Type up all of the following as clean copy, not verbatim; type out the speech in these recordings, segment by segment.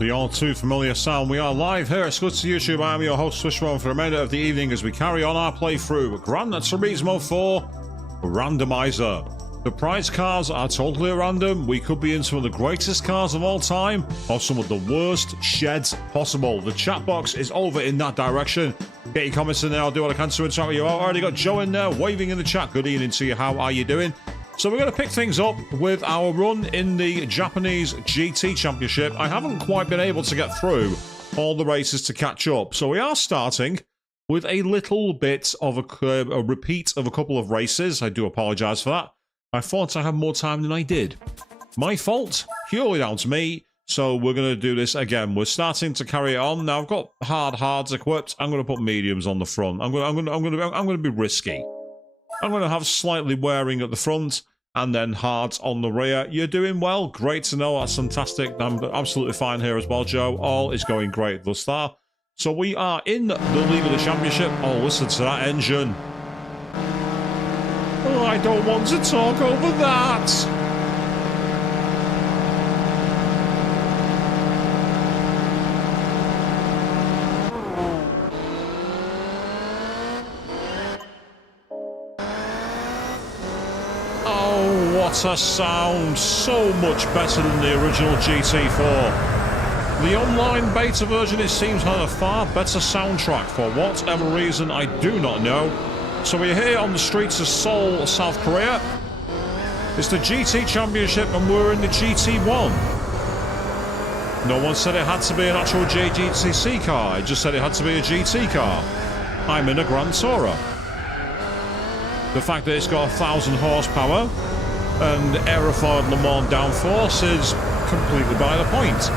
The all too familiar sound. We are live here at YouTube. I'm your host, Turismo, for the remainder of the evening as we carry on our playthrough. Gran Turismo 4 Randomiser. The prize cars are totally random. We could be in some of the greatest cars of all time, or some of the worst sheds possible. The chat box is over in that direction. Get your comments in there. I'll do what I can to interact with you. I've already got Joe in there waving in the chat. Good evening to you. How are you doing? So we're going to pick things up with our run in the Japanese GT Championship. I haven't quite been able to get through all the races to catch up. So we are starting with a little bit of a repeat of a couple of races. I do apologise for that. I thought I had more time than I did. My fault, purely down to me. So we're going to do this again. We're starting to carry it on. Now I've got hards equipped. I'm going to put mediums on the front. I'm going to be risky. I'm going to have slightly wearing at the front and then hards on the rear. You're doing well. Great to know. That's fantastic. I'm absolutely fine here as well, Joe. All is going great thus far. So we are in the lead of the championship. Oh, listen to that engine. Oh, I don't want to talk over that. What a sound. So much better than the original GT4. The online beta version, it seems, had a far better soundtrack for whatever reason I do not know. So we're here on the streets of Seoul, South Korea. It's the GT Championship and we're in the GT1. No one said it had to be an actual JGTC car. It just said it had to be a GT car. I'm in a Gran Tourer. The fact that it's got 1,000 horsepower and aerofoiled Le Mans downforce is completely by the point.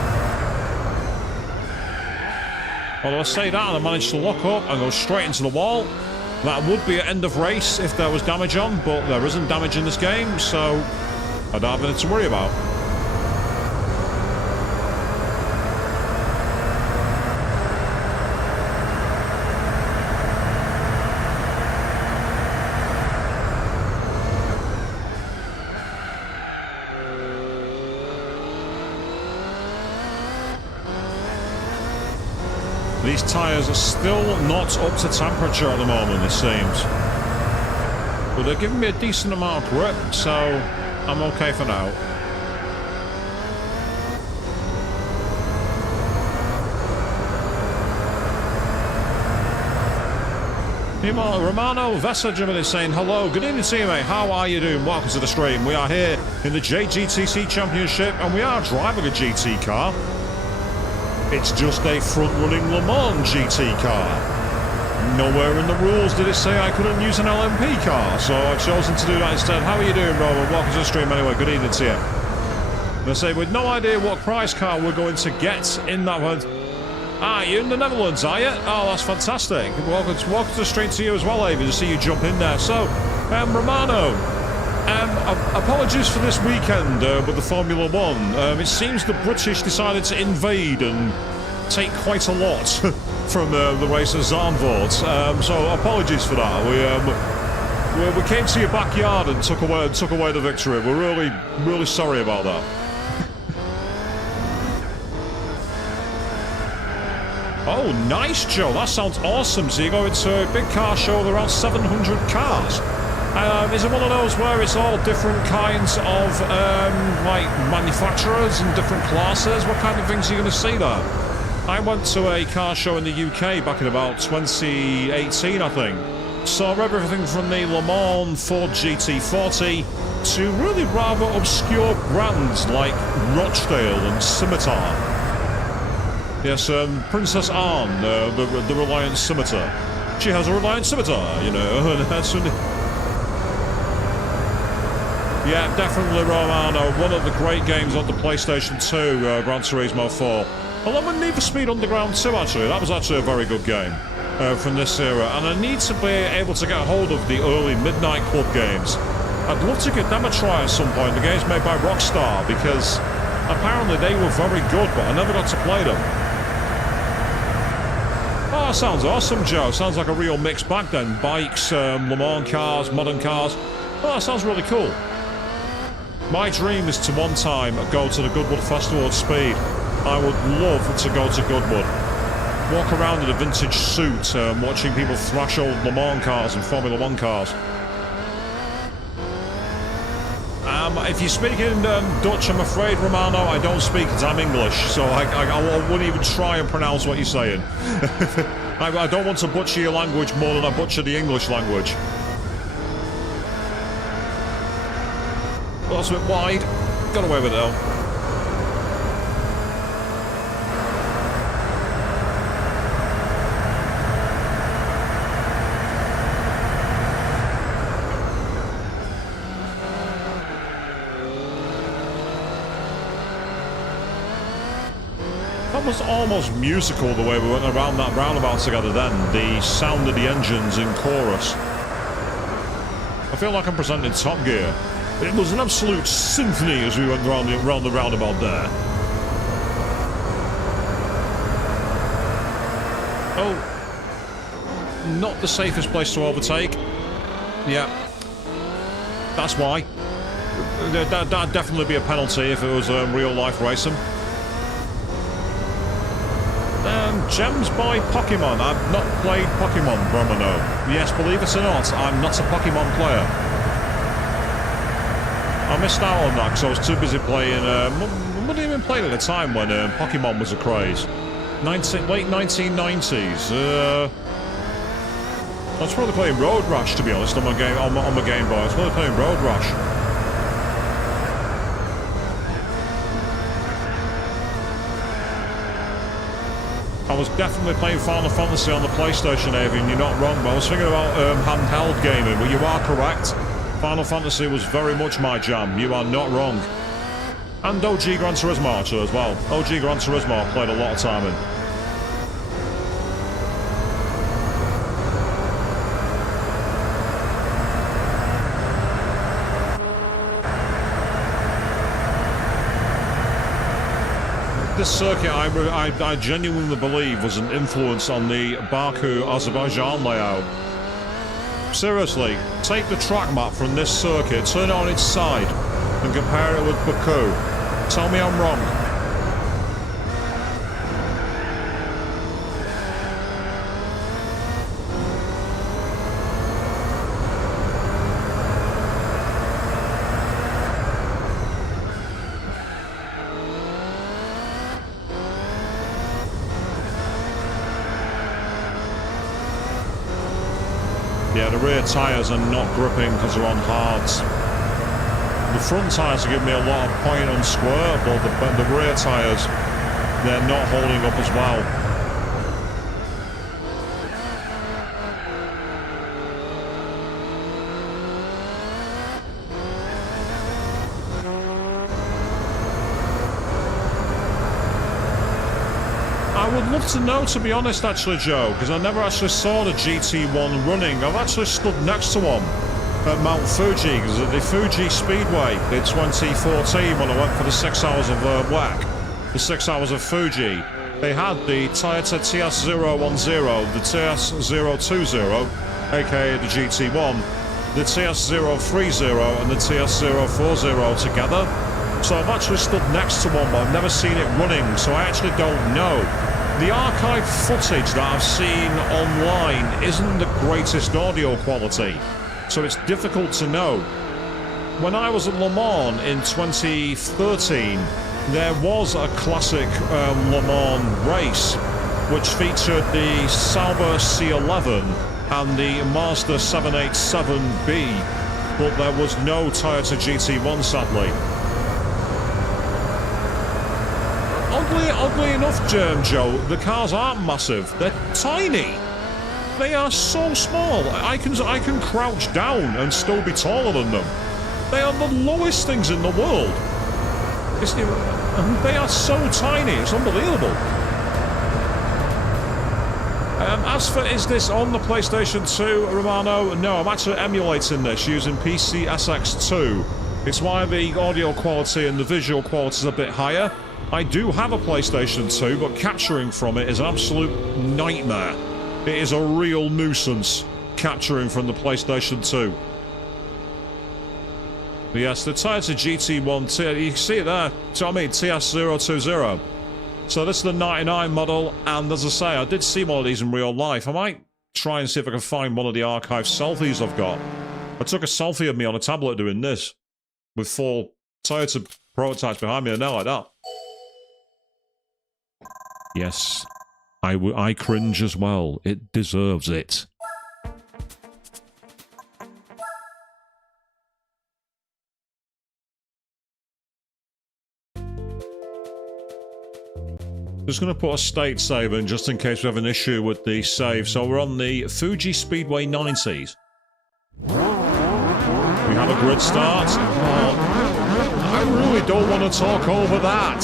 Although I say that and I managed to lock up and go straight into the wall, that would be an end of race if there was damage on, but there isn't damage in this game, so I don't have anything to worry about. These tyres are still not up to temperature at the moment, it seems. But they're giving me a decent amount of grip, so I'm okay for now. Meanwhile, Romano Vesajim is saying, hello, good evening to you, mate. How are you doing? Welcome to the stream. We are here in the JGTC Championship, and we are driving a GT car. It's just a front-running Le Mans GT car. Nowhere in the rules did it say I couldn't use an LMP car, so I've chosen to do that instead. How are you doing, Roman? Welcome to the stream anyway. Good evening to you. They say, with no idea what prize car we're going to get in that one. Ah, you're in the Netherlands, are you? Oh, that's fantastic. Welcome to the stream to you as well, Ava, to see you jump in there. So, Romano, apologies for this weekend with the Formula One. It seems the British decided to invade and take quite a lot from the race at Zandvoort. So apologies for that. We came to your backyard and took away the victory. We're really sorry about that. Oh, nice, Joe. That sounds awesome. So you go into a big car show with around 700 cars. Is it one of those where it's all different kinds of like manufacturers and different classes? What kind of things are you going to see there? I went to a car show in the UK back in about 2018, I think. Saw everything from the Le Mans Ford GT40 to really rather obscure brands like Rochdale and Scimitar. Yes, Princess Anne, the Reliant Scimitar. She has a Reliant Scimitar, you know, and that's... Yeah, definitely Romano. One of the great games on the PlayStation 2, Gran Turismo 4. Along with Need for Speed Underground 2, actually. That was actually a very good game from this era. And I need to be able to get hold of the early Midnight Club games. I'd love to give them a try at some point. The games made by Rockstar, because apparently they were very good, but I never got to play them. Oh, sounds awesome, Joe. Sounds like a real mixed bag then. Bikes, Le Mans cars, modern cars. Oh, that sounds really cool. My dream is to one time go to the Goodwood Festival of Speed I would love to go to Goodwood. Walk around in a vintage suit, watching people thrash old Le Mans cars and Formula 1 cars. If you speak in Dutch, I'm afraid, Romano, I don't speak it. I'm English, so I wouldn't even try and pronounce what you're saying. I don't want to butcher your language more than I butcher the English language. Well, that's a bit wide. Got away with it, though. That was almost musical the way we went around that roundabout together then. The sound of the engines in chorus. I feel like I'm presenting Top Gear. It was an absolute symphony as we went round the roundabout there. Oh. Not the safest place to overtake. Yeah. That's why. That'd definitely be a penalty if it was real life racing. Gems by Pokemon. I've not played Pokemon, Romano. Yes, believe it or not, I'm not a Pokemon player. I missed out on that because I was too busy playing... I wasn't even playing at the time when Pokemon was a craze. Late 1990s. I was probably playing Road Rash, to be honest, on my Game Boy. I was probably playing Road Rash. I was definitely playing Final Fantasy on the PlayStation, Avian, you're not wrong, but I was thinking about handheld gaming, but you are correct. Final Fantasy was very much my jam, you are not wrong. And OG Gran Turismo actually as well. OG Gran Turismo I played a lot of time in. This circuit, I genuinely believe, was an influence on the Baku, Azerbaijan layout. Seriously, take the track map from this circuit, turn it on its side, and compare it with Baku. Tell me I'm wrong. Yeah, the rear tyres are not gripping because they're on hards. The front tyres are giving me a lot of point and squirt, but the rear tyres, they're not holding up as well. I would love to know, to be honest, actually, Joe, because I never actually saw the GT1 running. I've actually stood next to one at Mount Fuji, because at the Fuji Speedway in 2014, when I went for the 6 hours of WEC, the 6 hours of Fuji, they had the Toyota TS010, the TS020, aka the GT1, the TS030, and the TS040 together. So I've actually stood next to one, but I've never seen it running, so I actually don't know. The archive footage that I've seen online isn't the greatest audio quality, so it's difficult to know. When I was at Le Mans in 2013, there was a classic Le Mans race, which featured the Sauber C11 and the Mazda 787B, but there was no Toyota GT1, sadly. Oddly enough, Joe, the cars aren't massive. They're tiny. They are so small. I can crouch down and still be taller than them. They are the lowest things in the world. They are so tiny. It's unbelievable. As for, is this on the PlayStation 2, Romano? No, I'm actually emulating this using PCSX2. It's why the audio quality and the visual quality is a bit higher. I do have a PlayStation 2, but capturing from it is an absolute nightmare. It is a real nuisance, capturing from the PlayStation 2. But yes, the Toyota GT1, you can see it there, so I mean, TS020. So this is the 99 model, and as I say, I did see one of these in real life. I might try and see if I can find one of the archive selfies I've got. I took a selfie of me on a tablet doing this, with 4 Toyota prototypes behind me, and they're like that. Yes, I cringe as well. It deserves it. Just going to put a state save in just in case we have an issue with the save. So we're on the Fuji Speedway 90s. We have a grid start. Oh, I really don't want to talk over that.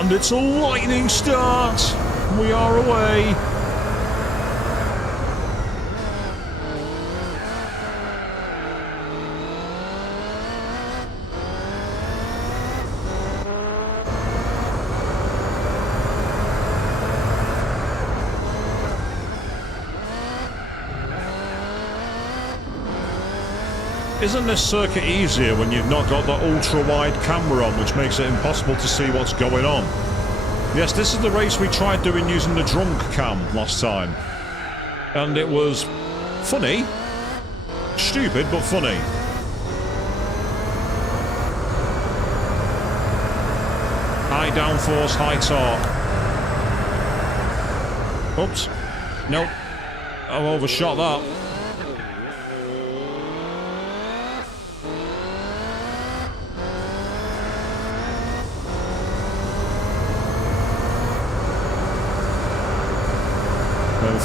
And it's a lightning start. We are away. Isn't this circuit easier when you've not got the ultra-wide camera on, which makes it impossible to see what's going on? Yes, this is the race we tried doing using the drunk cam last time. And it was funny. Stupid, but funny. High downforce, high torque. Oops. Nope. I've overshot that.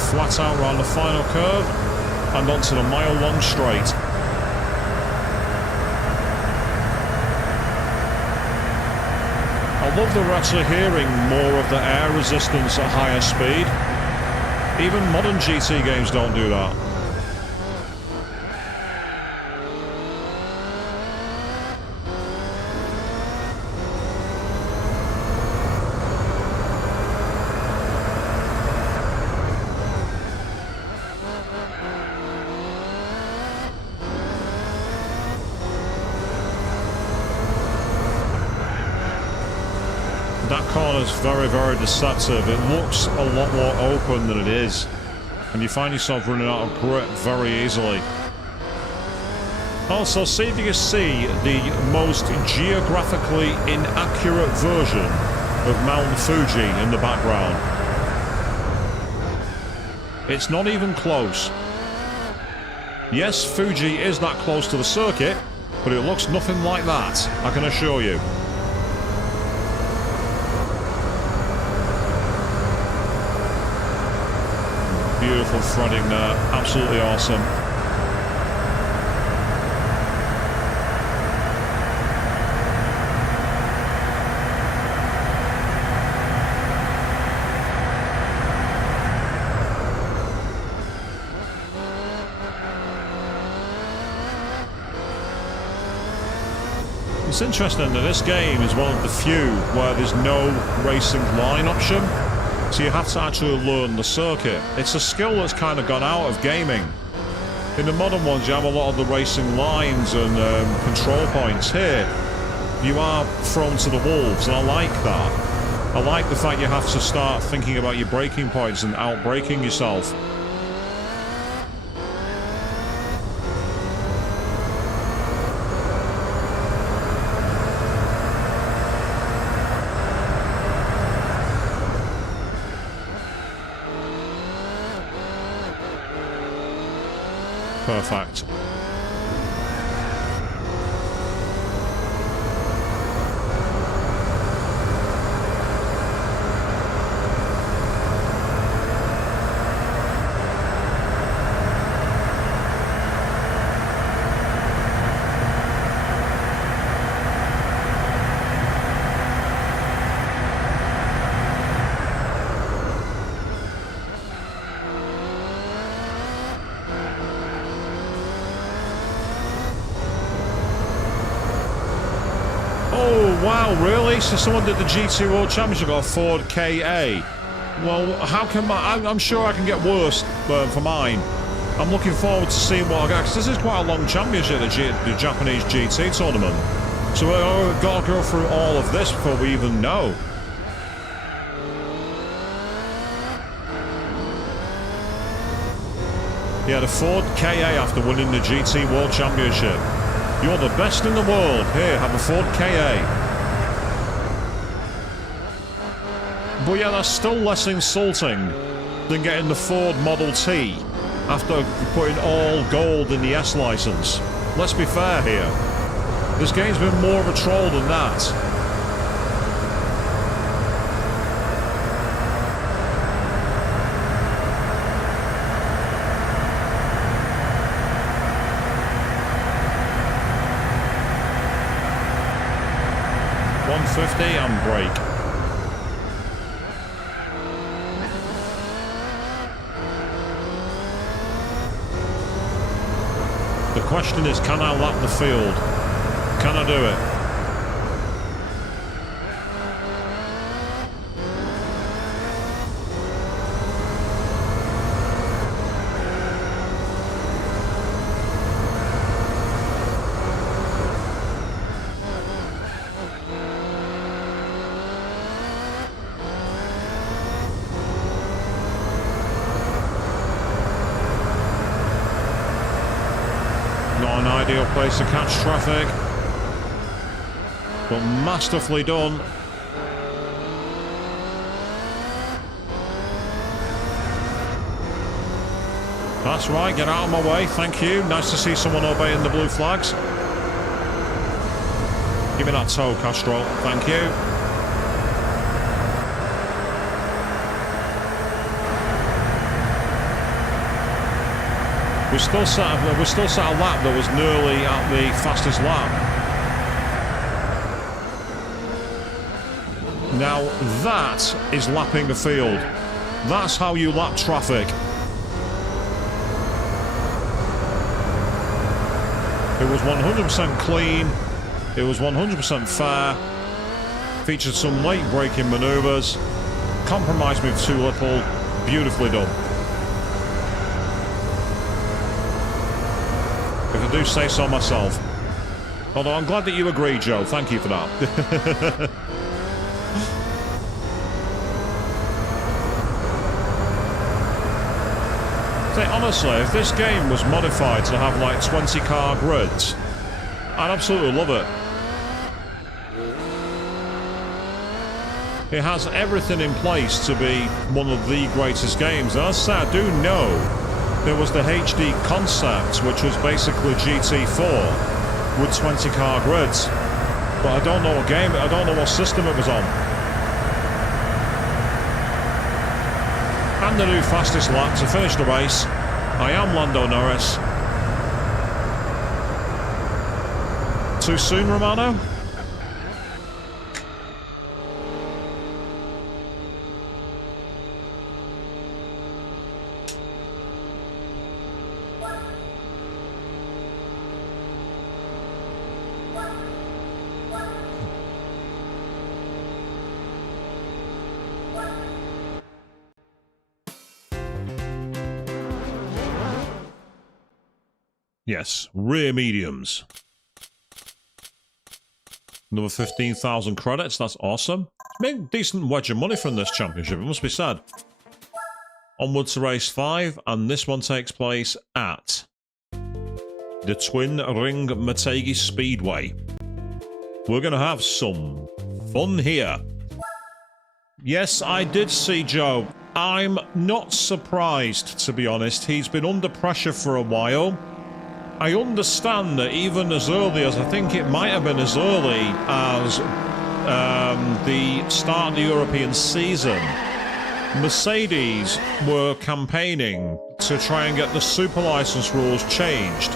Flat out around the final curve and onto the mile-long straight. I love that we're actually hearing more of the air resistance at higher speed. Even modern GT games don't do that. That corner's very, very deceptive. It looks a lot more open than it is. And you find yourself running out of grip very easily. Also, see if you can see the most geographically inaccurate version of Mount Fuji in the background. It's not even close. Yes, Fuji is that close to the circuit, but it looks nothing like that, I can assure you. Beautiful threading there, absolutely awesome. It's interesting that this game is one of the few where there's no racing line option. So you have to actually learn the circuit. It's a skill that's kind of gone out of gaming. In the modern ones, you have a lot of the racing lines and control points. Here, you are thrown to the wolves, and I like that. I like the fact you have to start thinking about your braking points and out-braking yourself. Perfect. Wow, really? So someone did the GT World Championship on Ford KA. Well, how can I'm sure I can get worse for mine. I'm looking forward to seeing what I get, because this is quite a long championship, the Japanese GT tournament. So we've got to go through all of this before we even know. He had a Ford KA after winning the GT World Championship. You're the best in the world. Here, have a Ford KA. But yeah, that's still less insulting than getting the Ford Model T after putting all gold in the S license. Let's be fair here. This game's been more of a troll than that. .150 and brake. The question is, can I lap the field? Can I do it? Not an ideal place to catch traffic, but masterfully done. That's right, get out of my way, thank you. Nice to see someone obeying the blue flags. Give me that toe, Castro, thank you. We're still sat a lap that was nearly at the fastest lap. Now that is lapping a field. That's how you lap traffic. It was 100% clean. It was 100% fair. Featured some late braking maneuvers. Compromised me too little. Beautifully done. If I do say so myself. Although I'm glad that you agree, Joe. Thank you for that. Honestly, if this game was modified to have like 20 car grids, I'd absolutely love it. It has everything in place to be one of the greatest games. And as I say, I do know there was the HD concept, which was basically GT4 with 20 car grids. But I don't know what game, I don't know what system it was on. And the new fastest lap to finish the race. I am Lando Norris. Too soon, Romano? Yes, rear mediums. Another 15,000 credits, that's awesome. Made a decent wedge of money from this championship, it must be said. Onward to race 5, and this one takes place at the Twin Ring Motegi Speedway. We're going to have some fun here. Yes, I did see Joe. I'm not surprised, to be honest. He's been under pressure for a while. I understand that even as early as, I think it might have been as early as the start of the European season, Mercedes were campaigning to try and get the super license rules changed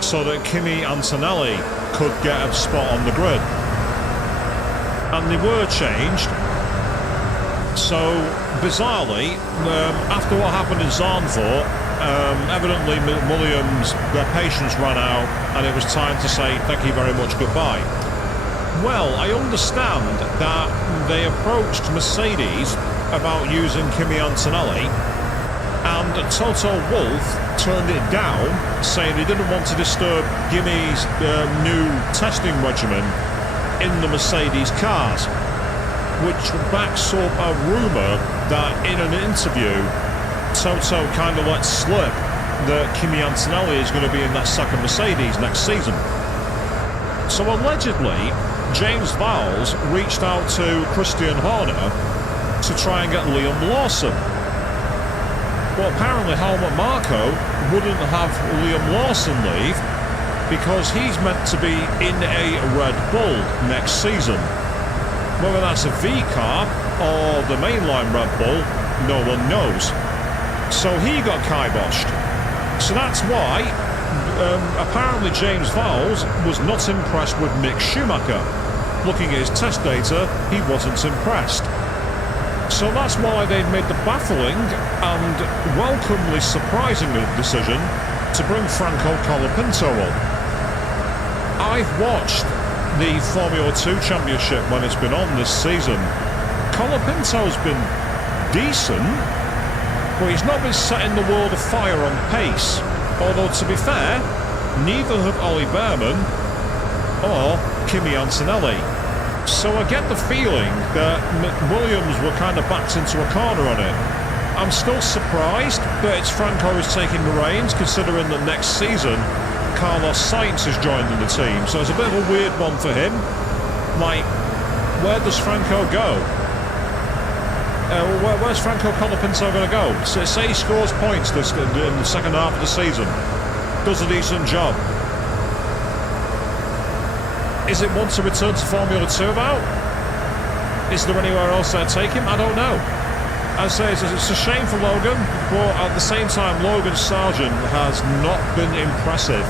so that Kimi Antonelli could get a spot on the grid. And they were changed. So, bizarrely, after what happened in Zandvoort, evidently Williams, their patience ran out and it was time to say thank you very much, goodbye. Well, I understand that they approached Mercedes about using Kimi Antonelli, And Toto Wolff turned it down, saying he didn't want to disturb Gimi's new testing regimen in the Mercedes cars, which backs up a rumour that in an interview, Toto kind of let slip that Kimi Antonelli is going to be in that second Mercedes next season. So allegedly, James Vowles reached out to Christian Horner to try and get Liam Lawson. But apparently Helmut Marko wouldn't have Liam Lawson leave because he's meant to be in a Red Bull next season. Whether that's a V car or the mainline Red Bull, no one knows. So he got kiboshed. So that's why apparently James Vowles was not impressed with Mick Schumacher. Looking at his test data, he wasn't impressed. So that's why they've made the baffling and welcomely surprising decision to bring Franco Colapinto on. I've watched the Formula 2 Championship when it's been on this season. Colapinto's been decent, but he's not been setting the world afire on pace. Although, to be fair, neither have Ollie Behrman or Kimi Antonelli. So I get the feeling that Williams were kind of backed into a corner on it. I'm still surprised that it's Franco who's taking the reins, considering that next season Carlos Sainz is joining the team. So it's a bit of a weird one for him. Like, where does Franco go? Where's Franco Colapinto going to go? So say he scores points in the second half of the season, does a decent job. Is it one to return to Formula 2 about? Is there anywhere else they'll take him? I don't know. I say it's a shame for Logan, but at the same time, Logan Sargent has not been impressive.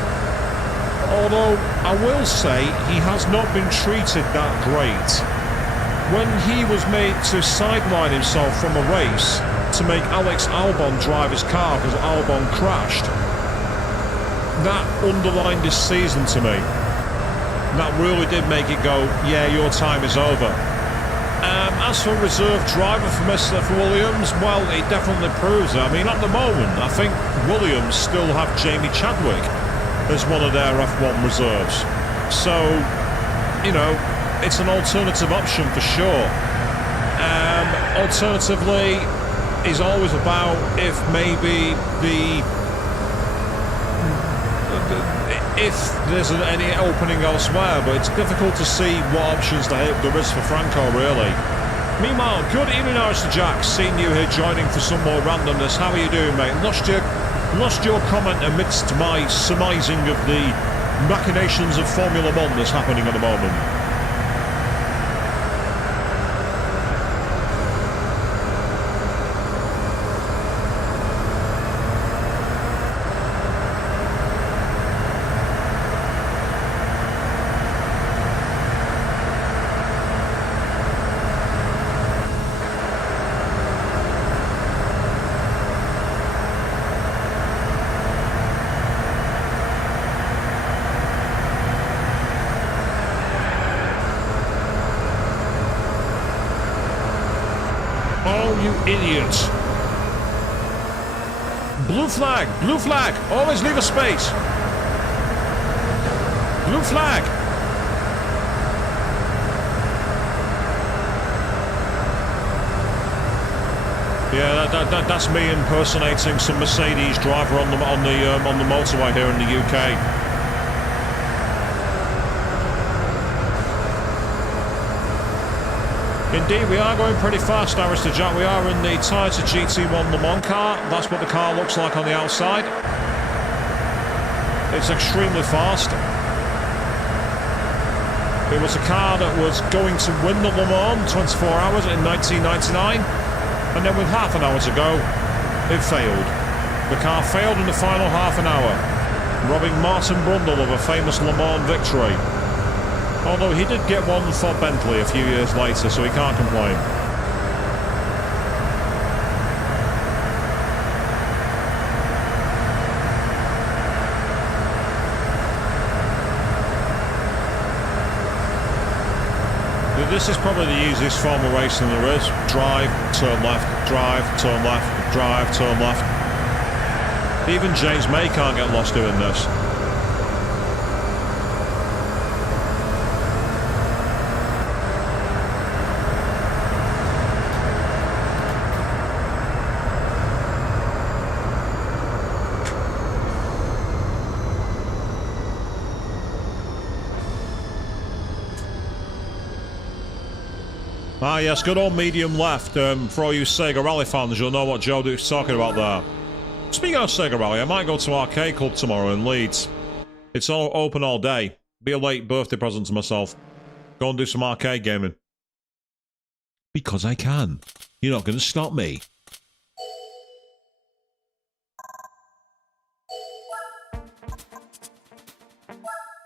Although, I will say, he has not been treated that great. When he was made to sideline himself from a race to make Alex Albon drive his car because Albon crashed, that underlined this season to me. That really did make it go, yeah, your time is over. As for reserve driver for Williams, well, it definitely proves it. I mean, at the moment, I think Williams still have Jamie Chadwick as one of their F1 reserves. So, you know, it's an alternative option for sure. Alternatively, is always about if maybe if there's any opening elsewhere, but it's difficult to see what options there is for Franco, really. Meanwhile, good evening, Mr. Jack. Seeing you here joining for some more randomness. How are you doing, mate? Lost your comment amidst my surmising of the machinations of Formula 1 that's happening at the moment. You idiots. Blue flag, blue flag. Always leave a space. Blue flag. Yeah, that's me impersonating some Mercedes driver on the motorway here in the UK. Indeed, we are going pretty fast, Mr. Jack. We are in the Toyota GT1 Le Mans car. That's what the car looks like on the outside. It's extremely fast. It was a car that was going to win the Le Mans 24 hours in 1999. And then with half an hour to go, it failed. The car failed in the final half an hour, robbing Martin Brundle of a famous Le Mans victory. Although he did get one for Bentley a few years later, so he can't complain. This is probably the easiest form of racing there is. Drive, turn left, drive, turn left, drive, turn left. Even James May can't get lost doing this. Ah, yes, good old medium left. For all you Sega Rally fans, you'll know what Joe Duke's talking about there. Speaking of Sega Rally, I might go to Arcade Club tomorrow in Leeds. It's all open all day. Be a late birthday present to myself. Go and do some arcade gaming. Because I can. You're not going to stop me.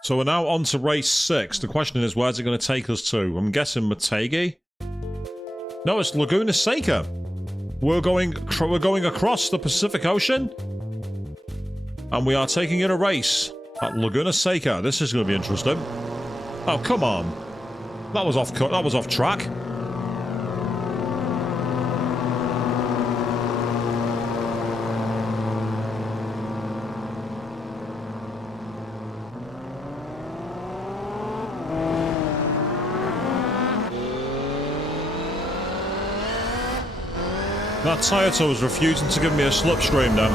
So we're now on to race 6. The question is, where's it going to take us to? I'm guessing Motegi? No, it's Laguna Seca. We're going across the Pacific Ocean, and we are taking in a race at Laguna Seca. This is going to be interesting. Oh, come on. That was off track. That Toyota was refusing to give me a slipstream then.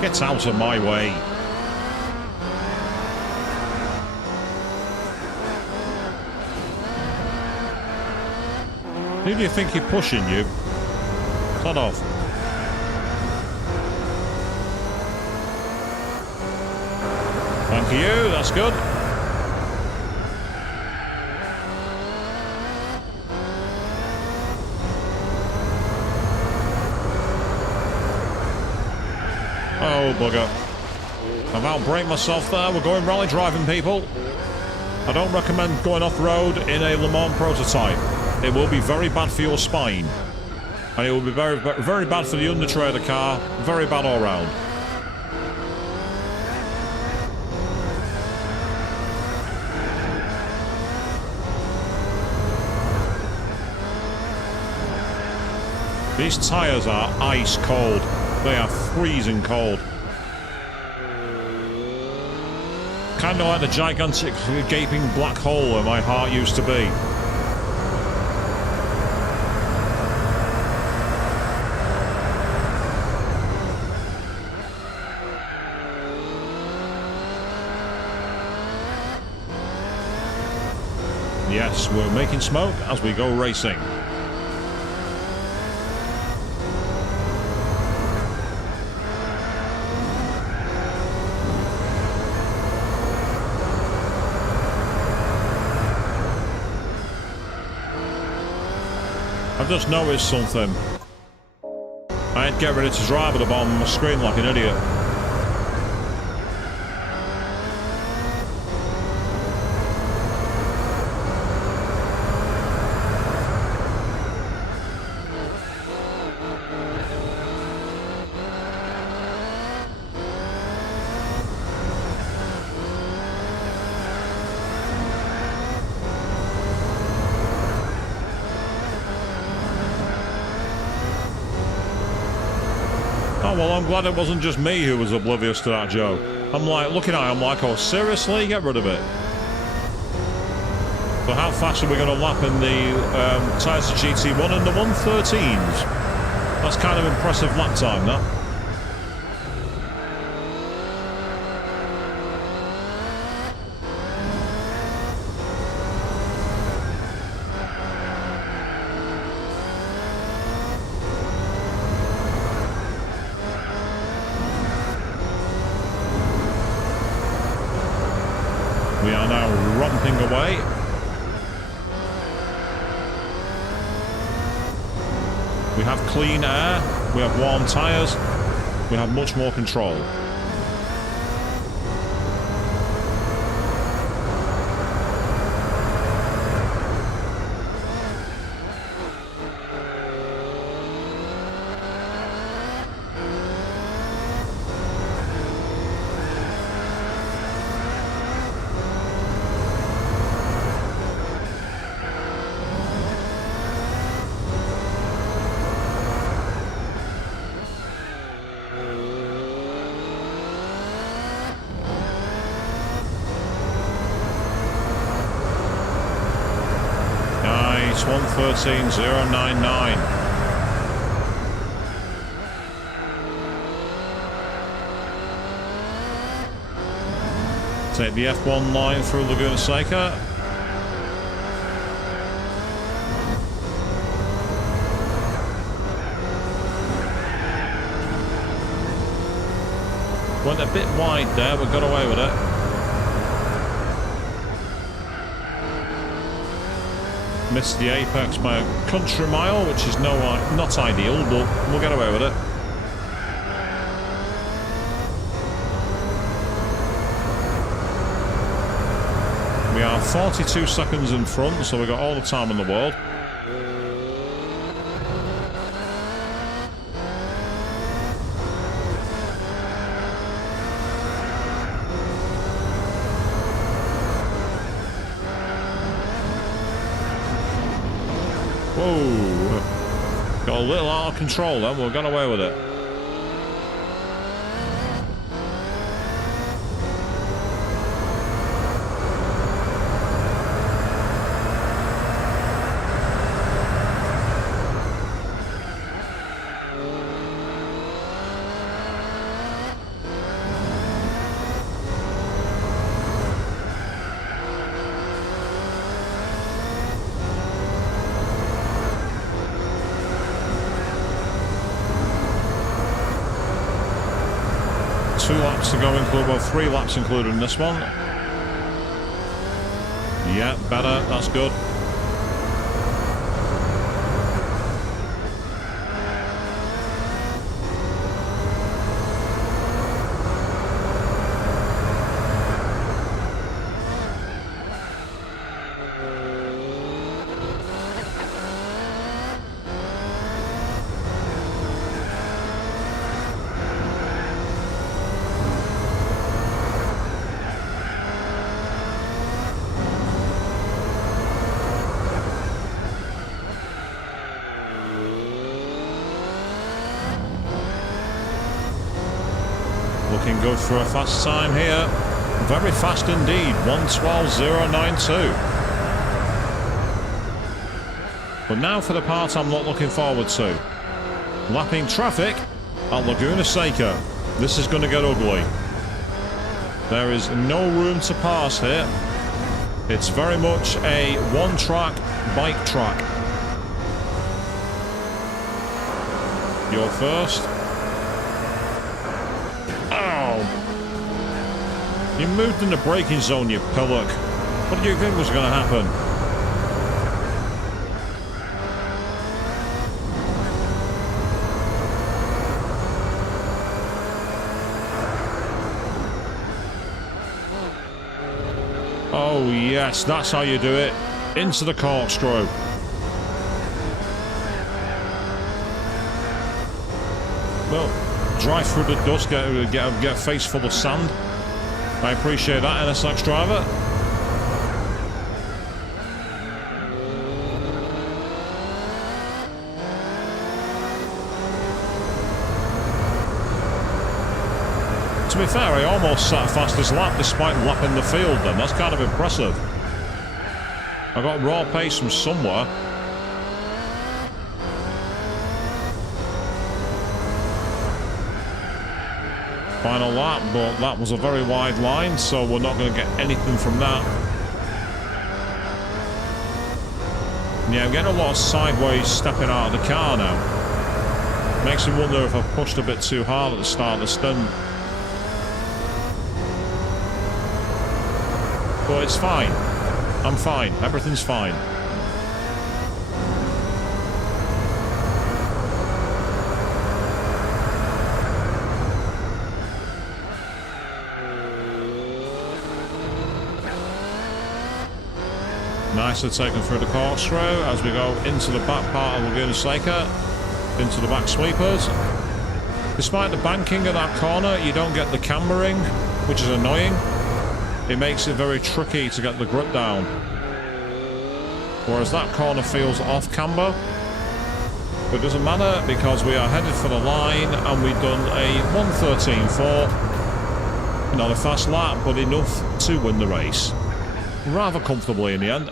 Get out of my way. Who do you think you're pushing, you? Cut off. Thank you, that's good. Oh, bugger. I've outbraked myself there. We're going rally driving, people. I don't recommend going off-road in a Le Mans prototype. It will be very bad for your spine. And it will be very, very bad for the Undertrader car. Very bad all round. These tyres are ice cold. They are freezing cold. Kind of like the gigantic gaping black hole where my heart used to be. Yes, we're making smoke as we go racing. I've just noticed something. I had to get ready to drive at the bottom of my screen like an idiot. Oh, well, I'm glad it wasn't just me who was oblivious to that joke. I'm like, looking at it, I'm like, oh, seriously? Get rid of it. So how fast are we going to lap in the Toyota GT1 in the 113s? That's kind of impressive lap time, that. We are now romping away. We have clean air, we have warm tyres, we have much more control. It's 1:13.099. Take the F1 line through Laguna Seca. Went a bit wide there, but got away with it. Missed the apex by a country mile, which is not ideal, but we'll get away with it. We are 42 seconds in front, so we've got all the time in the world. Whoa. Got a little out of control then, we'll get away with it. Two laps to go, well, 3 laps included in this one. Yeah, better, that's good. Looking good for a fast time here. Very fast indeed, 1:12.092. But now for the part I'm not looking forward to. Lapping traffic at Laguna Seca. This is going to get ugly. There is no room to pass here. It's very much a one-track bike track. You're first. You moved in the braking zone, you pillock. What do you think was going to happen? Oh yes, that's how you do it. Into the corkscrew. Well, drive through the dust, get a face full of sand. I appreciate that, NSX driver. To be fair, I almost sat fastest lap despite lapping the field then. That's kind of impressive. I got raw pace from somewhere. Final lap, but that was a very wide line, so we're not going to get anything from that. Yeah, I'm getting a lot of sideways stepping out of the car now. Makes me wonder if I pushed a bit too hard at the start of the stint. But it's fine. I'm fine. Everything's fine. Nicely taken through the corkscrew as we go into the back part of Laguna Seca, into the back sweepers. Despite the banking of that corner, you don't get the cambering, which is annoying. It makes it very tricky to get the grip down. Whereas that corner feels off camber. But it doesn't matter because we are headed for the line and we've done a 1:13.4. Not a fast lap, but enough to win the race. Rather comfortably in the end.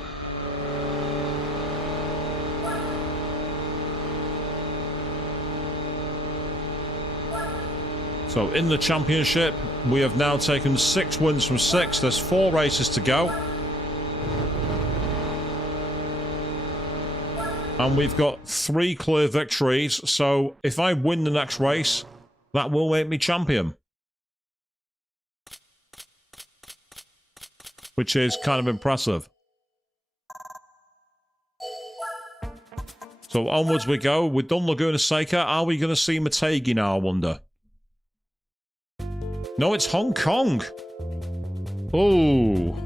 So in the championship, we have now taken 6 wins from 6. There's 4 races to go. And we've got 3 clear victories. So if I win the next race, that will make me champion. Which is kind of impressive. So onwards we go. We've done Laguna Seca. Are we going to see Motegi now, I wonder? No, it's Hong Kong. Oh.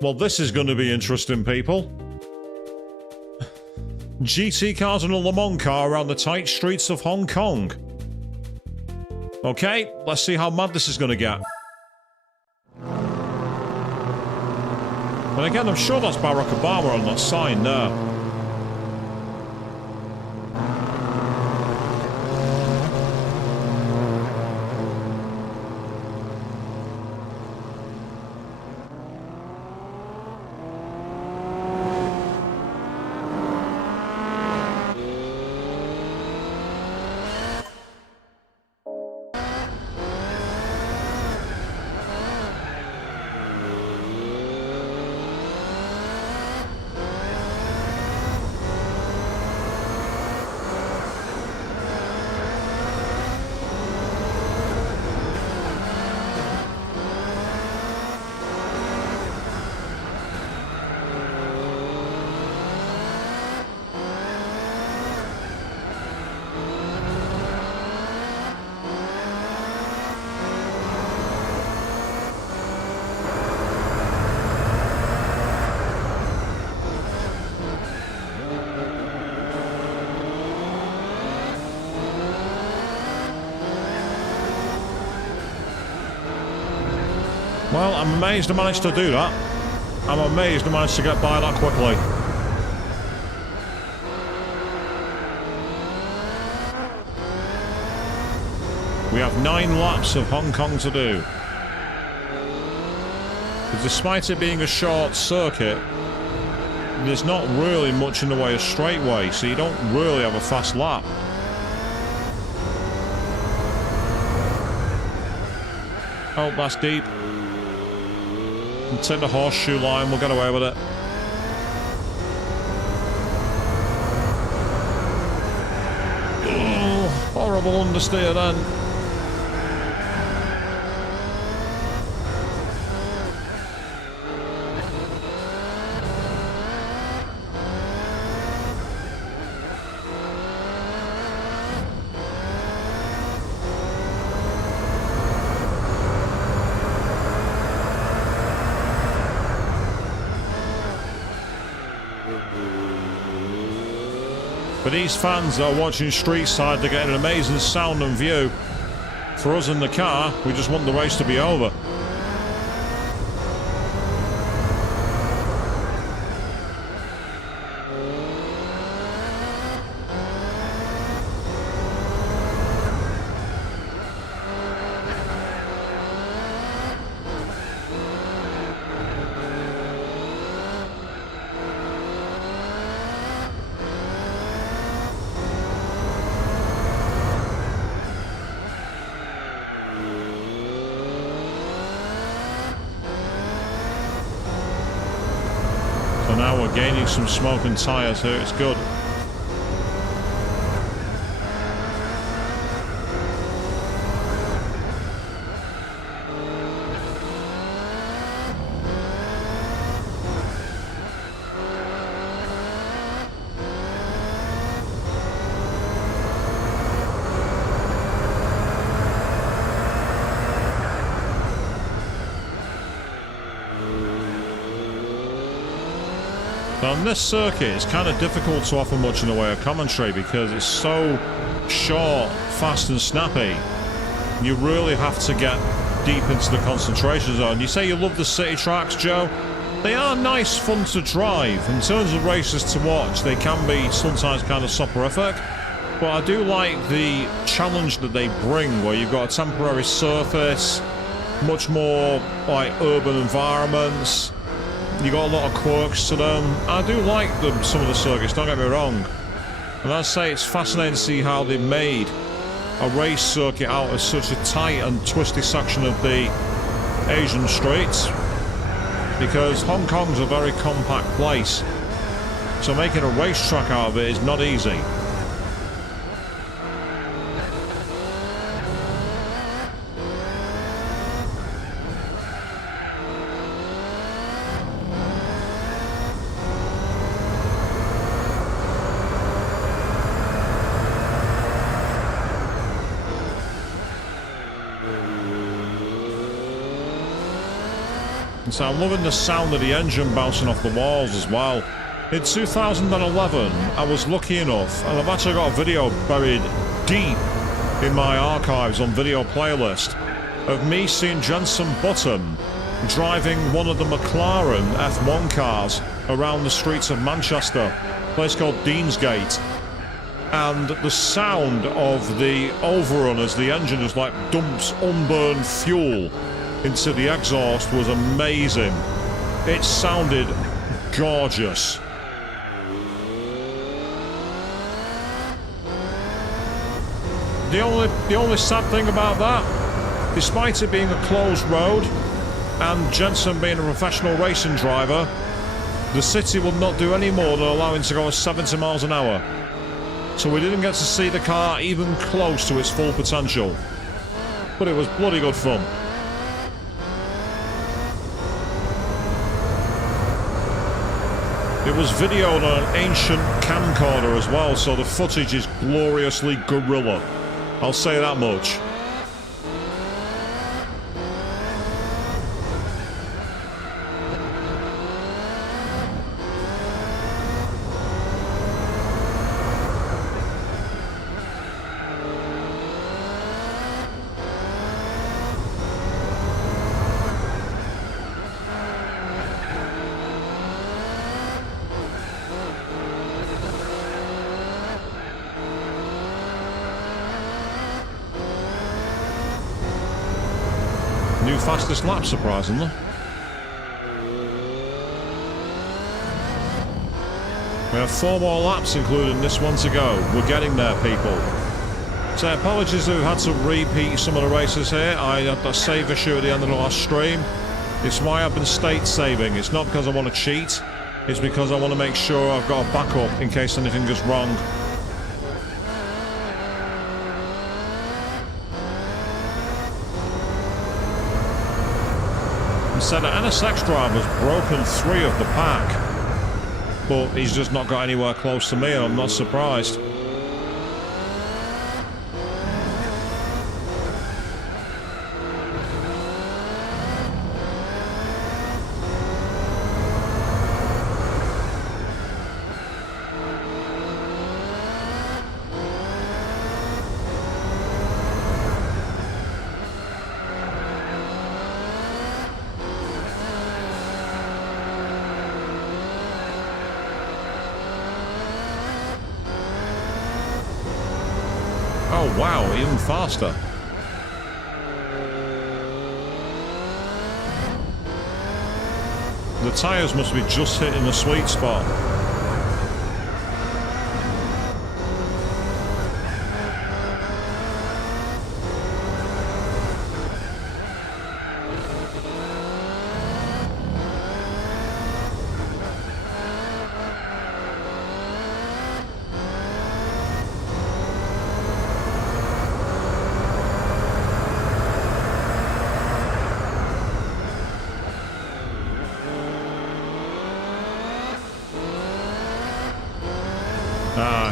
Well, this is going to be interesting, people. GT cars and a Le Mans car around the tight streets of Hong Kong. Okay, let's see how mad this is going to get. And again, I'm sure that's Barack Obama on that sign there. Well, I'm amazed I managed to do that. I'm amazed I managed to get by that quickly. We have 9 laps of Hong Kong to do. But despite it being a short circuit, there's not really much in the way of straightaway, so you don't really have a fast lap. Oh, that's deep. We'll take the horseshoe line, we'll get away with it. Oh, horrible understeer then. For these fans that are watching Streetside, they're getting an amazing sound and view. For us in the car, we just want the race to be over. Now we're gaining some smoke and tyres here, it's good. On this circuit, it's kind of difficult to offer much in the way of commentary because it's so short, fast and snappy. You really have to get deep into the concentration zone. You say you love the city tracks, Joe? They are nice, fun to drive. In terms of races to watch, they can be sometimes kind of soporific. But I do like the challenge that they bring, where you've got a temporary surface, much more like urban environments. You got a lot of quirks to them. I do like some of the circuits, don't get me wrong. And I'd say it's fascinating to see how they've made a race circuit out of such a tight and twisty section of the Asian streets, because Hong Kong's a very compact place, so making a racetrack out of it is not easy. So I'm loving the sound of the engine bouncing off the walls as well. In 2011, I was lucky enough, and I've actually got a video buried deep in my archives on video playlist, of me seeing Jenson Button driving one of the McLaren F1 cars around the streets of Manchester, a place called Deansgate. And the sound of the overrun as the engine just like dumps unburned fuel into the exhaust was amazing. It sounded gorgeous. The only sad thing about that, despite it being a closed road and Jenson being a professional racing driver, the city will not do any more than allow him to go at 70 miles an hour. So we didn't get to see the car even close to its full potential. But it was bloody good fun. It was videoed on an ancient camcorder as well, so the footage is gloriously gorilla. I'll say that much. New fastest lap, surprisingly. We have 4 more laps, including this one to go. We're getting there, people. So apologies who had to repeat some of the races here. I had a save issue at the end of the last stream. It's why I've been state saving. It's not because I want to cheat. It's because I want to make sure I've got a backup in case anything goes wrong. Said that NSX driver's broken 3 of the pack, but he's just not got anywhere close to me, and I'm not surprised. Oh wow, even faster. The tyres must be just hitting the sweet spot.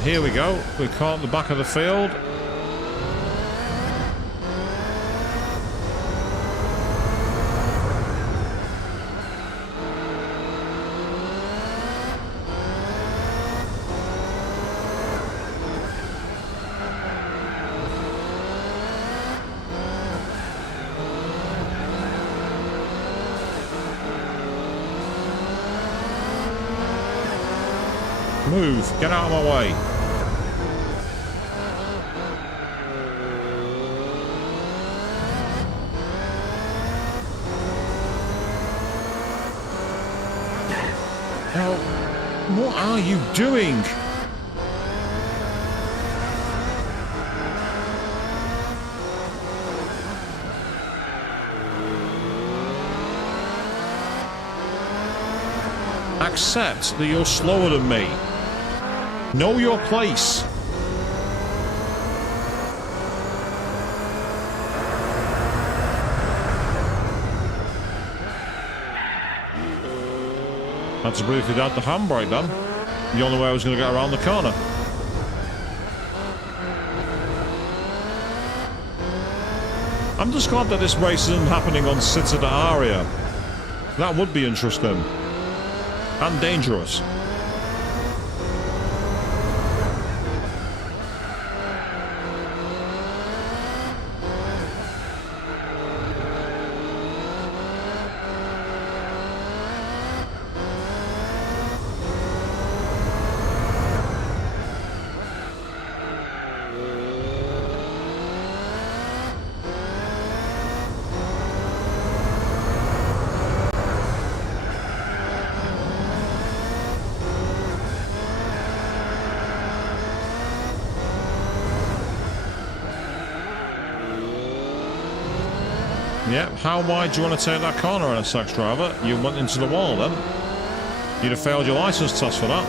Here we go. We're caught at the back of the field. Move. Get out of my way. Now, what are you doing? Accept that you're slower than me. Know your place. Had to briefly down the handbrake then. The only way I was going to get around the corner. I'm just glad that this race isn't happening on Città d'Aria. That would be interesting. And dangerous. Yeah, how wide do you want to take that corner on a sex driver? You went into the wall then. You'd have failed your license test for that.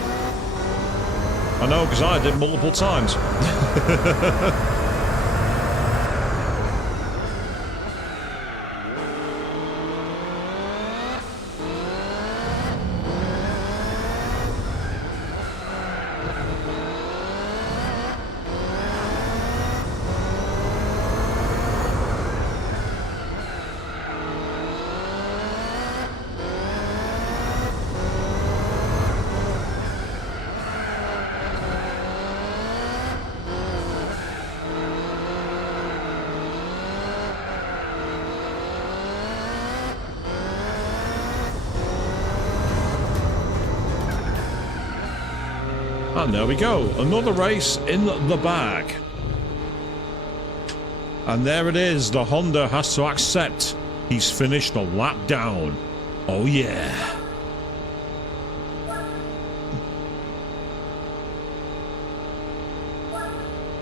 I know, because I did multiple times. And there we go, another race in the bag. And there it is, the Honda has to accept he's finished a lap down. Oh yeah.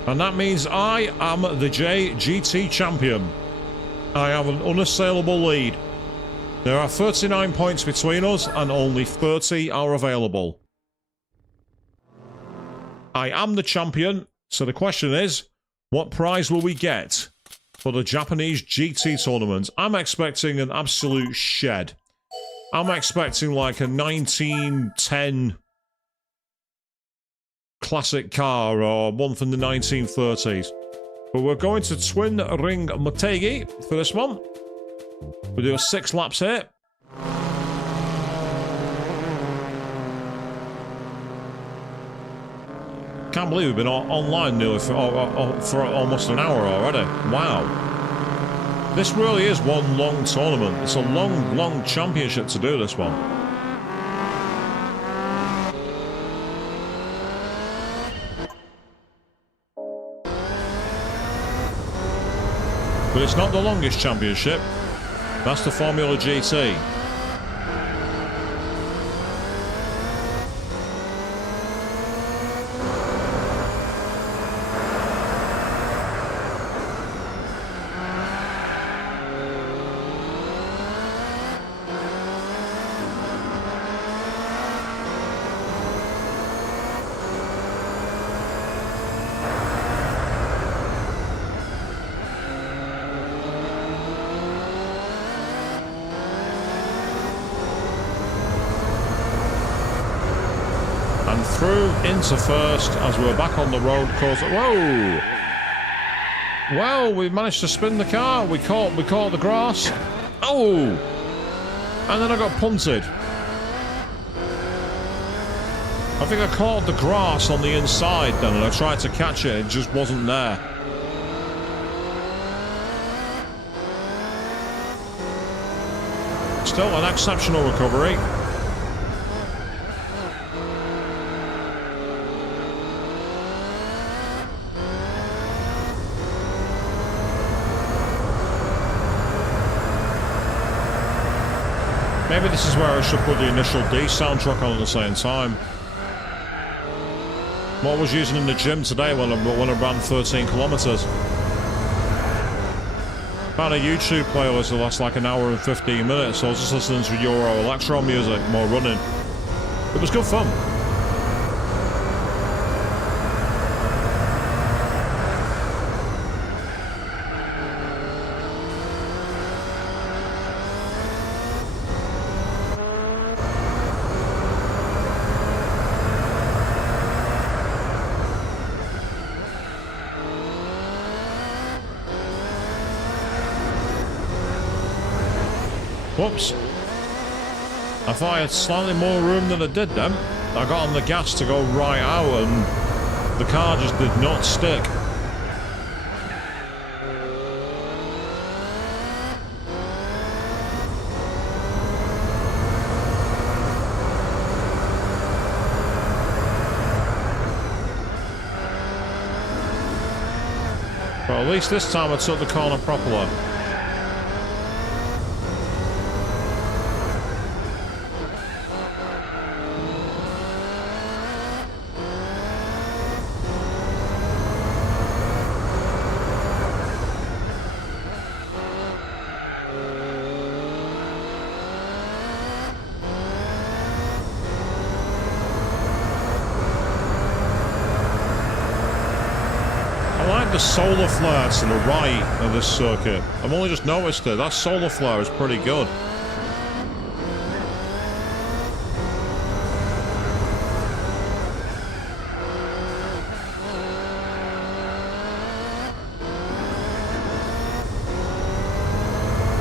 And that means I am the JGT champion. I have an unassailable lead. There are 39 points between us and only 30 are available. I am the champion, so the question is, what prize will we get for the Japanese GT tournament? I'm expecting an absolute shed. I'm expecting like a 1910 classic car or one from the 1930s. But we're going to Twin Ring Motegi for this one. We'll do 6 laps here. Can't believe we've been online nearly for almost an hour already. Wow. This really is one long tournament. It's a long championship to do this one. But it's not the longest championship. That's the Formula GT. Through into first as we're back on the road course. Whoa! Well, we managed to spin the car. We caught the grass. Oh! And then I got punted. I think I caught the grass on the inside then, and I tried to catch it. It just wasn't there. Still an exceptional recovery. Maybe this is where I should put the initial D soundtrack on at the same time. What I was using in the gym today when I ran 13 kilometers. Found a YouTube playlist that lasts like an hour and 15 minutes, so I was just listening to Euro electro music, more running. It was good fun. Whoops. I thought I had slightly more room than I did then. I got on the gas to go right out and the car just did not stick. Well, at least this time I took the corner properly. The solar flare to the right of this circuit. I've only just noticed it. That solar flare is pretty good.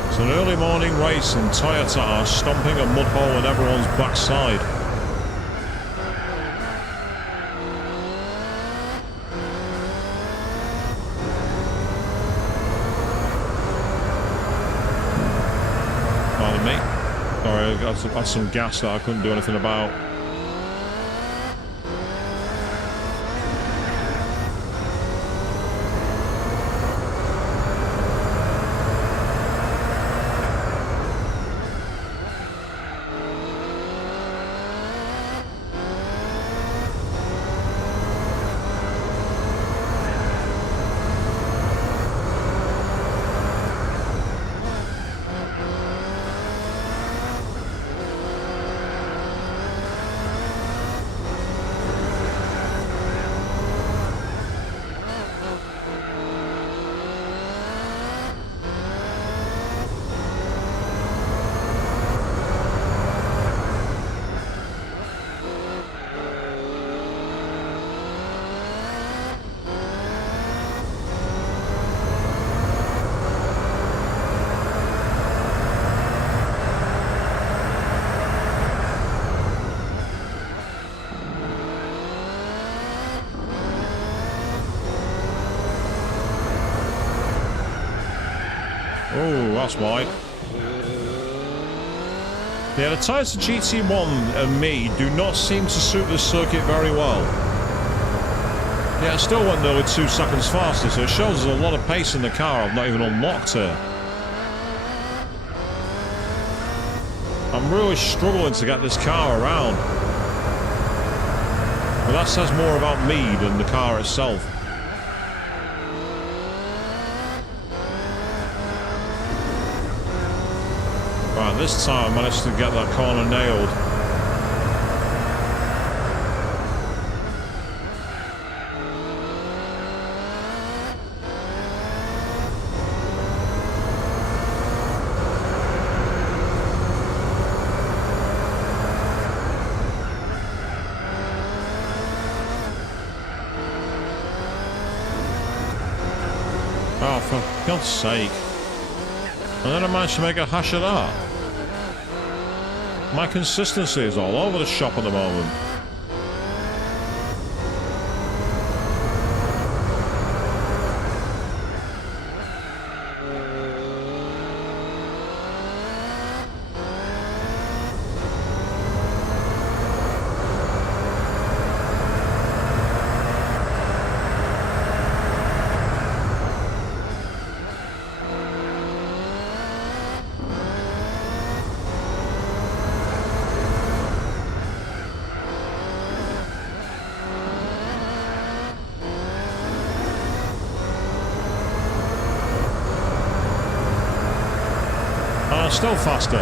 It's an early morning race and Toyota are stomping a mud hole in everyone's backside. I had some gas that I couldn't do anything about. Oh, that's wide. Yeah, the tyres of GT1 and me do not seem to suit this circuit very well. Yeah, I still went nearly 2 seconds faster, so it shows there's a lot of pace in the car I've not even unlocked here. I'm really struggling to get this car around. But that says more about me than the car itself. Right, this time I managed to get that corner nailed. Oh, for God's sake. And then I managed to make a hash of that. My consistency is all over the shop at the moment. Still faster.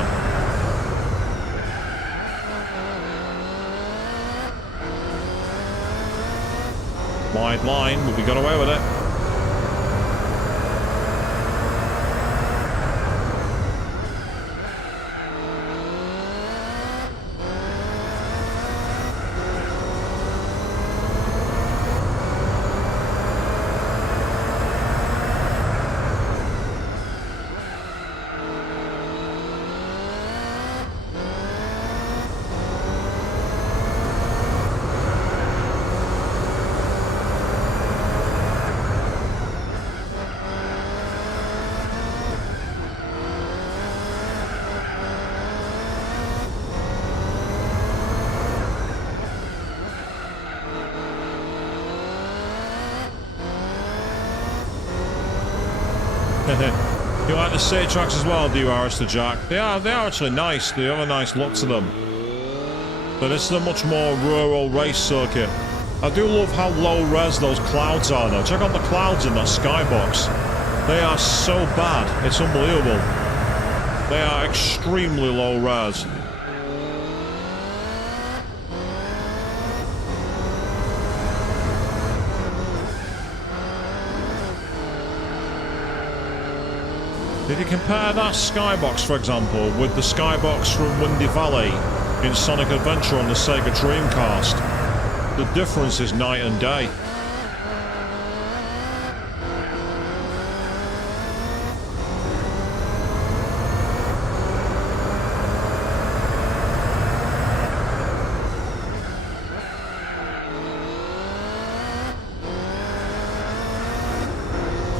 Wide line, but we got away with it. You like the city tracks as well, do you, Alistair Jack? They are actually nice. They have a nice look to them. But this is a much more rural race circuit. I do love how low res those clouds are though. Check out the clouds in that skybox. They are so bad. It's unbelievable. They are extremely low res. If you compare that skybox, for example, with the skybox from Windy Valley in Sonic Adventure on the Sega Dreamcast, the difference is night and day.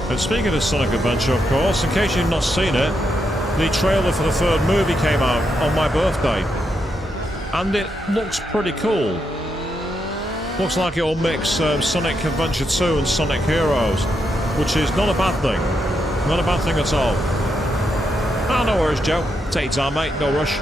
And speaking of Sonic Adventure, of course, in case you've not seen it, the trailer for the third movie came out on my birthday. And it looks pretty cool. Looks like it'll mix Sonic Adventure 2 and Sonic Heroes, which is not a bad thing. Not a bad thing at all. Ah, no worries, Joe. Take your time, mate. No rush.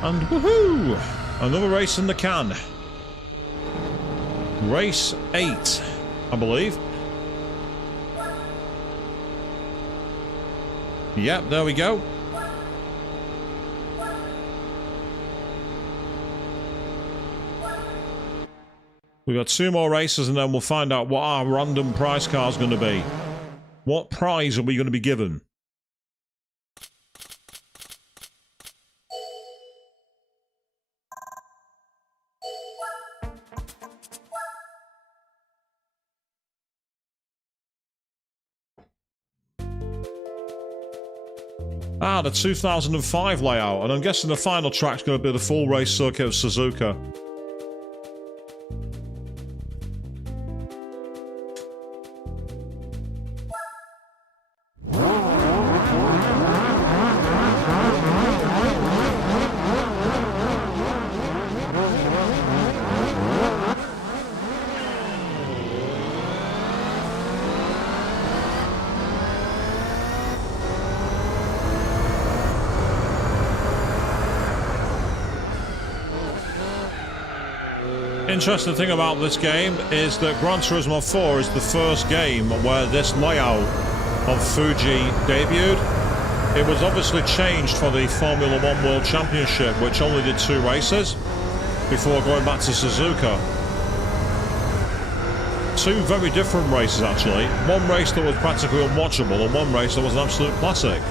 And woohoo! Another race in the can. Race 8, I believe. Yep, there we go. We've got 2 more races and then we'll find out what our random prize car is going to be. What prize are we going to be given? Ah, the 2005 layout, and I'm guessing the final track's going to be the full race circuit of Suzuka. Interesting thing about this game is that Gran Turismo 4 is the first game where this layout of Fuji debuted. It was obviously changed for the Formula 1 World Championship, which only did 2 races before going back to Suzuka. 2 very different races actually. One race that was practically unwatchable and one race that was an absolute classic.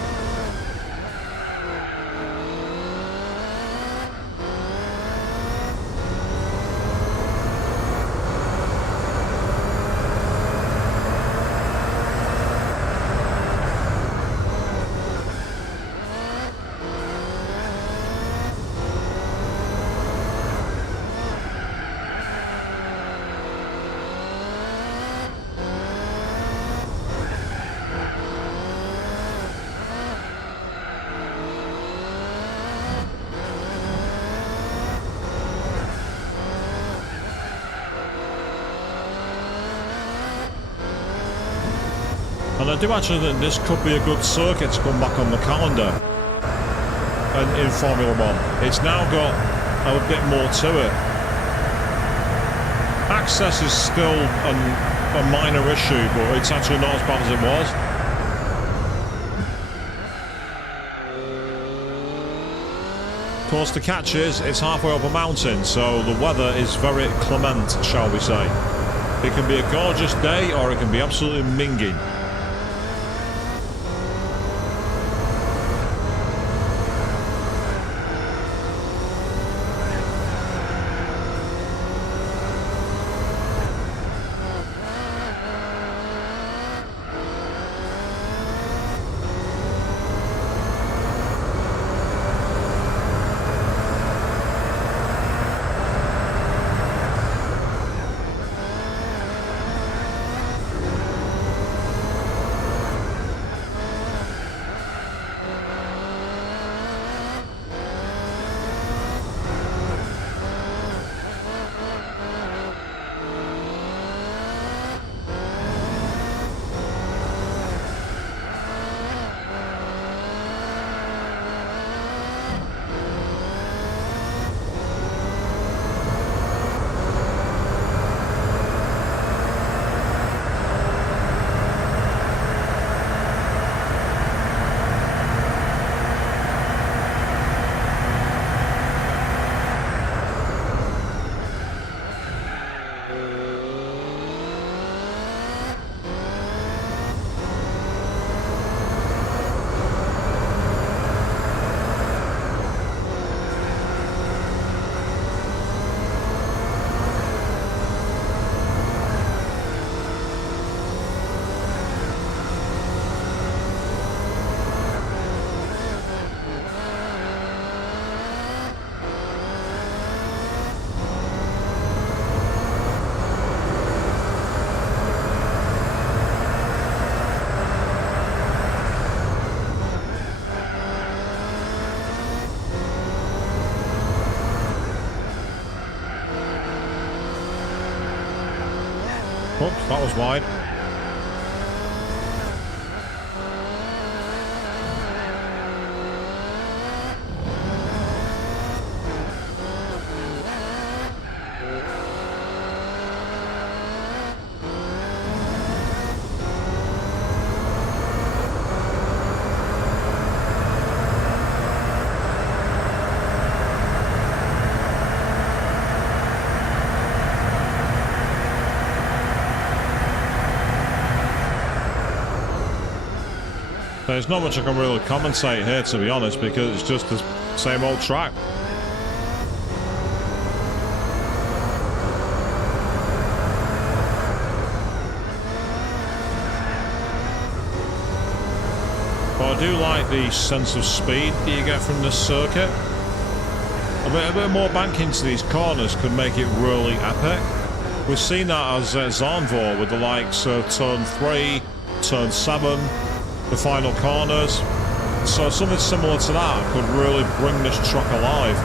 And I do actually think this could be a good circuit to come back on the calendar. And in Formula 1. It's now got a bit more to it. Access is still a minor issue, but it's actually not as bad as it was. Of course, the catch is it's halfway up a mountain, so the weather is very clement, shall we say. It can be a gorgeous day, or it can be absolutely minging. Oops, that was wide. There's not much I can really commentate here, to be honest, because it's just the same old track. But I do like the sense of speed that you get from this circuit. A bit more banking to these corners could make it really epic. We've seen that as Zandvoort with the likes of turn 3, turn 7, the final corners. So something similar to that could really bring this truck alive.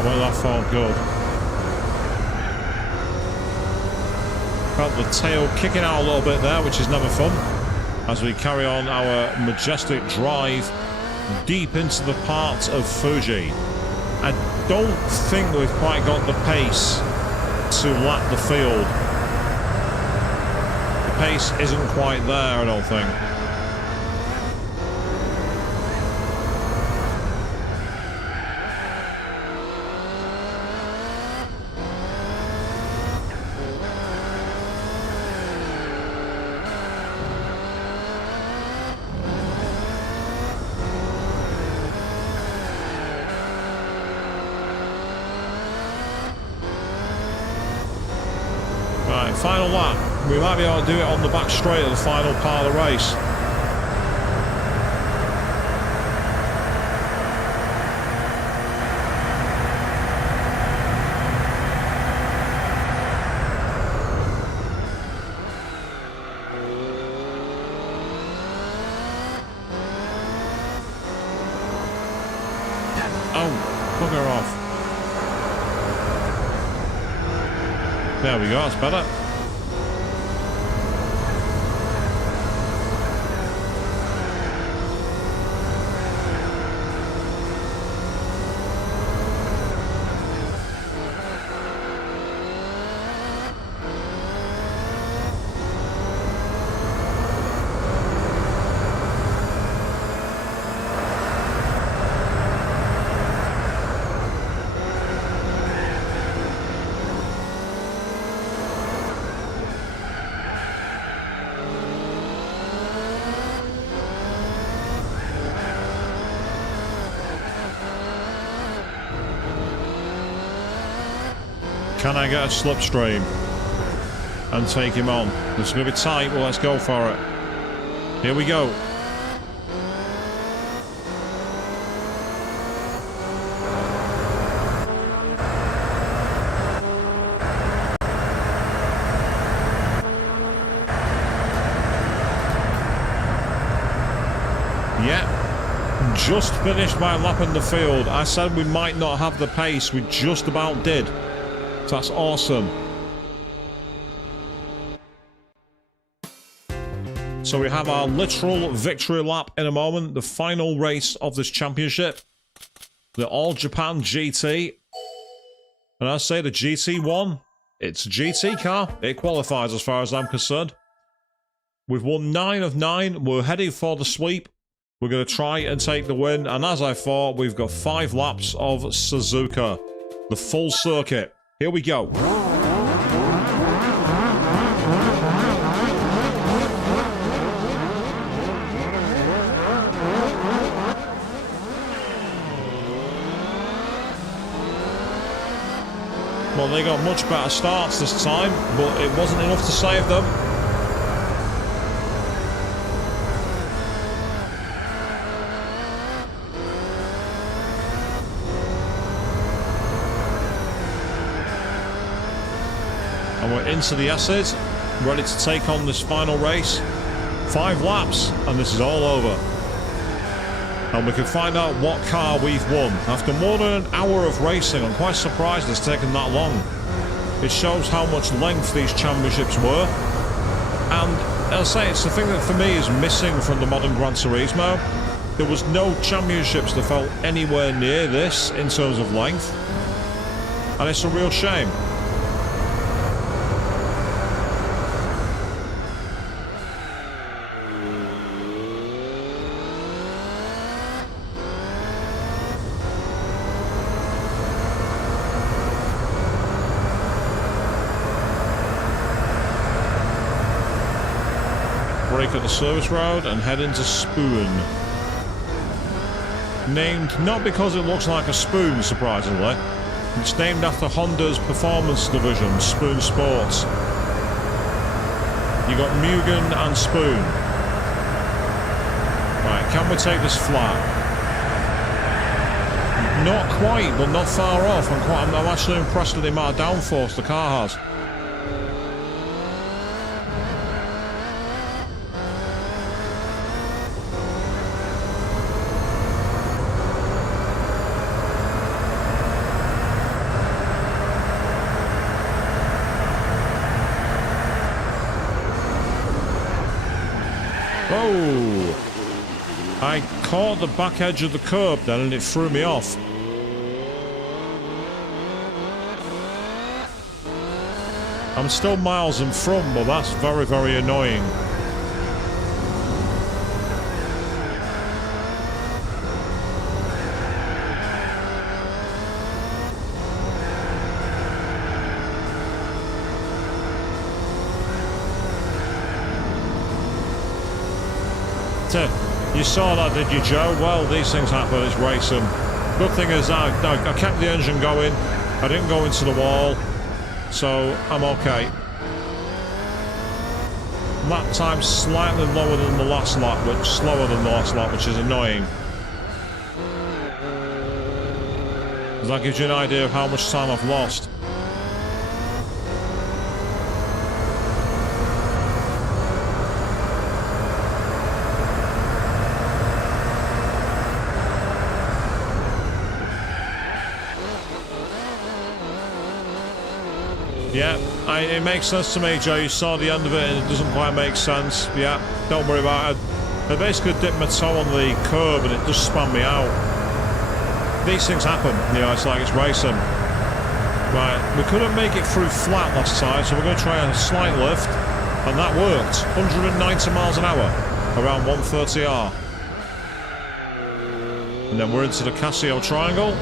That felt good. Felt the tail kicking out a little bit there, which is never fun, as we carry on our majestic drive deep into the part of Fuji. I don't think we've quite got the pace to lap the field. pace isn't quite there, I don't think. Right, final lap. We might be able to do it on the back straight at the final part of the race. Oh, bugger off. There we go, that's better. Can I get a slipstream and take him on? It's going to be tight, but let's go for it. Here we go. Yeah, just finished my lap in the field. I said we might not have the pace, we just about did. So that's awesome. So we have our literal victory lap in a moment. The final race of this championship. The All Japan GT. And I say the GT won. It's a GT car. It qualifies as far as I'm concerned. We've won 9 of 9. We're heading for the sweep. We're going to try and take the win. And as I thought, we've got 5 laps of Suzuka. The full circuit. Here we go. Well, they got much better starts this time, but it wasn't enough to save them. And we're into the S's, ready to take on this final race. 5 laps, and this is all over. And we can find out what car we've won. After more than an hour of racing, I'm quite surprised it's taken that long. It shows how much length these championships were. And as I say, it's the thing that for me is missing from the modern Gran Turismo. There was no championships that felt anywhere near this in terms of length. And it's a real shame. Brake at the service road and head into Spoon. Named not because it looks like a spoon, surprisingly. It's named after Honda's performance division, Spoon Sports. You got Mugen and Spoon. Right, can we take this flat? Not quite, but not far off. I'm actually impressed with the amount of downforce the car has. Oh! I caught the back edge of the curb then and it threw me off. I'm still miles in front, but that's very, very annoying. You saw that, did you, Joe? Well, these things happen. It's racing. Good thing is I kept the engine going. I didn't go into the wall, so I'm okay. Lap time slightly lower than the last lap, but slower than the last lap, which is annoying. That gives you an idea of how much time I've lost. Yeah, it makes sense to me, Joe. You saw the end of it and it doesn't quite make sense. Yeah, don't worry about it. I basically dipped my toe on the curb and it just spun me out. These things happen, you know, it's like it's racing. Right, we couldn't make it through flat last time, so we're going to try a slight lift. And that worked. 190 miles an hour, around 130R. And then we're into the Casio triangle.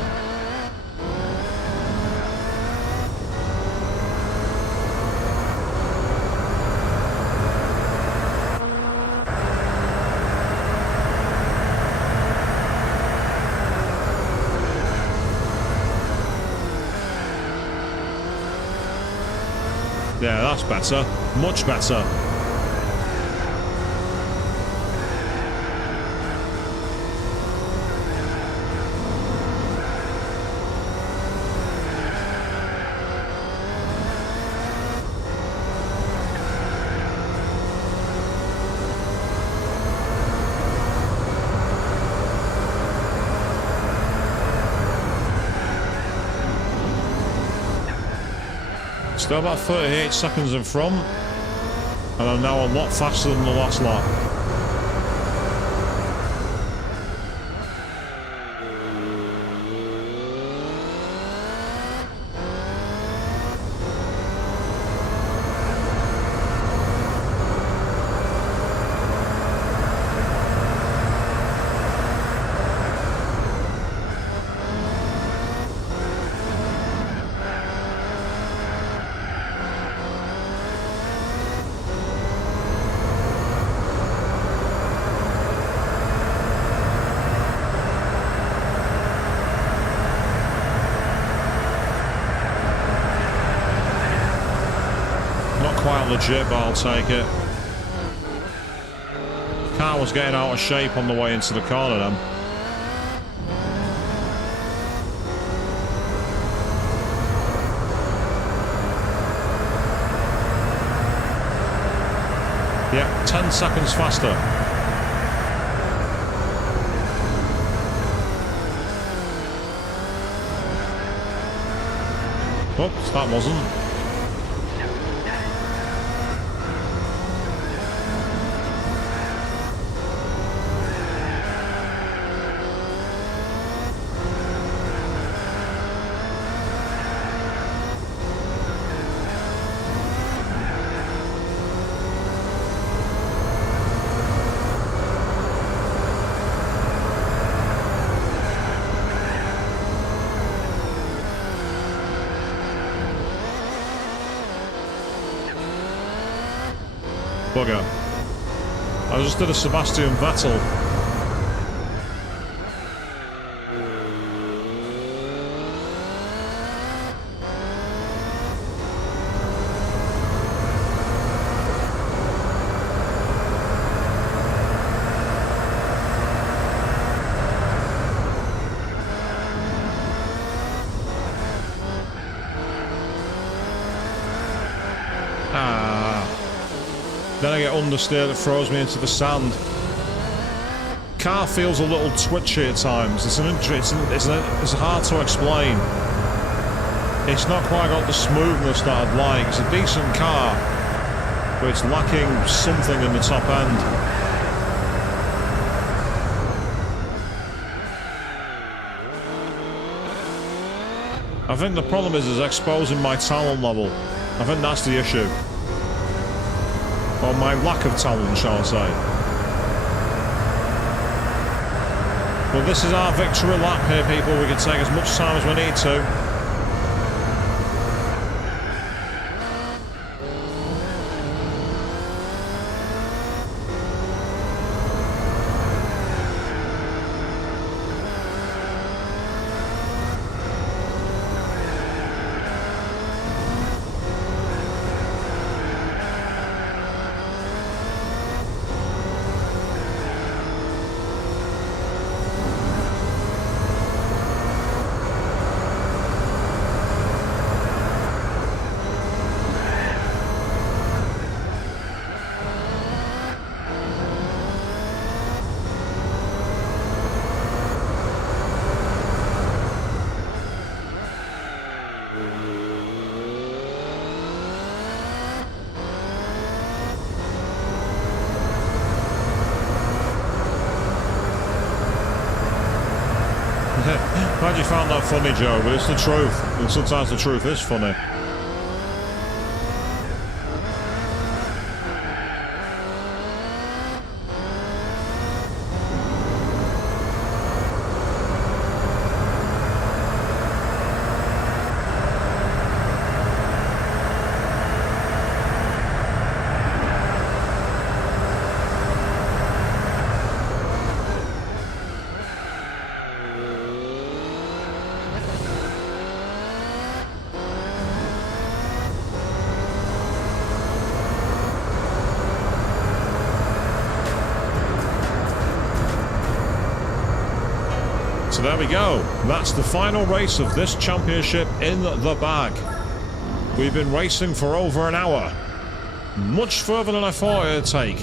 Yeah, that's better. Much better. Still about 38 seconds in front, and I'm now a lot faster than the last lap. Quite legit, but I'll take it. Car was getting out of shape on the way into the corner then. Yeah, 10 seconds faster. Oops, that wasn't. Bugger. I just did a Sebastian Vettel. Then I get understeer that throws me into the sand. Car feels a little twitchy at times. It's hard to explain. It's not quite got the smoothness that I'd like. It's a decent car, but it's lacking something in the top end. I think the problem is exposing my talent level. I think that's the issue. Or my lack of talent, shall I say. Well, this is our victory lap here, people. We can take as much time as we need to. Glad you found that funny, Joe, but it's the truth. And sometimes the truth is funny. So there we go. That's the final race of this championship in the bag. We've been racing for over an hour. Much further than I thought it'd take.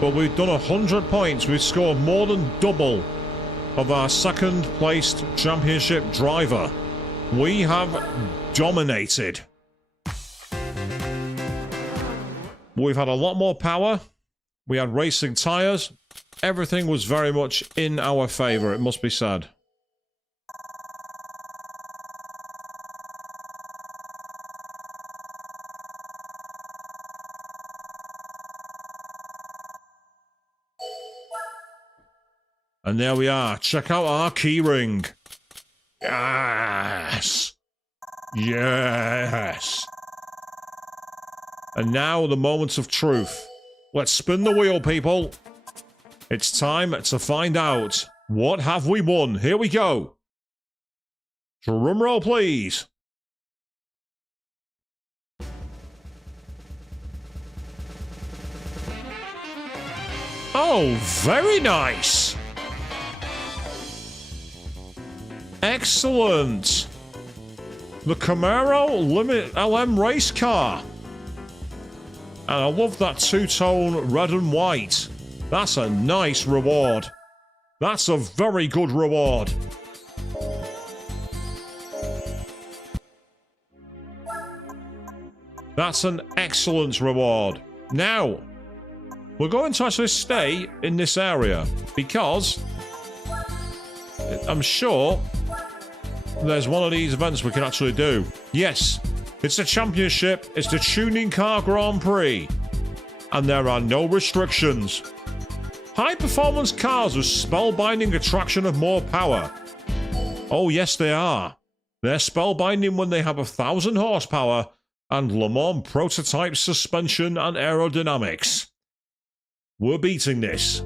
But we've done 100 points. We've scored more than double of our second placed championship driver. We have dominated. We've had a lot more power. We had racing tyres. Everything was very much in our favour, it must be said. And there we are. Check out our keyring. Yes. Yes. And now the moments of truth. Let's spin the wheel, people. It's time to find out. What have we won? Here we go. Drum roll, please. Oh, very nice. Excellent. The Camaro Limit LM race car. And I love that two-tone red and white. That's a nice reward. That's a very good reward. That's an excellent reward. Now, we're going to actually stay in this area because I'm sure there's one of these events we can actually do. Yes, it's a championship. It's the Tuning Car Grand Prix. And there are no restrictions. High-performance cars with spellbinding attraction of more power. Oh, yes, they are. They're spellbinding when they have 1,000 horsepower and Le Mans prototype suspension and aerodynamics. We're beating this.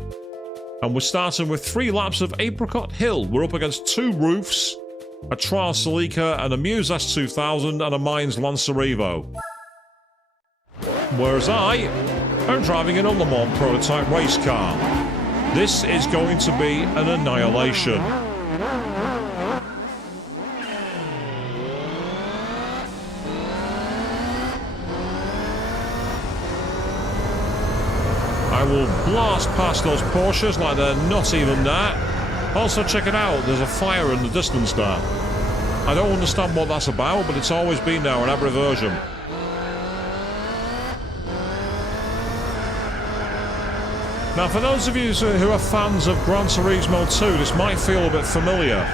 And we're starting with 3 laps of Apricot Hill. We're up against 2 roofs, a Trial Celica, and a Muse S2000, and a Mines Lancer Evo. Whereas I am driving in a Le Mans prototype race car. This is going to be an annihilation. I will blast past those Porsches like they're not even there. Also, check it out, there's a fire in the distance there. I don't understand what that's about, but it's always been there in every version. Now, for those of you who are fans of Gran Turismo 2, this might feel a bit familiar,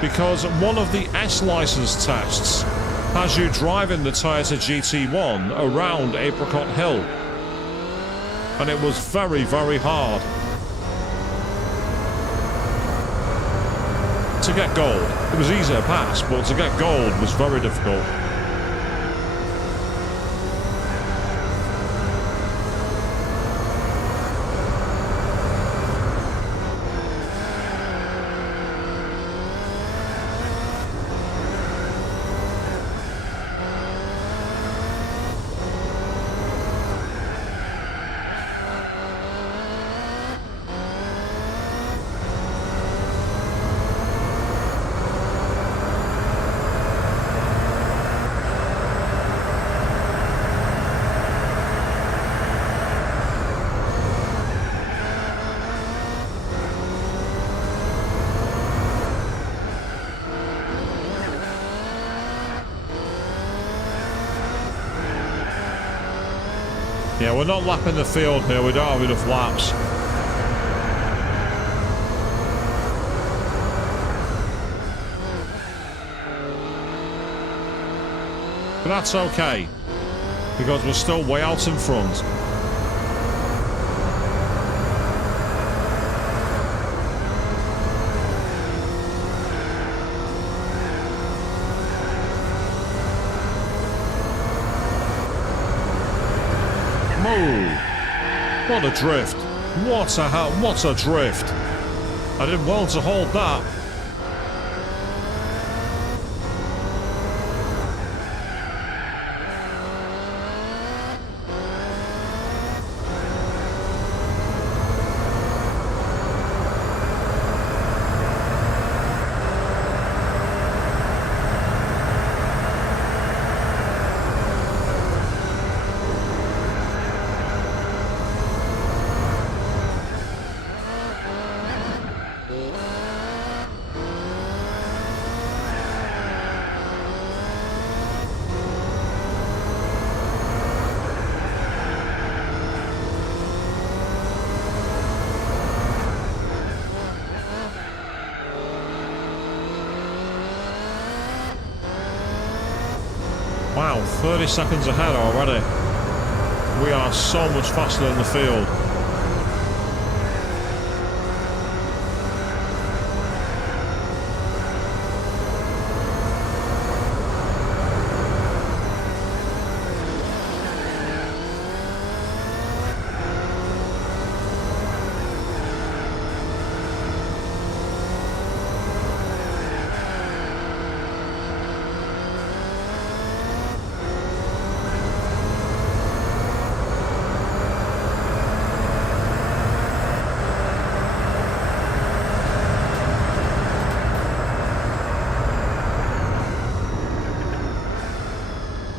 because one of the S license tests has you driving the Toyota GT1 around Apricot Hill. And it was very, very hard to get gold. It was easy to pass, but to get gold was very difficult. Yeah, we're not lapping the field here. We don't have enough laps. But that's okay, because we're still way out in front. What a drift. What a drift. I did well to hold that. Wow, 30 seconds ahead already. We are so much faster in the field.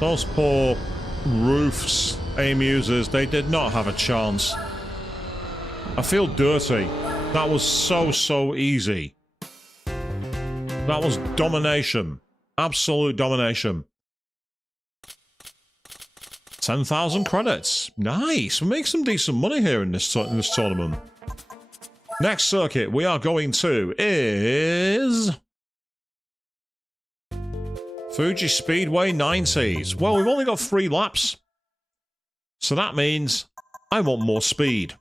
Those poor roofs, amuses, they did not have a chance. I feel dirty. That was so easy. That was domination. Absolute domination. 10,000 credits. Nice. We make some decent money here in this tournament. Next circuit we are going to is Fuji Speedway 90s. Well, we've only got 3 laps. So that means I want more speed.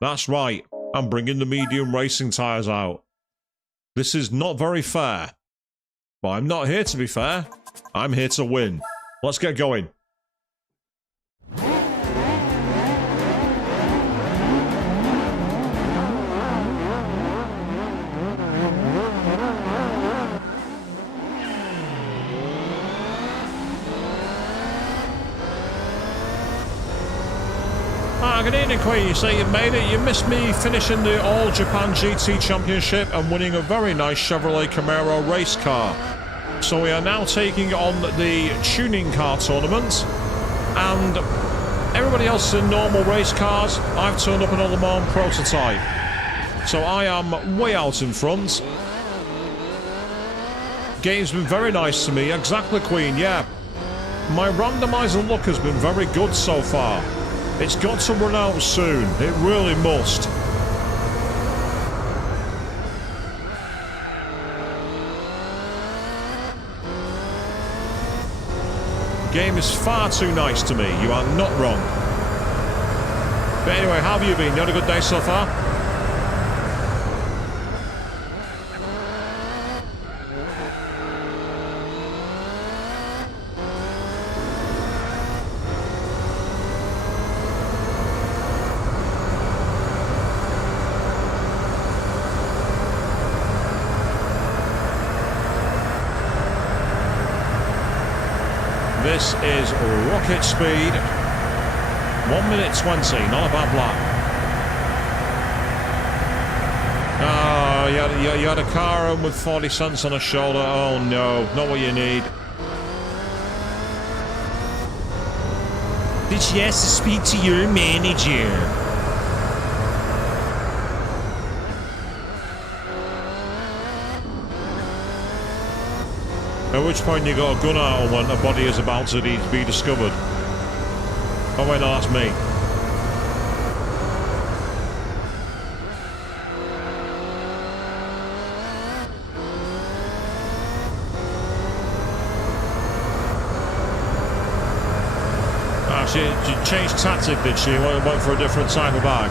That's right. I'm bringing the medium racing tyres out. This is not very fair. But I'm not here to be fair. I'm here to win. Let's get going. Good evening, Queen. You say you made it. You missed me finishing the All Japan GT Championship and winning a very nice Chevrolet Camaro race car. So we are now taking on the tuning car tournament, and everybody else is in normal race cars. I've turned up an Le Mans prototype, so I am way out in front. Game's been very nice to me. Exactly, Queen. Yeah, my randomizer luck has been very good so far. It's got to run out soon. It really must. game is far too nice to me. You are not wrong. But anyway, how have you been? You had a good day so far? This is rocket speed. 1 minute 20, not a bad lap. Oh, you had a car home with 40 cents on a shoulder. Oh no, not what you need. Did she ask to speak to your manager? At which point you got a gun out when a body is about to be discovered. Oh wait, no, that's me. Ah, she changed tactic, did she? Went for a different type of bag.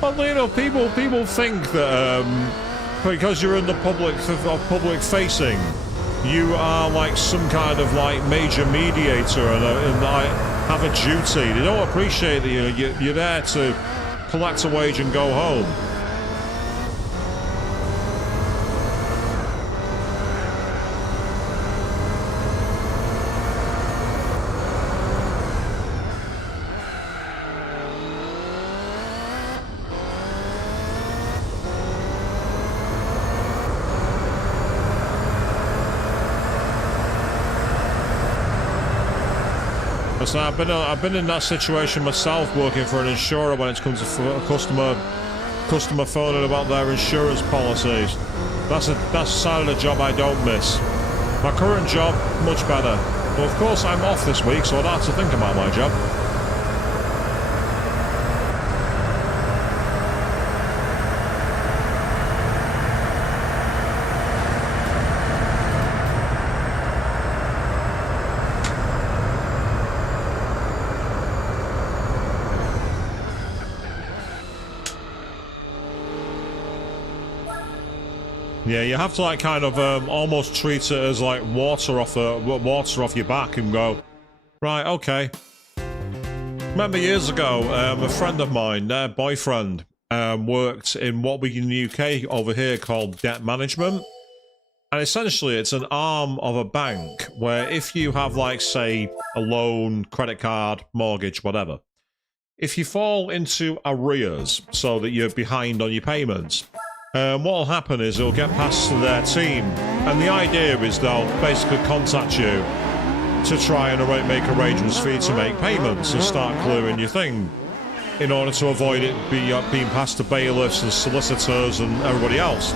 Well, you know, people think that because you're in the public facing, you are like some kind of like major mediator and like have a duty. They don't appreciate that you're there to collect a wage and go home. So I've been in that situation myself, working for an insurer when it comes to a customer phoning about their insurance policies. That's a side of the job I don't miss. My current job, much better. But of course I'm off this week, so I don't have to think about my job. Yeah, you have to like kind of almost treat it as like water off your back and go, right, okay. Remember years ago, a friend of mine, their boyfriend, worked in what we in the UK over here called debt management. And essentially it's an arm of a bank where if you have like, say, a loan, credit card, mortgage, whatever, if you fall into arrears so that you're behind on your payments, what will happen is it'll get passed to their team, and the idea is they'll basically contact you to try and make arrangements for you to make payments and start clearing your thing in order to avoid it being passed to bailiffs and solicitors and everybody else.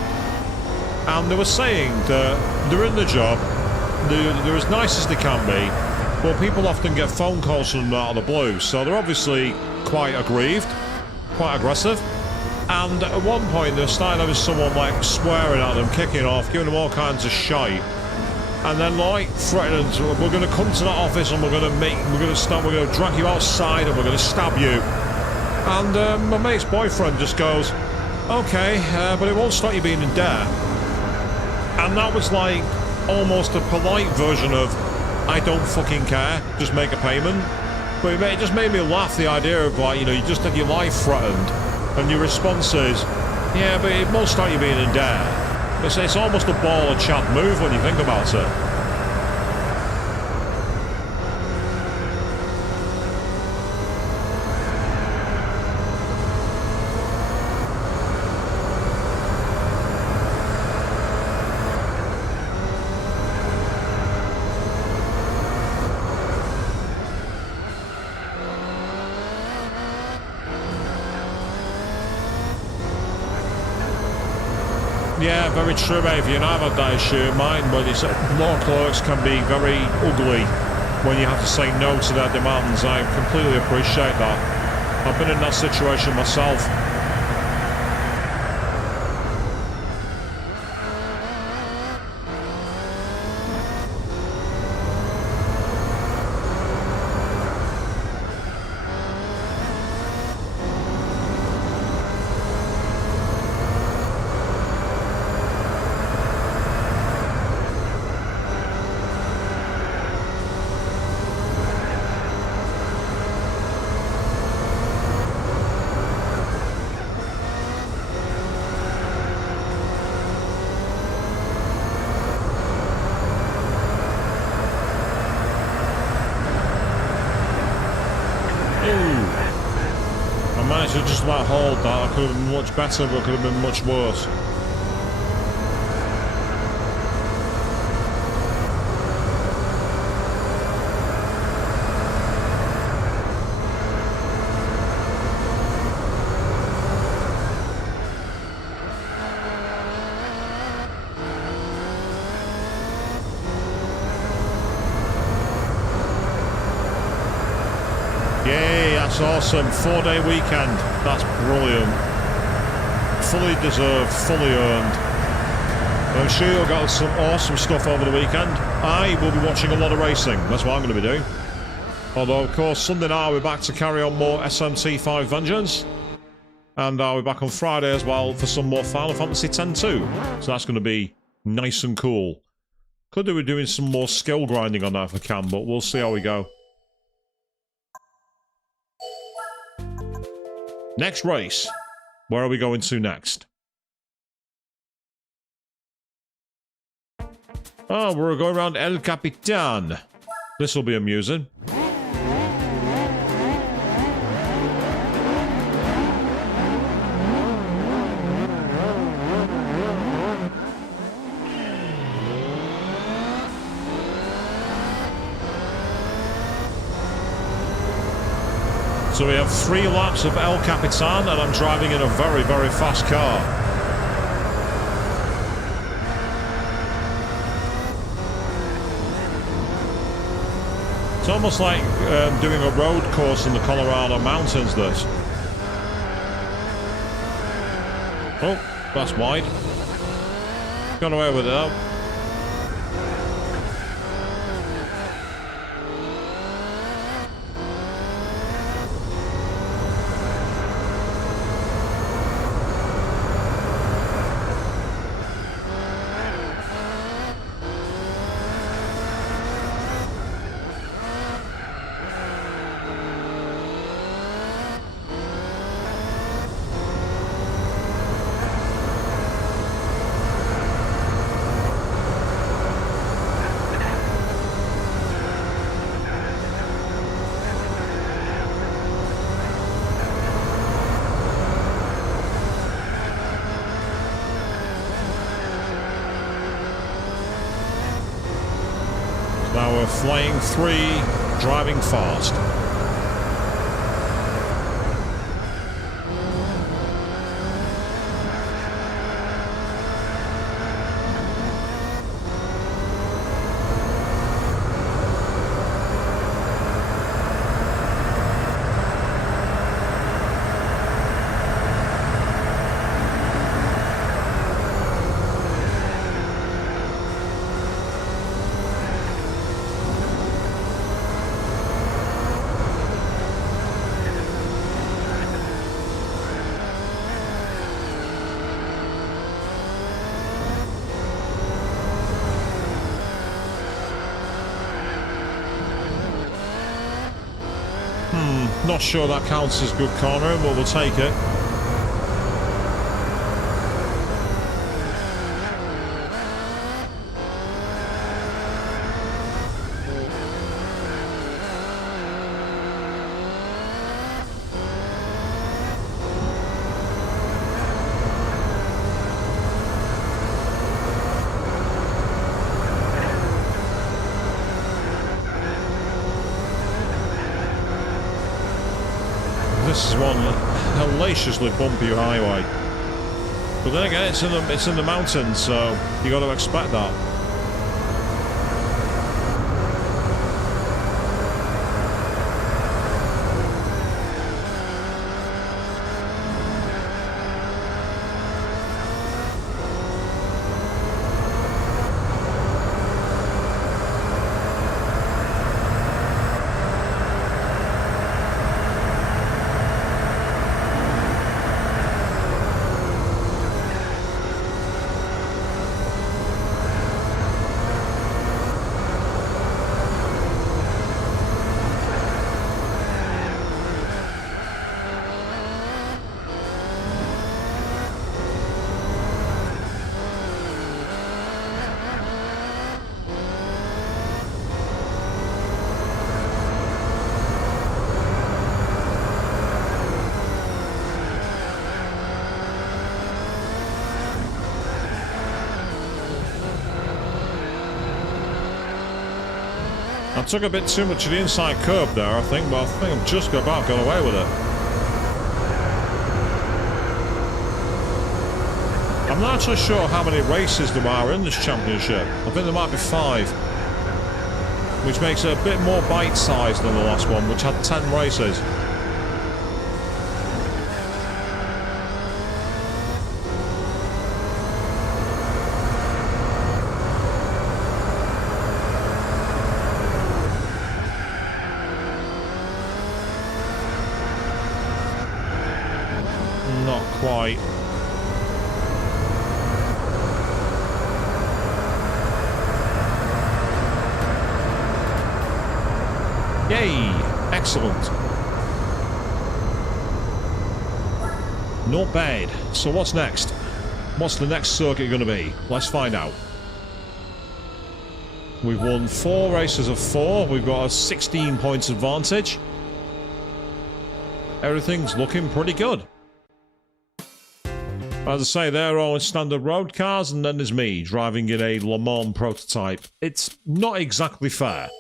And they were saying that they're in the job, they're as nice as they can be, but people often get phone calls from them out of the blue, so they're obviously quite aggrieved, quite aggressive. And at one point, they're starting having someone like swearing at them, kicking off, giving them all kinds of shite, and then like threatening, "We're going to come to that office and we're going to drag you outside and we're going to stab you." And my mate's boyfriend just goes, "Okay, but it won't stop you being in debt." And that was like almost a polite version of, "I don't fucking care, just make a payment." But it just made me laugh, the idea of like, you know, you just had your life threatened. And your response is, yeah, but it won't start you being in debt. It's almost a ball and chat move when you think about it. Yeah, very true, Avian. I've had that issue in mine, but it's law clerks can be very ugly when you have to say no to their demands. I completely appreciate that. I've been in that situation myself. I managed to just about hold that. I could have been much better, but it could have been much worse. Yay, that's awesome. 4-day weekend. That's brilliant. Fully deserved, fully earned. I'm sure you'll get some awesome stuff over the weekend. I will be watching a lot of racing. That's what I'm going to be doing. Although, of course, Sunday night I'll be back to carry on more SMT5 Vengeance. And I'll be back on Friday as well for some more Final Fantasy X-2. So that's going to be nice and cool. Could do with doing some more skill grinding on that if I can, but we'll see how we go. Next race. Where are we going to next? Oh, we're going around El Capitan. This will be amusing. So we have 3 laps of El Capitan, and I'm driving in a very, very fast car. It's almost like doing a road course in the Colorado mountains, this. Oh, that's wide. Got away with it though. Now we're flying 3, driving fast. Not sure that counts as good cornering, but we'll take it. This is one hellaciously bumpy highway. But then again, it's in the mountains, so you got to expect that. I took a bit too much of the inside curb there, I think, but I think I've just about got away with it. I'm not actually sure how many races there are in this championship. I think there might be 5. Which makes it a bit more bite-sized than the last one, which had 10 races. Not quite. Yay! Excellent. Not bad. So what's next? What's the next circuit going to be? Let's find out. We've won 4 races of 4. We've got a 16 points advantage. Everything's looking pretty good. As I say, they're all in standard road cars, and then there's me, driving in a Le Mans prototype. It's not exactly fair.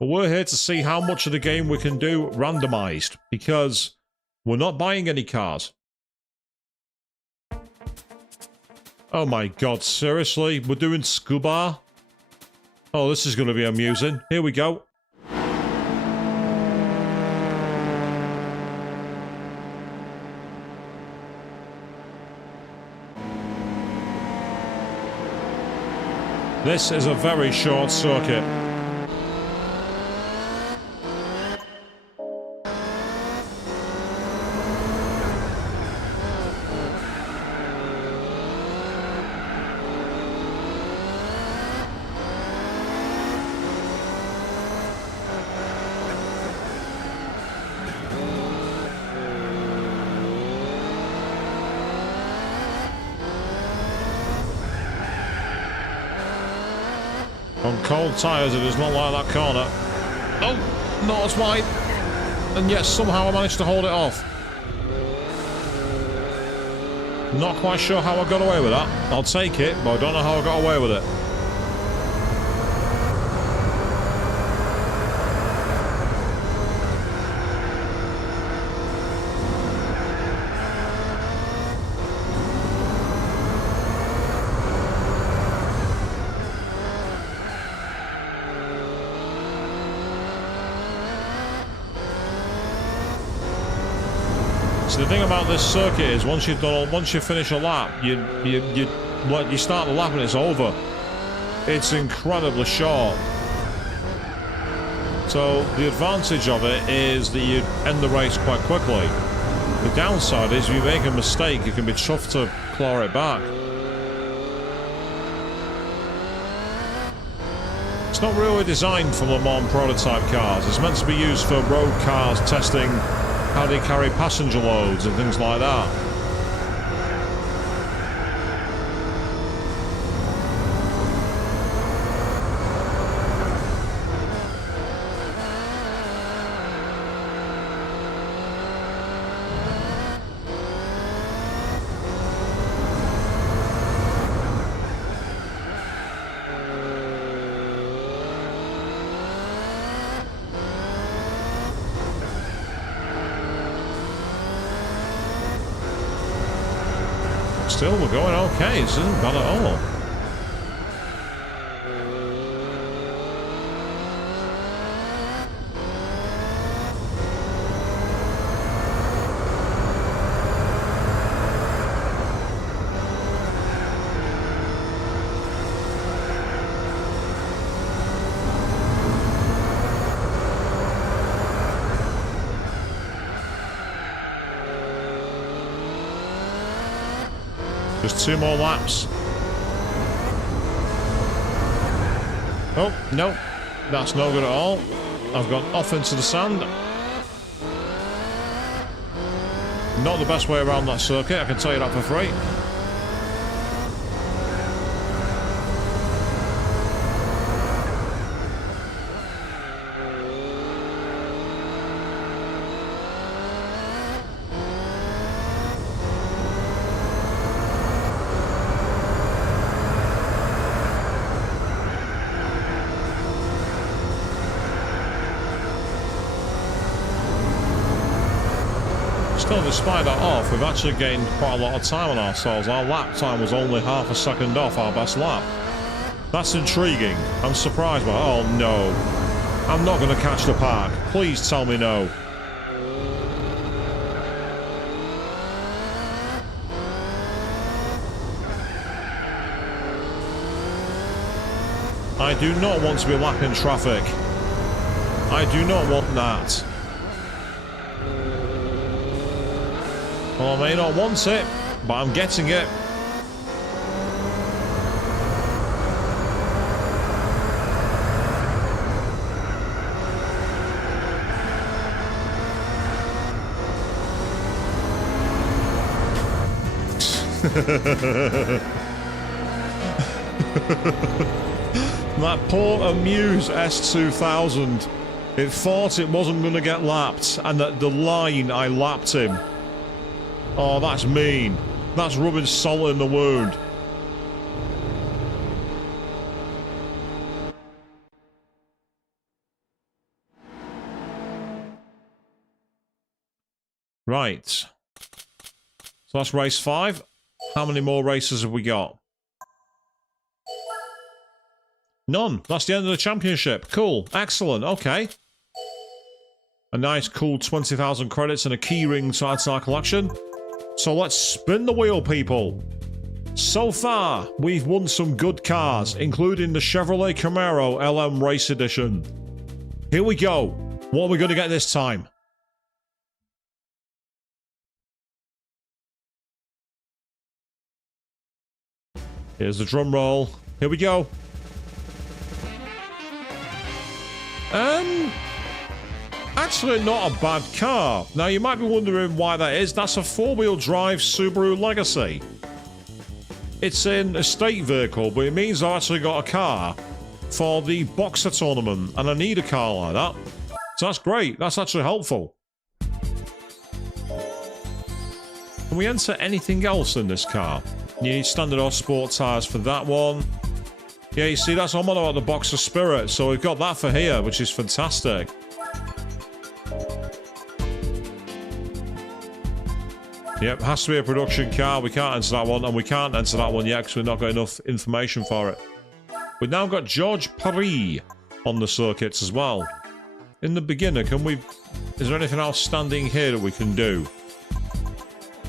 But we're here to see how much of the game we can do randomized, because we're not buying any cars. Oh my god, seriously? We're doing scuba? Oh, this is going to be amusing. Here we go. This is a very short circuit. On cold tyres, it is not like that corner. Oh, not as wide. And yet somehow I managed to hold it off. Not quite sure how I got away with that. I'll take it, but I don't know how I got away with it. So the thing about this circuit is once you finish a lap, you start the lap and it's over. It's incredibly short. So the advantage of it is that you end the race quite quickly. The downside is if you make a mistake, it can be tough to claw it back. It's not really designed for Le Mans prototype cars. It's meant to be used for road cars, testing how they carry passenger loads and things like that. still we're going okay. This isn't bad at all. Just 2 more laps. Oh, no. That's no good at all. I've gone off into the sand. Not the best way around that circuit, I can tell you that for free. Still, despite that off, we've actually gained quite a lot of time on ourselves. Our lap time was only half a second off our best lap. That's intriguing. I'm surprised by. Oh no. I'm not going to catch the park. Please tell me no. I do not want to be lapping traffic. I do not want that. Well, I may not want it, but I'm getting it. That poor Amuse S2000. It thought it wasn't going to get lapped, and at the line I lapped him. Oh, that's mean. That's rubbing salt in the wound. Right. So that's race 5. How many more races have we got? None. That's the end of the championship. Cool. Excellent. Okay. A nice, cool 20,000 credits and a keyring to add to our collection. So let's spin the wheel, people. So far, we've won some good cars, including the Chevrolet Camaro LM Race Edition. Here we go. What are we going to get this time? Here's the drum roll. Here we go. Actually not a bad car. Now you might be wondering why that is. That's a 4-wheel drive Subaru Legacy. It's an estate vehicle, but it means I've actually got a car for the Boxer tournament, and I need a car like that. So that's great. That's actually helpful. Can we enter anything else in this car? You need standard or sport tyres for that one. Yeah, you see, that's I'm on about the Boxer Spirit, so we've got that for here, which is fantastic. Yep, has to be a production car. We can't enter that one, and we can't enter that one yet because we've not got enough information for it. We've now got George Paris on the circuits as well. In the beginner, can we... Is there anything else standing here that we can do?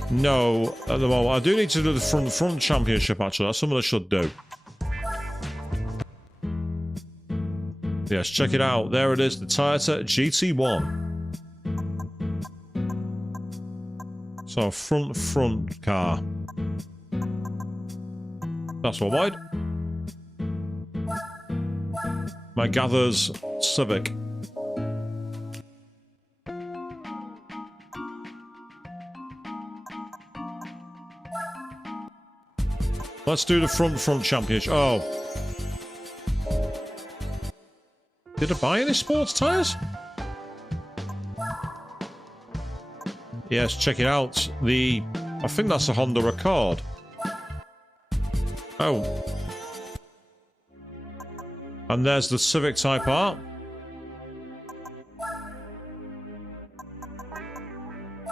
No, at the moment. I do need to do the front championship, actually. That's something I should do. Yes, check it out. There it is, the Toyota GT1. So, front car. That's all wide. My Gather's Civic. Let's do the front championship. Oh. Did I buy any sports tyres? Yes, check it out. I think that's a Honda Accord. Oh. And there's the Civic Type R.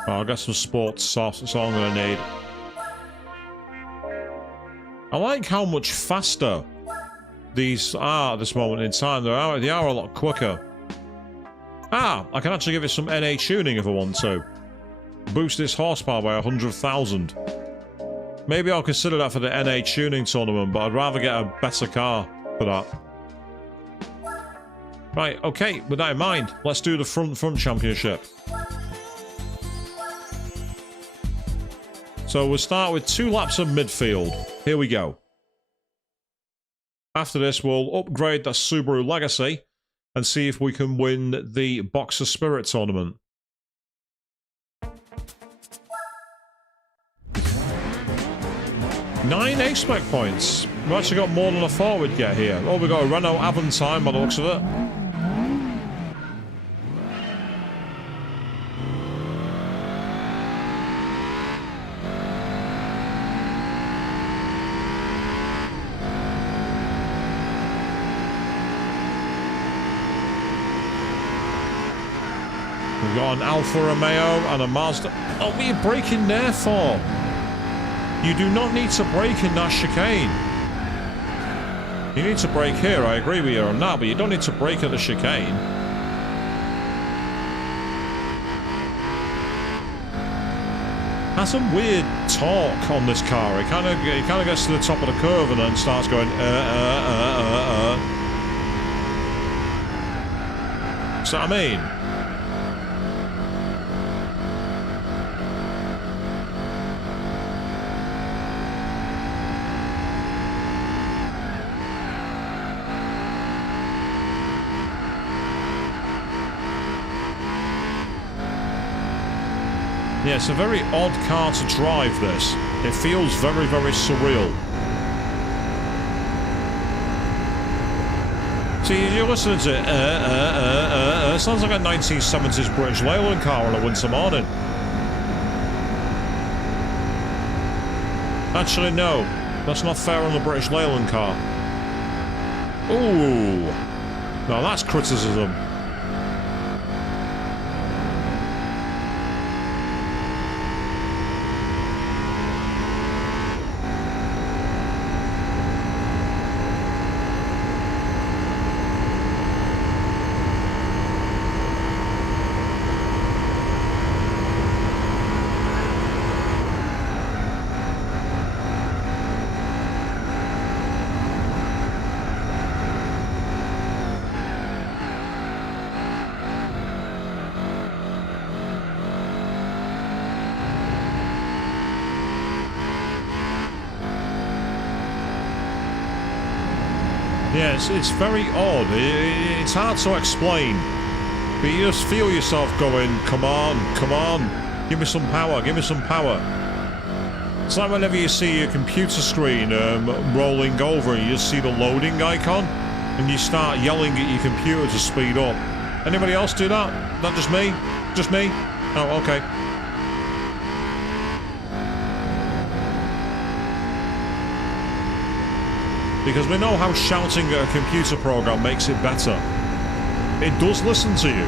Oh, I got some sports softs, that's all I'm going to need. I like how much faster these are at this moment in time. They are a lot quicker. Ah, I can actually give it some NA tuning if I want to. Boost this horsepower by 100,000. Maybe I'll consider that for the NA tuning tournament, but I'd rather get a better car for that. Right, okay, with that in mind, let's do the front championship. So we'll start with 2 laps of midfield. Here we go. After this, we'll upgrade the Subaru Legacy and see if we can win the Boxer Spirit tournament. Nine A-Spec points. We've actually got more than I thought we'd get here. Oh, we've got a Renault Aventine by the looks of it. We've got an Alfa Romeo and a Mazda. Oh, what are you braking there for? You do not need to brake in that chicane. You need to brake here, I agree with you on that, but you don't need to brake at the chicane. Has some weird torque on this car. It kind of gets to the top of the curve and then starts going See what I mean? Yeah, it's a very odd car to drive, this. It feels very, very surreal. See, you're listening to it, sounds like a 1970s British Leyland car on a winter morning. Actually, no. That's not fair on the British Leyland car. Ooh. Now that's criticism. Yeah, it's very odd. It's hard to explain. But you just feel yourself going, come on, give me some power, give me some power. It's like whenever you see your computer screen rolling over and you just see the loading icon and you start yelling at your computer to speed up. Anybody else do that? Not just me? Just me? Oh, okay. Because we know how shouting at a computer program makes it better. It does listen to you.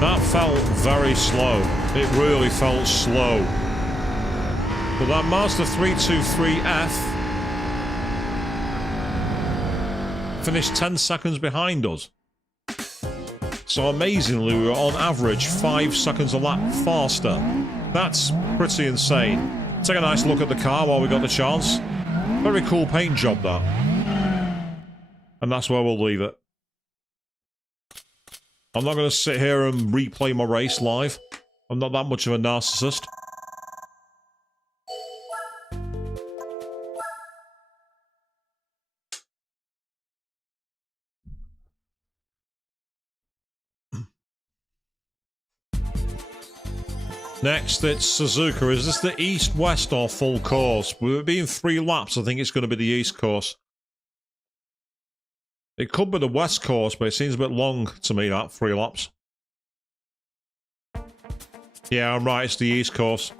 That felt very slow. It really felt slow. But that Mazda 323F finished 10 seconds behind us. So amazingly, we were on average 5 seconds a lap faster. That's pretty insane. Take a nice look at the car while we got the chance. Very cool paint job, that. And that's where we'll leave it. I'm not going to sit here and replay my race live. I'm not that much of a narcissist. Next, it's Suzuka. Is this the east, west, or full course? With it being 3 laps, I think it's going to be the east course. It could be the west course, but it seems a bit long to me, that 3 laps. Yeah, I'm right, it's the east course.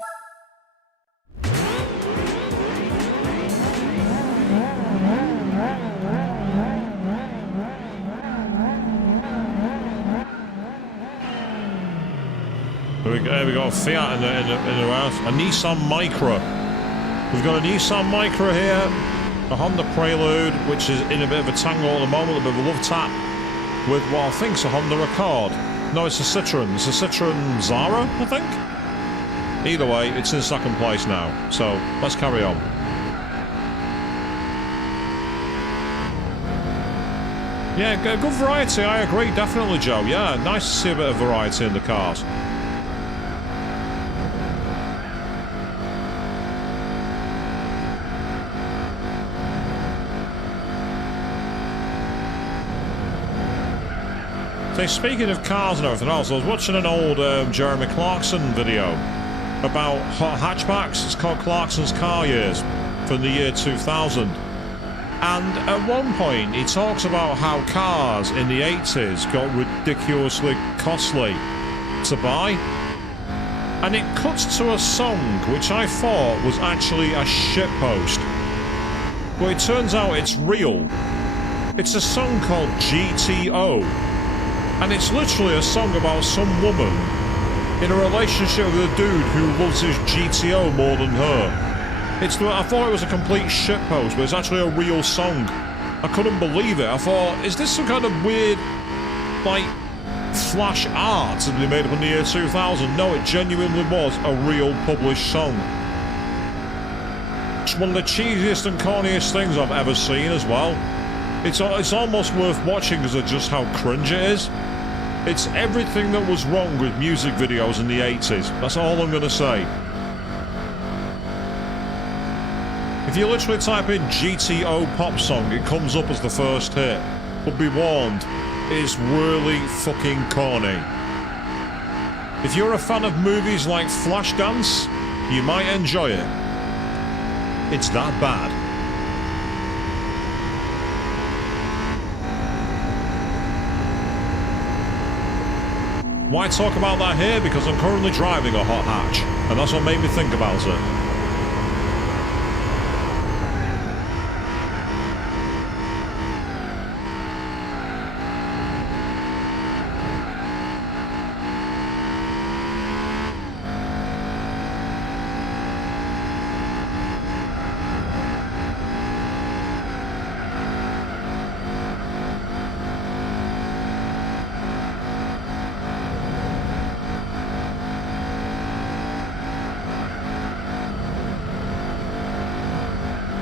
Here we got a Fiat in the house. A Nissan Micra. We've got a Nissan Micra here. A Honda Prelude, which is in a bit of a tangle at the moment, a bit of a love tap. With what I think's a Honda Accord. No, it's a Citroen. It's a Citroen Zara, I think? Either way, it's in second place now. So, let's carry on. Yeah, good variety, I agree, definitely, Joe. Yeah, nice to see a bit of variety in the cars. So speaking of cars and everything else, I was watching an old Jeremy Clarkson video about hatchbacks. It's called Clarkson's Car Years from the year 2000. And at one point, he talks about how cars in the 80s got ridiculously costly to buy. And it cuts to a song which I thought was actually a shitpost. But it turns out it's real. It's a song called GTO. And it's literally a song about some woman in a relationship with a dude who loves his GTO more than her. I thought it was a complete shitpost, but it's actually a real song. I couldn't believe it. I thought, is this some kind of weird, like, flash art that they made up in the year 2000? No, it genuinely was a real published song. It's one of the cheesiest and corniest things I've ever seen as well. It's almost worth watching because of just how cringe it is. It's everything that was wrong with music videos in the 80s. That's all I'm going to say. If you literally type in GTO pop song, it comes up as the first hit. But be warned, it's really fucking corny. If you're a fan of movies like Flashdance, you might enjoy it. It's that bad. Why talk about that here? Because I'm currently driving a hot hatch, and that's what made me think about it.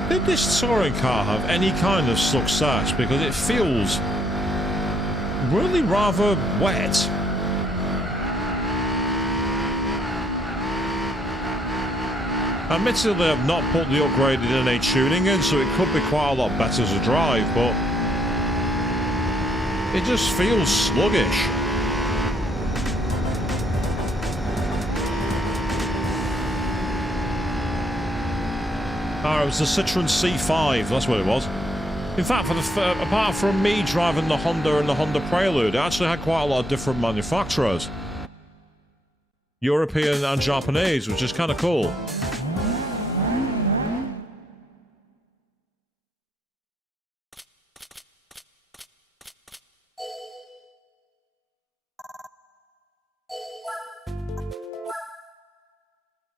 Did this touring car have any kind of success? Because it feels really rather wet. Admittedly, I've not put the upgraded NA tuning in, so it could be quite a lot better to drive, but it just feels sluggish. It was the Citroen C5, that's what it was. In fact, apart from me driving the Honda and the Honda Prelude, it actually had quite a lot of different manufacturers. European and Japanese, which is kind of cool.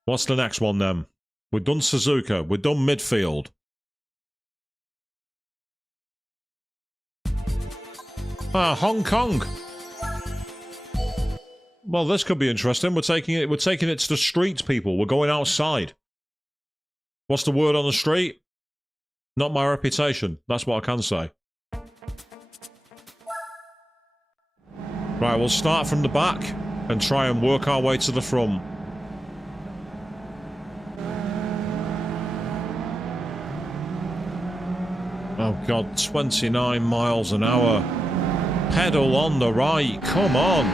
What's the next one then? We've done Suzuka. We've done midfield. Hong Kong. Well, this could be interesting. We're taking it to the streets, people. We're going outside. What's the word on the street? Not my reputation. That's what I can say. Right, we'll start from the back and try and work our way to the front. Oh god, 29 miles an hour. Pedal on the right, come on.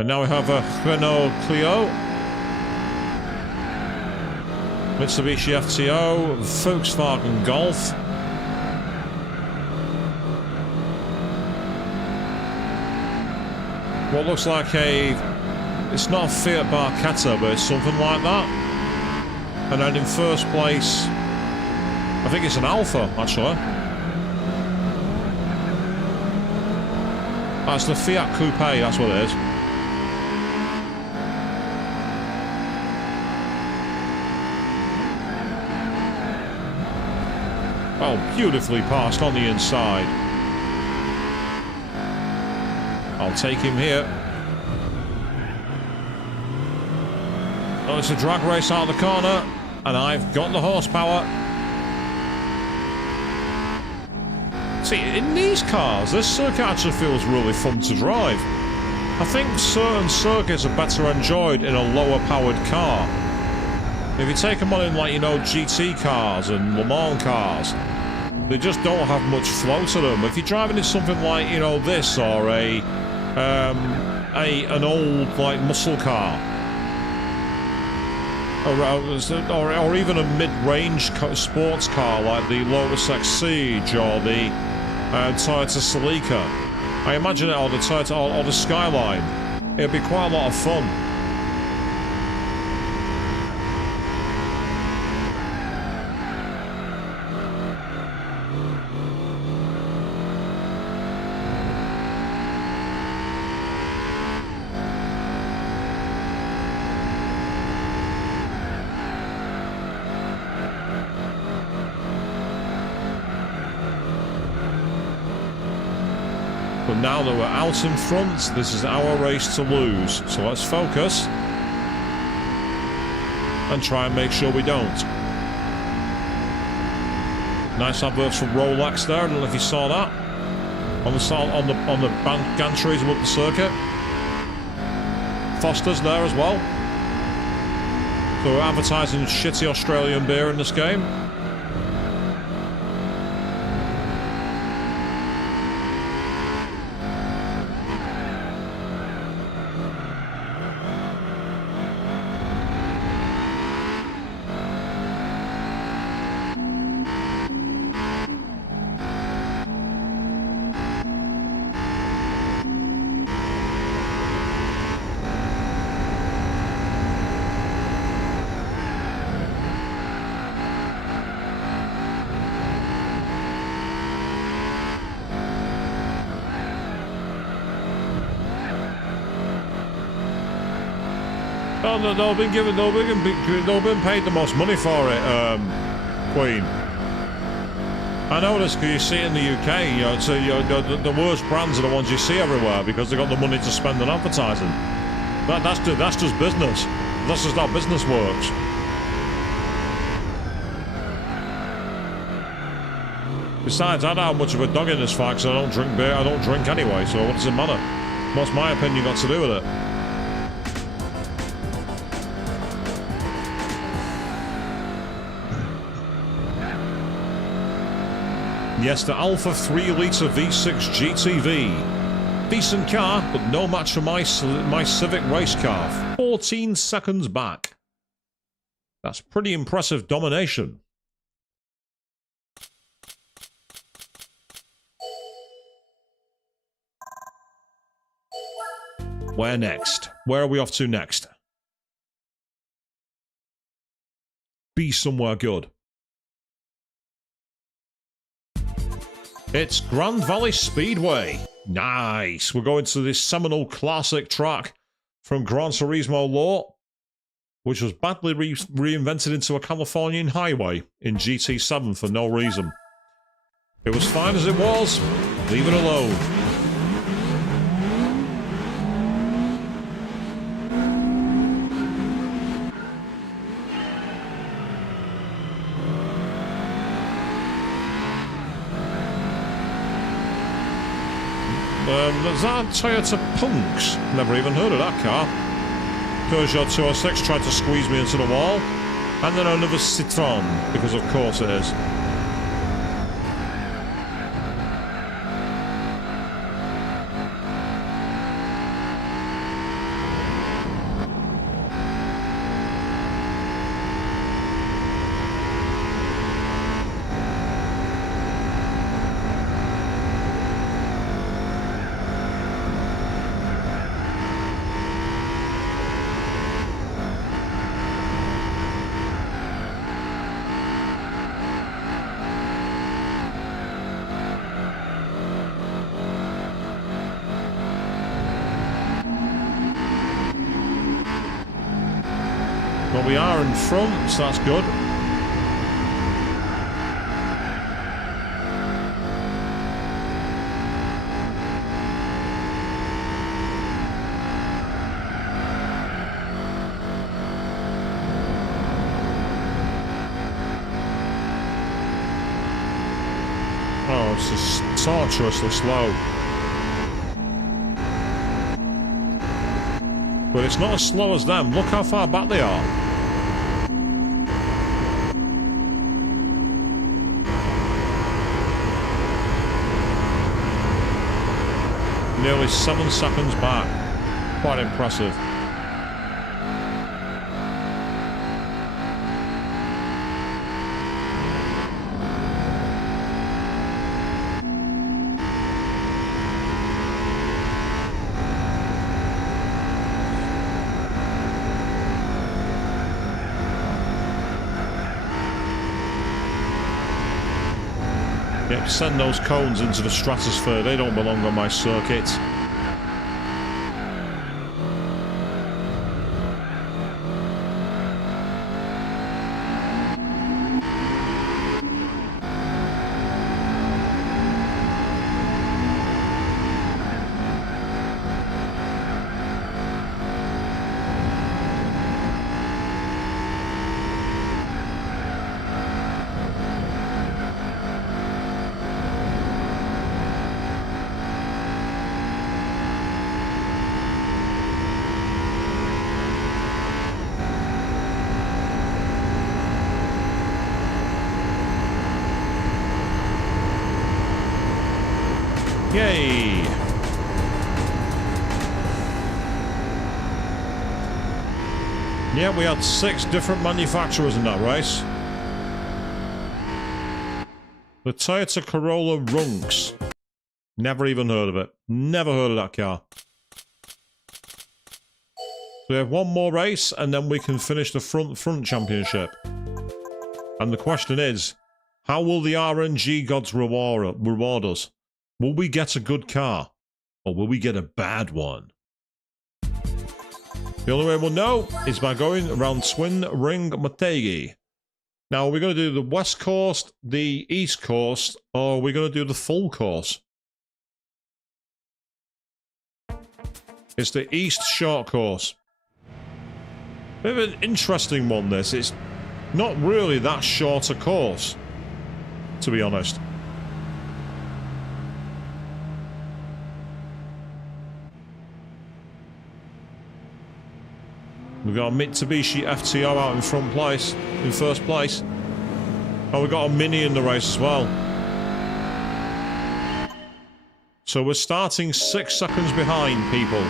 And now we have a Renault Clio, Mitsubishi FTO, Volkswagen Golf. What looks like it's not a Fiat Barchetta, but it's something like that. And then in first place, I think it's an Alfa, actually. That's the Fiat Coupe, that's what it is. Oh, beautifully passed on the inside. I'll take him here. Oh, it's a drag race out of the corner, and I've got the horsepower. See, in these cars, this circuit actually feels really fun to drive. I think certain circuits are better enjoyed in a lower-powered car. If you take them on in, like, you know, GT cars and Le Mans cars, they just don't have much flow to them. If you're driving in something like, you know, this or an old, like, muscle car, or even a mid-range sports car like the Lotus Exige or the Toyota Celica, I imagine it, or the Toyota or the Skyline, it'd be quite a lot of fun. But now that we're out in front, this is our race to lose. So let's focus and try and make sure we don't. Nice adverts from Rolex there. I don't know if you saw that on the gantries above the circuit. Foster's there as well. So we're advertising shitty Australian beer in this game. Oh, no, they've been paid the most money for it, Queen. I know this because you see it in the UK. You know, so the worst brands are the ones you see everywhere because they've got the money to spend on advertising. That's just business. That's just how business works. Besides, I don't have much of a dog in this fight because I don't drink beer. I don't drink anyway, so what does it matter? What's my opinion got to do with it? Yes, the Alfa 3-litre V6 GTV. Decent car, but no match for my Civic race car. 14 seconds back. That's pretty impressive domination. Where next? Where are we off to next? Be somewhere good. It's Grand Valley Speedway. Nice. We're going to this seminal classic track from Gran Turismo lore, which was badly reinvented into a Californian highway in GT7 for no reason. It was fine as it was. Leave it alone. There's that Toyota Punks. Never even heard of that car. Peugeot 206 tried to squeeze me into the wall. And then another Citroën, because of course it is. Well, we are in front, so that's good. Oh, it's just tortuously slow. But it's not as slow as them. Look how far back they are. Nearly 7 seconds back. Quite impressive. Yep, send those cones into the stratosphere. They don't belong on my circuit. Yay! Yeah, we had 6 different manufacturers in that race. The Toyota Corolla Runks. Never even heard of it. Never heard of that car. So we have one more race and then we can finish the front championship. And the question is, how will the RNG gods reward us? Will we get a good car? Or will we get a bad one? The only way we'll know is by going around Twin Ring Motegi. Now, are we going to do the west course, the east course, or are we going to do the full course? It's the east short course. Bit of an interesting one, this. It's not really that short a course, to be honest. We've got a Mitsubishi FTO out in first place. Oh, we've got a Mini in the race as well. So we're starting 6 seconds behind, people.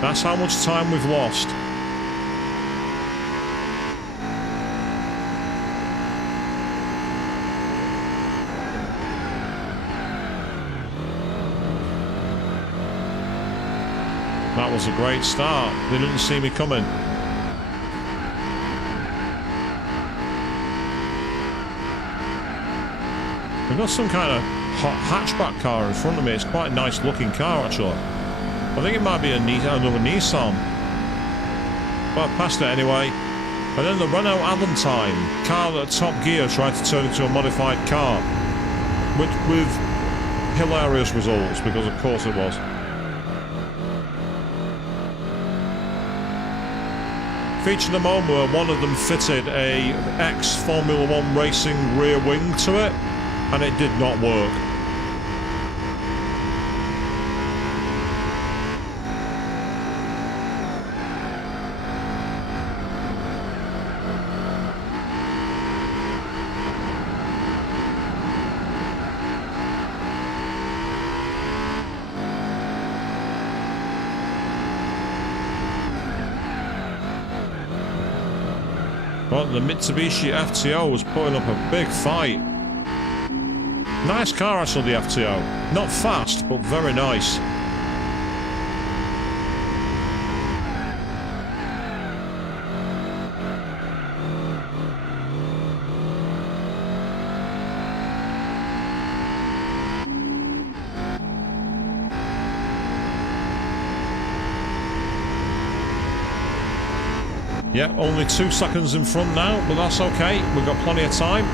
That's how much time we've lost. That was a great start. They didn't see me coming. We've got some kind of hot hatchback car in front of me. It's quite a nice looking car, actually. I think it might be another Nissan. But I passed it anyway. And then the Renault Aventine car at Top Gear tried to turn into a modified car. With hilarious results, because of course it was. Featured a moment where one of them fitted a ex-Formula 1 racing rear wing to it, and it did not work. But the Mitsubishi FTO was putting up a big fight. Nice car actually, the FTO. Not fast, but very nice. Yeah, only 2 seconds in front now, but that's okay. We've got plenty of time.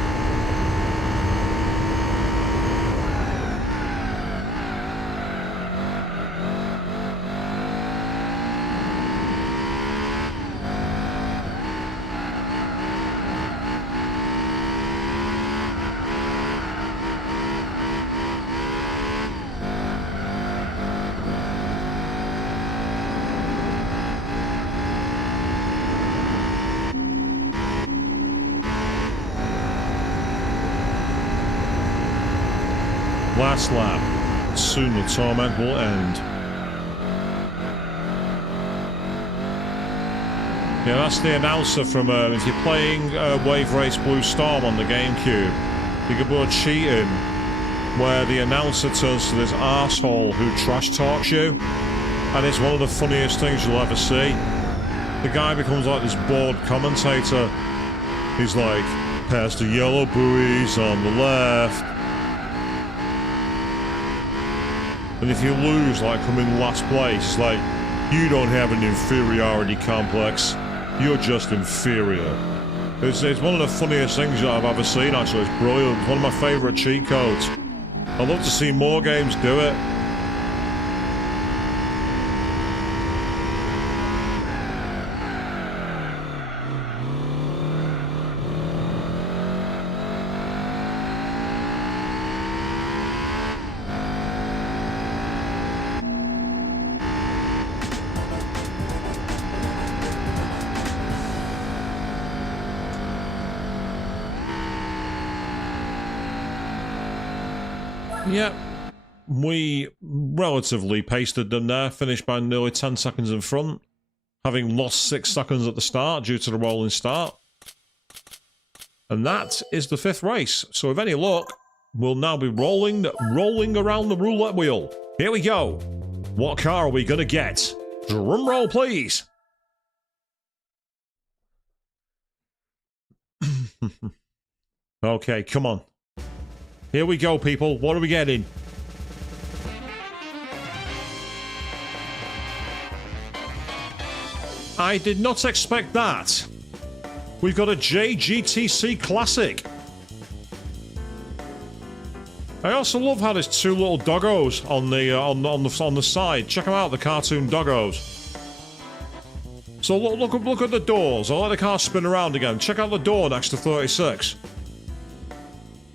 Last lap. Soon the torment will end. Yeah, that's the announcer from, if you're playing Wave Race Blue Storm on the GameCube, you can put cheating where the announcer turns to this arsehole who trash talks you, and it's one of the funniest things you'll ever see. The guy becomes like this bored commentator. He's like, past the yellow buoys on the left. And if you lose, like, come in last place, like, you don't have an inferiority complex. You're just inferior. It's one of the funniest things that I've ever seen, actually. It's brilliant. It's one of my favourite cheat codes. I'd love to see more games do it. Yep, we relatively pasted them there, finished by nearly 10 seconds in front, having lost 6 seconds at the start due to the rolling start. And that is the 5th race. So with any luck, we'll now be rolling around the roulette wheel. Here we go. What car are we going to get? Drum roll, please. Okay, come on. Here we go, people. What are we getting? I did not expect that. We've got a JGTC Classic. I also love how there's 2 little doggos on the side. Check them out, the cartoon doggos. So look at the doors. I'll let the car spin around again. Check out the door next to 36.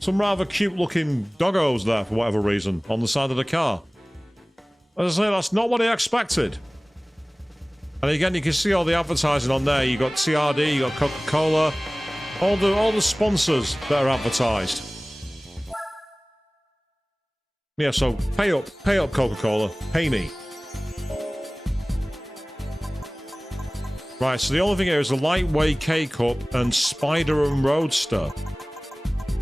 Some rather cute-looking doggos there, for whatever reason, on the side of the car. As I say, that's not what I expected. And again, you can see all the advertising on there. You got TRD, you got Coca-Cola, all the sponsors that are advertised. Yeah, so pay up, Coca-Cola, pay me. Right, so the only thing here is the lightweight K-Cup and Spider and Roadster.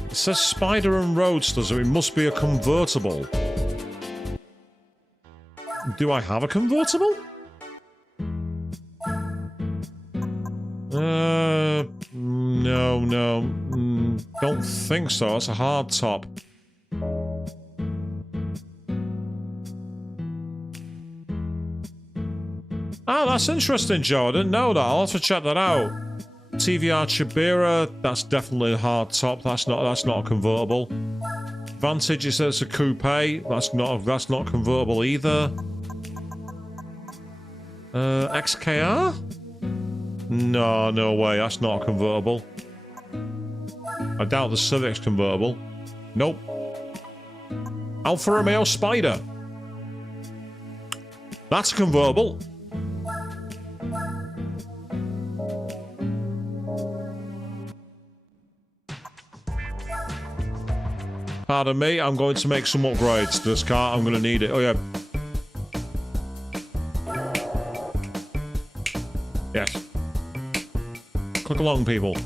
It says Spider and Roadster, so it must be a convertible. Do I have a convertible? No. Don't think so. It's a hard top. Oh, that's interesting, Joe. I didn't know that. I'll have to check that out. TVR Chibira, that's definitely a hard top. That's not a convertible. Vantage, it says it's a coupe. That's not convertible either. XKR? No way. That's not a convertible. I doubt the Civic's convertible. Nope. Alfa Romeo Spider. That's a convertible. Pardon me, I'm going to make some upgrades to this car. I'm going to need it. Oh, yeah. Yes. Click along, people.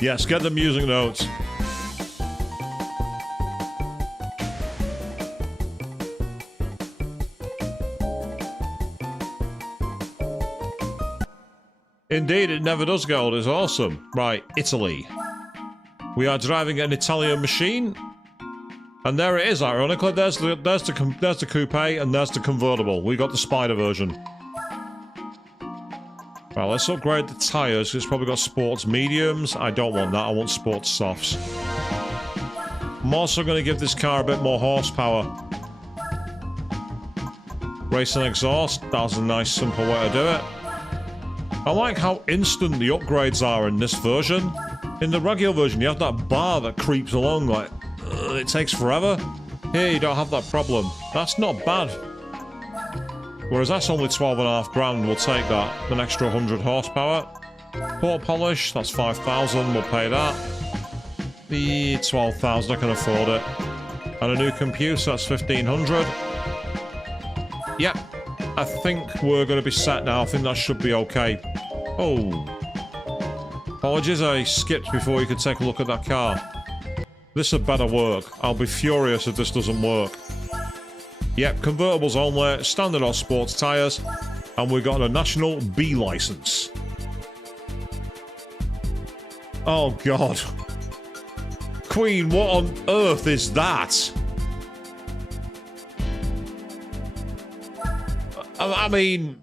Yes, get the music notes. Indeed, it never does get old. It's awesome. Right, Italy. We are driving an Italian machine. And there it is, ironically. There's the coupe and there's the convertible. We got the Spider version. Right, let's upgrade the tyres. It's probably got sports mediums. I don't want that. I want sports softs. I'm also going to give this car a bit more horsepower. Racing exhaust. That's a nice, simple way to do it. I like how instant the upgrades are in this version. In the regular version, you have that bar that creeps along like... it takes forever. Here, you don't have that problem. That's not bad. Whereas that's only 12.5 grand, we'll take that. An extra 100 horsepower. Port polish, that's 5,000, we'll pay that. The 12,000, I can afford it. And a new computer, that's 1,500. Yep, I think we're going to be set now. I think that should be okay. Oh. Apologies, I skipped before you could take a look at that car. This had better work. I'll be furious if this doesn't work. Yep, convertibles only, standard or sports tyres, and we've got a national B licence. Oh god. Queen, what on earth is that? I mean,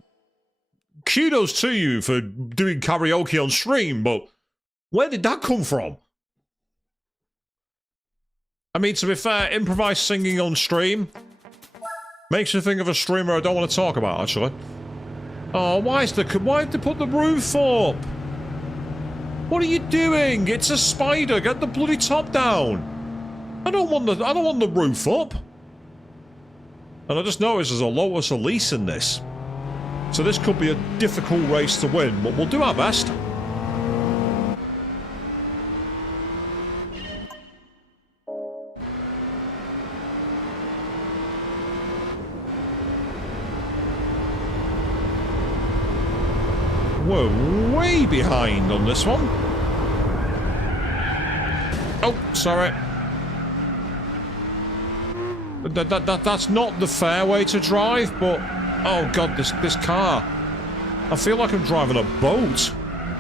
kudos to you for doing karaoke on stream, but where did that come from? I mean, to be fair, improvised singing on stream makes me think of a streamer I don't want to talk about, actually. Oh, why'd they put the roof up? What are you doing? It's a spider. Get the bloody top down. I don't want the roof up. And I just noticed there's a Lotus Elise in this. So this could be a difficult race to win, but we'll do our best. We're way behind on this one. Oh, sorry. That's not the fair way to drive, but... oh god, this car. I feel like I'm driving a boat.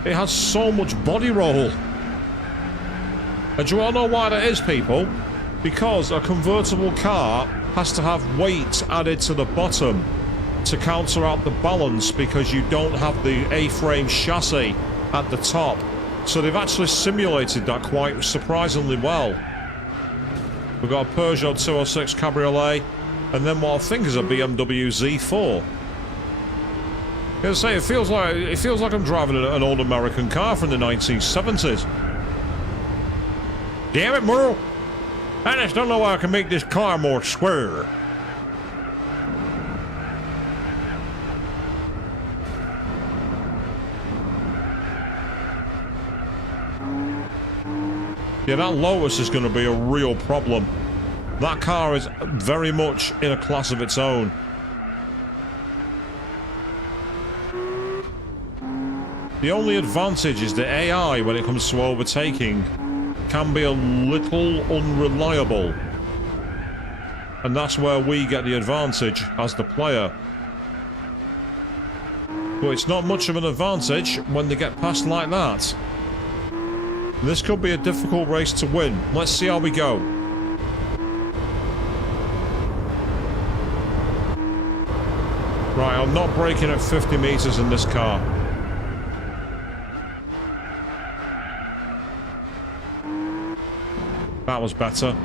It has so much body roll. And do you all know why that is, people? Because a convertible car has to have weight added to the bottom to counteract the balance, because you don't have the A-frame chassis at the top. So they've actually simulated that quite surprisingly well. We've got a Peugeot 206 Cabriolet, and then what I think is a BMW Z4. I say, it feels like I'm driving an old American car from the 1970s. Damn it, Merle! I just don't know how I can make this car more square. Yeah, that Lotus is going to be a real problem. That car is very much in a class of its own. The only advantage is the AI, when it comes to overtaking, can be a little unreliable. And that's where we get the advantage as the player. But it's not much of an advantage when they get past like that. This could be a difficult race to win. Let's see how we go. Right, I'm not braking at 50 meters in this car. That was better.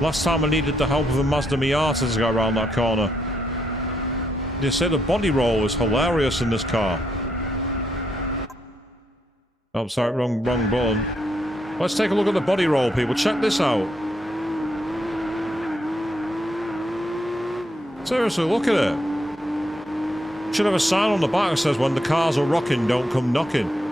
Last time I needed the help of a Mazda Miata to go around that corner. You say the body roll is hilarious in this car. Oh, sorry, wrong button. Let's take a look at the body roll, people. Check this out. Seriously, look at it. Should have a sign on the back that says, when the cars are rocking, don't come knocking.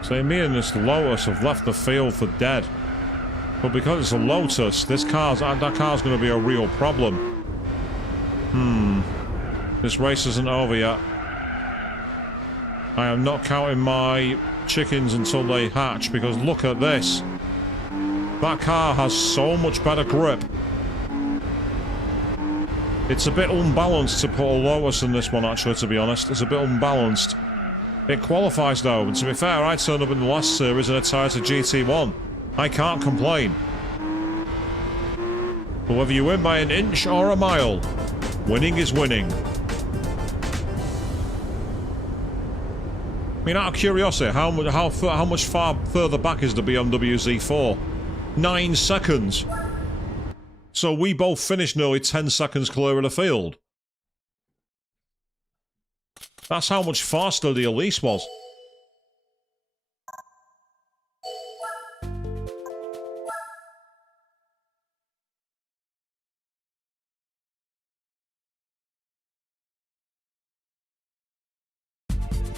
So me and this Lotus have left the field for dead. But because it's a Lotus, that car's going to be a real problem. This race isn't over yet. I am not counting my chickens until they hatch, because look at this. That car has so much better grip. It's a bit unbalanced to put a Lotus in this one, actually, to be honest. It's a bit unbalanced. It qualifies, though, and to be fair, I turned up in the last series in a Toyota GT1. I can't complain. But whether you win by an inch or a mile, winning is winning. I mean, out of curiosity, how much far further back is the BMW Z4? 9 seconds. So we both finished nearly 10 seconds clear of the field. That's how much faster the Elise was.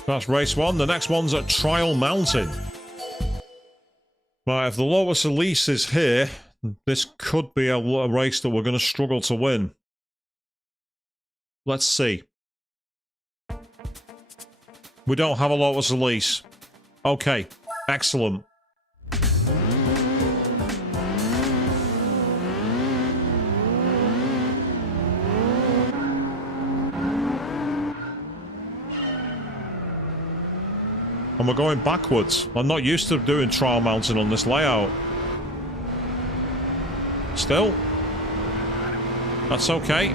That's race 1. The next one's at Trial Mountain. Right, if the Lotus Elise is here, this could be a race that we're going to struggle to win. Let's see. We don't have a Lotus Elise. Okay, excellent. And we're going backwards. I'm not used to doing Trial Mountain on this layout. Still. That's okay.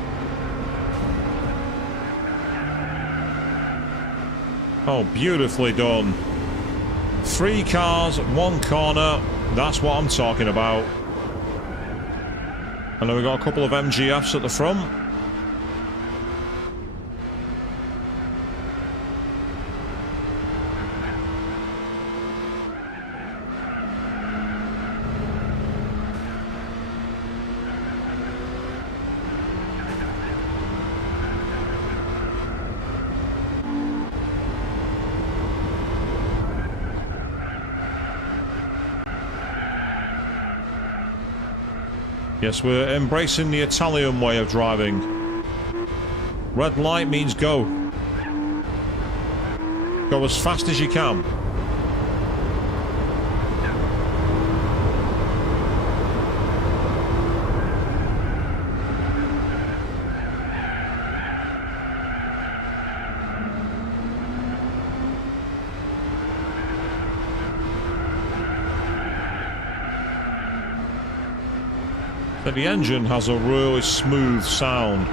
Oh, beautifully done. 3 cars, 1 corner. That's what I'm talking about. And then we've got a couple of MGFs at the front. Yes, we're embracing the Italian way of driving. Red light means go. Go as fast as you can. But the engine has a really smooth sound.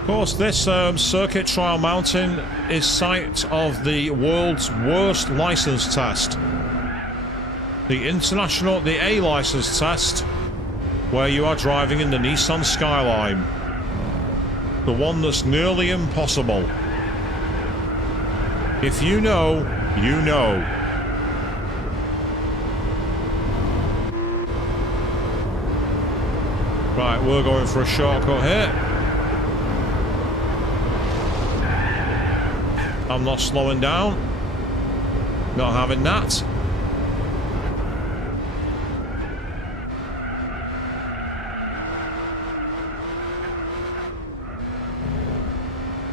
Of course, this circuit Trial Mountain is site of the world's worst license test. The A license test, where you are driving in the Nissan Skyline. The one that's nearly impossible. If you know, you know. Right, we're going for a shortcut here. I'm not slowing down. Not having that.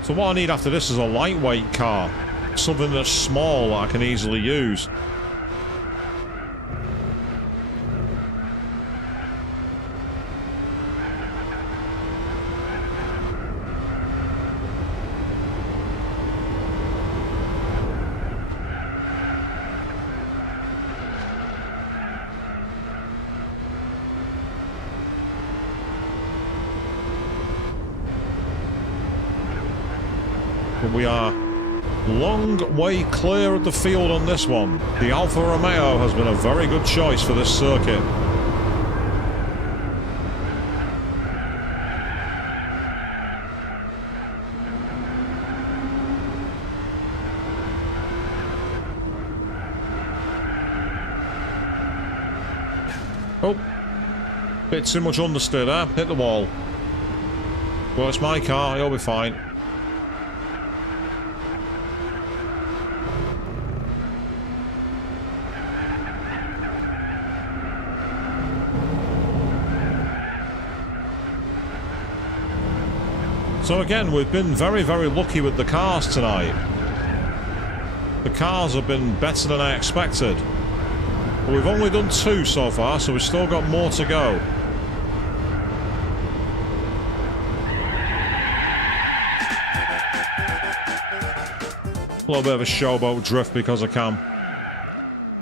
So what I need after this is a lightweight car. Something that's small that I can easily use. But we are long way clear of the field on this one. The Alfa Romeo has been a very good choice for this circuit. Oh, bit too much understeer there. Hit the wall. Well, it's my car. It'll be fine. So again, we've been very, very lucky with the cars tonight. The cars have been better than I expected. But we've only done 2 so far, so we've still got more to go. A little bit of a showboat drift because I can.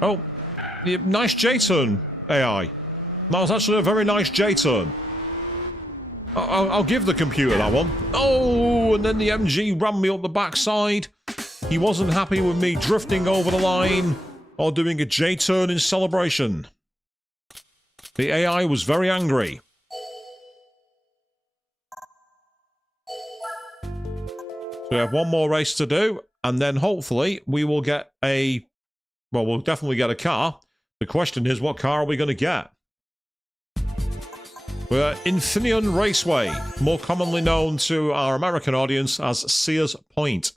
Oh, nice J-turn, AI. That was actually a very nice J-turn. I'll give the computer that one. Oh, and then the MG ran me up the backside. He wasn't happy with me drifting over the line or doing a J-turn in celebration. The AI was very angry. So we have one more race to do, and then hopefully we will get a... Well, we'll definitely get a car. The question is, what car are we going to get? We're at Infineon Raceway, more commonly known to our American audience as Sears Point.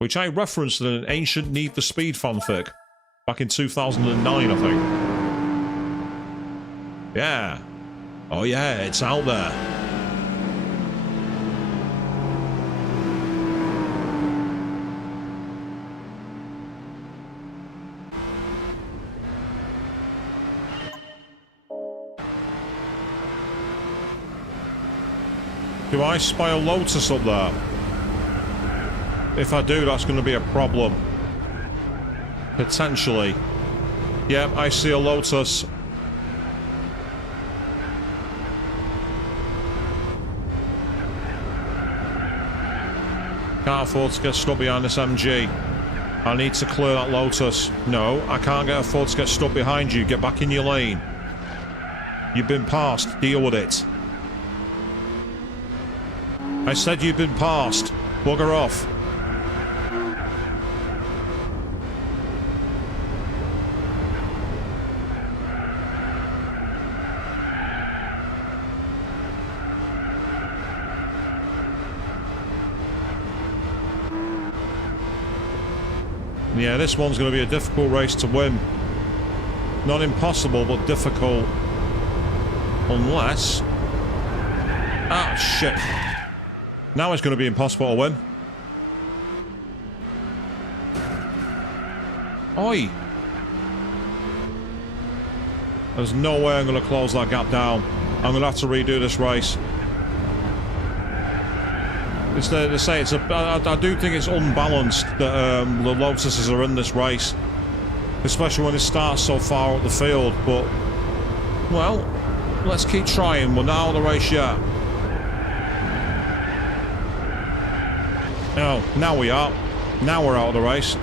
Which I referenced in an ancient Need for Speed fanfic back in 2009, I think. Yeah. Oh yeah, it's out there. Do I spy a Lotus up there? If I do, that's going to be a problem. Potentially. Yep, I see a Lotus. Can't afford to get stuck behind this MG. I need to clear that Lotus. No, I can't afford to get stuck behind you. Get back in your lane. You've been passed. Deal with it. I said you've been passed. Bugger off. Yeah, this one's going to be a difficult race to win. Not impossible, but difficult. Unless... Ah, shit. Now it's going to be impossible to win. Oi! There's no way I'm going to close that gap down. I'm going to have to redo this race. It's they say it's I do think it's unbalanced that the Lotuses are in this race, especially when it starts so far up the field. But well, let's keep trying. We're not out of the race yet. Oh, now we are. Now we're out of the race.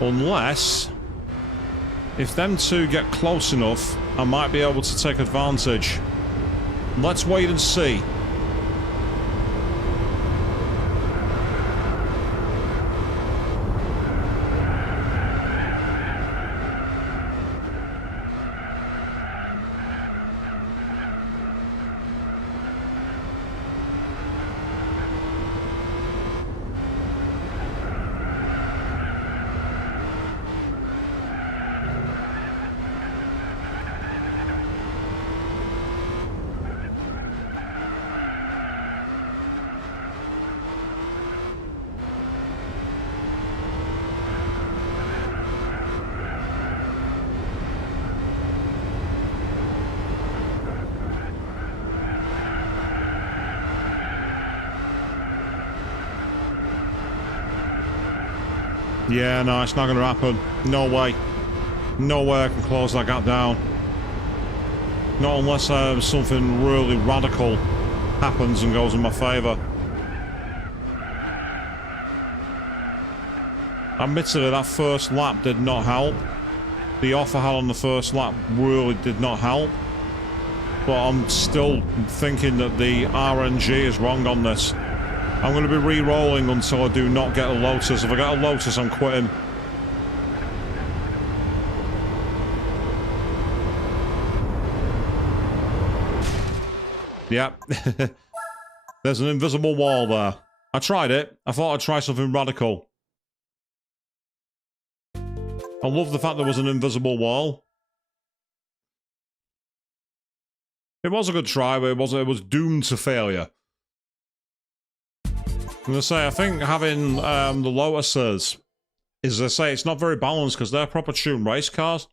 Unless, if them two get close enough, I might be able to take advantage. Let's wait and see. Yeah, no, it's not going to happen. No way. No way I can close that gap down. Not unless something really radical happens and goes in my favour. Admittedly, that first lap did not help. The off I had on the first lap really did not help. But I'm still thinking that the RNG is wrong on this. I'm going to be re-rolling until I do not get a Lotus. If I get a Lotus, I'm quitting. Yep. There's an invisible wall there. I tried it. I thought I'd try something radical. I love the fact there was an invisible wall. It was a good try, but it was doomed to failure. I'm gonna say, I think having the Lotuses is, they say, it's not very balanced because they're proper tuned race cars,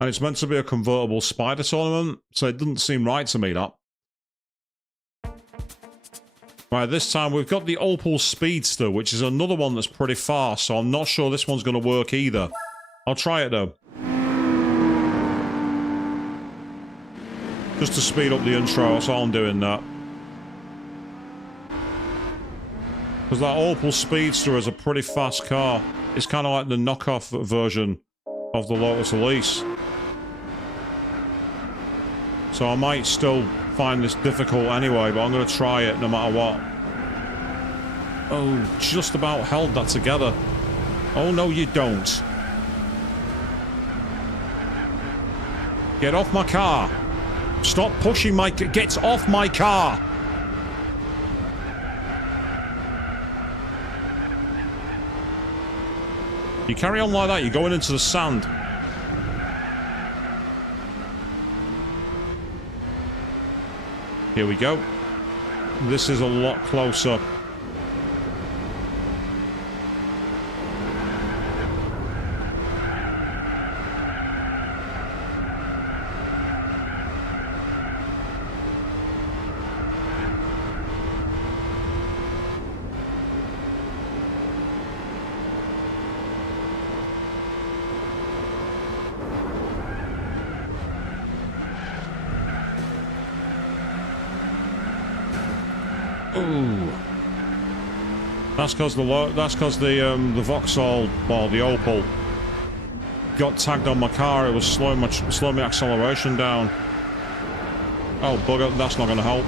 and it's meant to be a convertible spider tournament, so it doesn't seem right to me, that. Right, this time we've got the Opel Speedster, which is another one that's pretty fast, so I'm not sure this one's going to work either. I'll try it though. Just to speed up the intro, that's all I'm doing that. Because that Opel Speedster is a pretty fast car. It's kind of like the knockoff version of the Lotus Elise. So I might still find this difficult anyway, but I'm going to try it no matter what. Oh, just about held that together. Oh, no, you don't. Get off my car. Stop pushing my... Get off my car. You carry on like that, you're going into the sand. Here we go. This is a lot closer. Ooh. That's because the Vauxhall, or the Opel, got tagged on my car. It was slowing my acceleration down. Oh bugger, that's not going to help.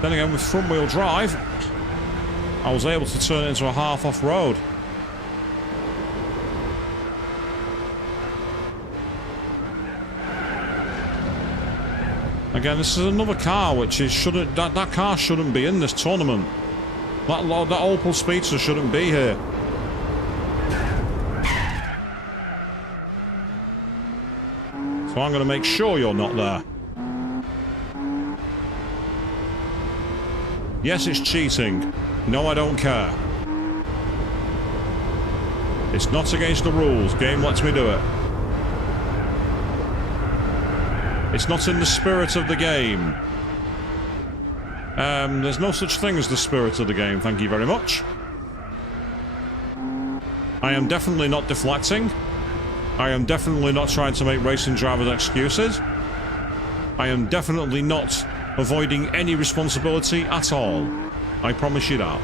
Then again, with front wheel drive, I was able to turn it into a half off road. Again, this is another car which is that car shouldn't be in this tournament. That Opel Speedster shouldn't be here. So I'm going to make sure you're not there. Yes, it's cheating. No, I don't care. It's not against the rules. Game lets me do it. It's not in the spirit of the game. There's no such thing as the spirit of the game, thank you very much. I am definitely not deflecting. I am definitely not trying to make racing drivers excuses. I am definitely not avoiding any responsibility at all. I promise you that.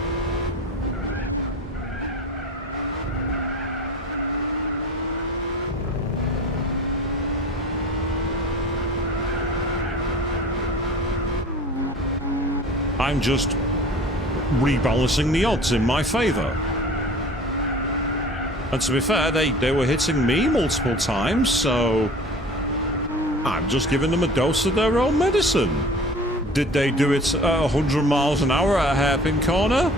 I'm just rebalancing the odds in my favour. And to be fair, they were hitting me multiple times, so I'm just giving them a dose of their own medicine. Did they do it at 100 miles an hour at a hairpin corner?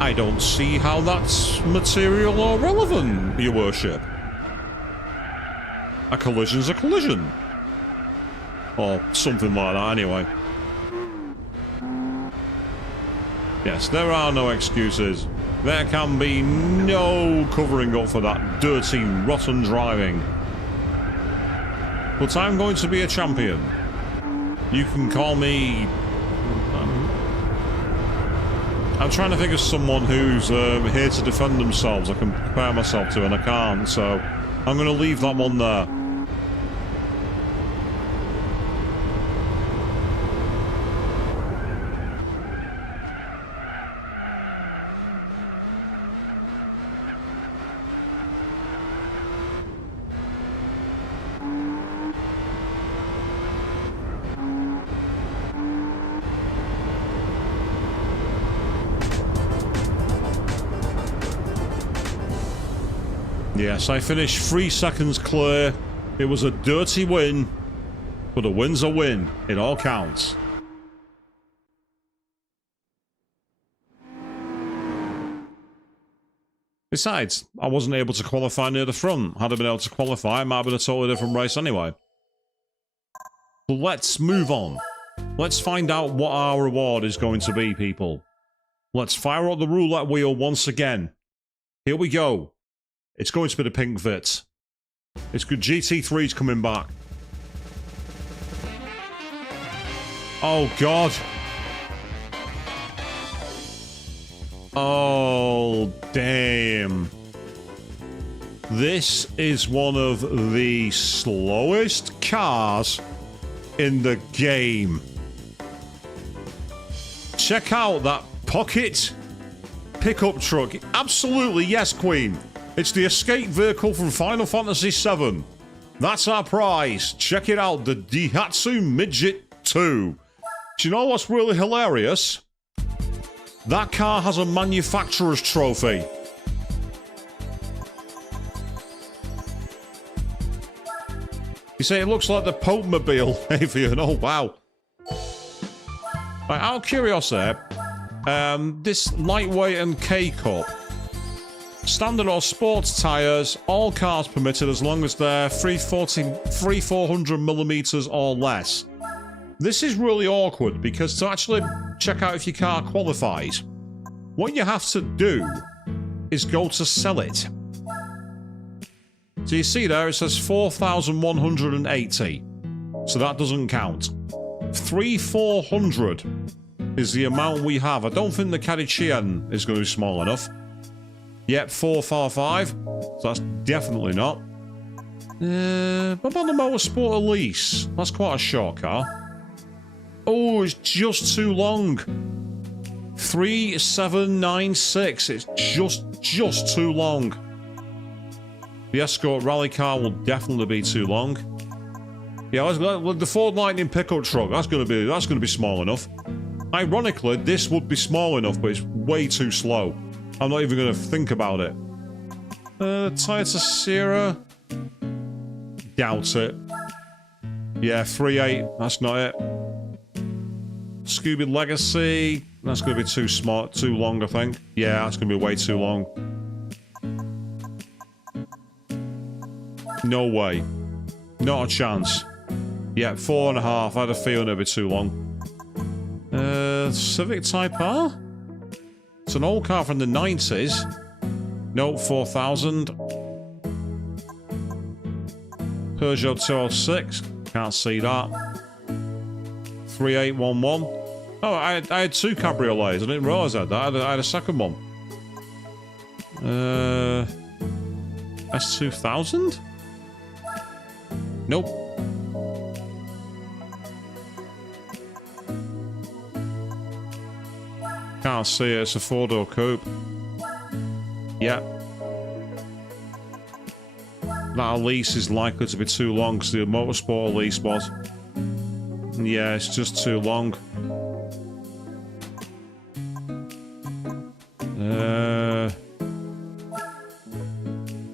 I don't see how that's material or relevant, your worship. A collision's a collision. Or something like that, anyway. Yes, there are no excuses. There can be no covering up for that dirty, rotten driving. But I'm going to be a champion. You can call me... I'm trying to think of someone who's here to defend themselves I can compare myself to, and I can't, so I'm going to leave that one there. Yes, I finished 3 seconds clear. It was a dirty win, but a win's a win. It all counts. Besides, I wasn't able to qualify near the front. Had I been able to qualify, it might have been a totally different race anyway. But let's move on. Let's find out what our reward is going to be, people. Let's fire up the roulette wheel once again. Here we go. It's going to be the pink Vit. It's good. GT3's coming back. Oh, God. Oh, damn. This is one of the slowest cars in the game. Check out that pocket pickup truck. Absolutely, yes, Queen. It's the escape vehicle from Final Fantasy VII. That's our prize. Check it out, the Daihatsu Midget 2. Do you know what's really hilarious? That car has a manufacturer's trophy. You say it looks like the Pope Mobile, Avian. Oh, wow. Right, out of curiosity, this lightweight and K-Cup, standard or sports tyres, all cars permitted as long as they're 400 millimeters or less. This is really awkward because to actually check out if your car qualifies, what you have to do is go to sell it. So you see there, it says 4,180. So that doesn't count. 3,400 is the amount we have. I don't think the Cadiccian is going to be small enough. Yep, 445. So that's definitely not. What about the Motorsport Elise? That's quite a short car. Oh, it's just too long. 3796. It's just too long. The Escort rally car will definitely be too long. Yeah, the Ford Lightning pickup truck. That's going to be small enough. Ironically, this would be small enough, but it's way too slow. I'm not even going to think about it. Toyota Sierra. Doubt it. Yeah, 3.8. That's not it. Scooby Legacy. That's going to be too long, I think. Yeah, that's going to be way too long. No way. Not a chance. Yeah, 4.5. I had a feeling it'd be too long. Civic Type R? It's an old car from the 90s. Nope, 4,000. Peugeot 206. Can't see that. 3811. Oh, I had two cabriolets. I didn't realise that. I had a second one. S2000? Nope. Can't see it. It's a four-door coupe. Yep. That Elise is likely to be too long because the Motorsport Elise was. Yeah, it's just too long.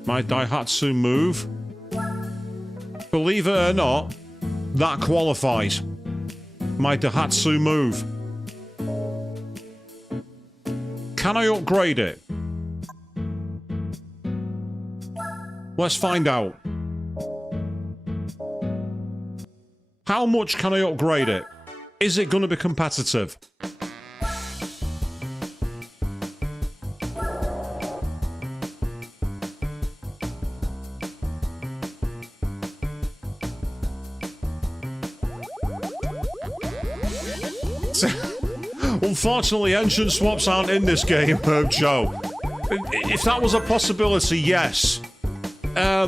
My Daihatsu Move. Believe it or not, that qualifies. My Daihatsu Move. Can I upgrade it? Let's find out. How much can I upgrade it? Is it going to be competitive? Unfortunately, engine swaps aren't in this game, Joe. If that was a possibility, yes. I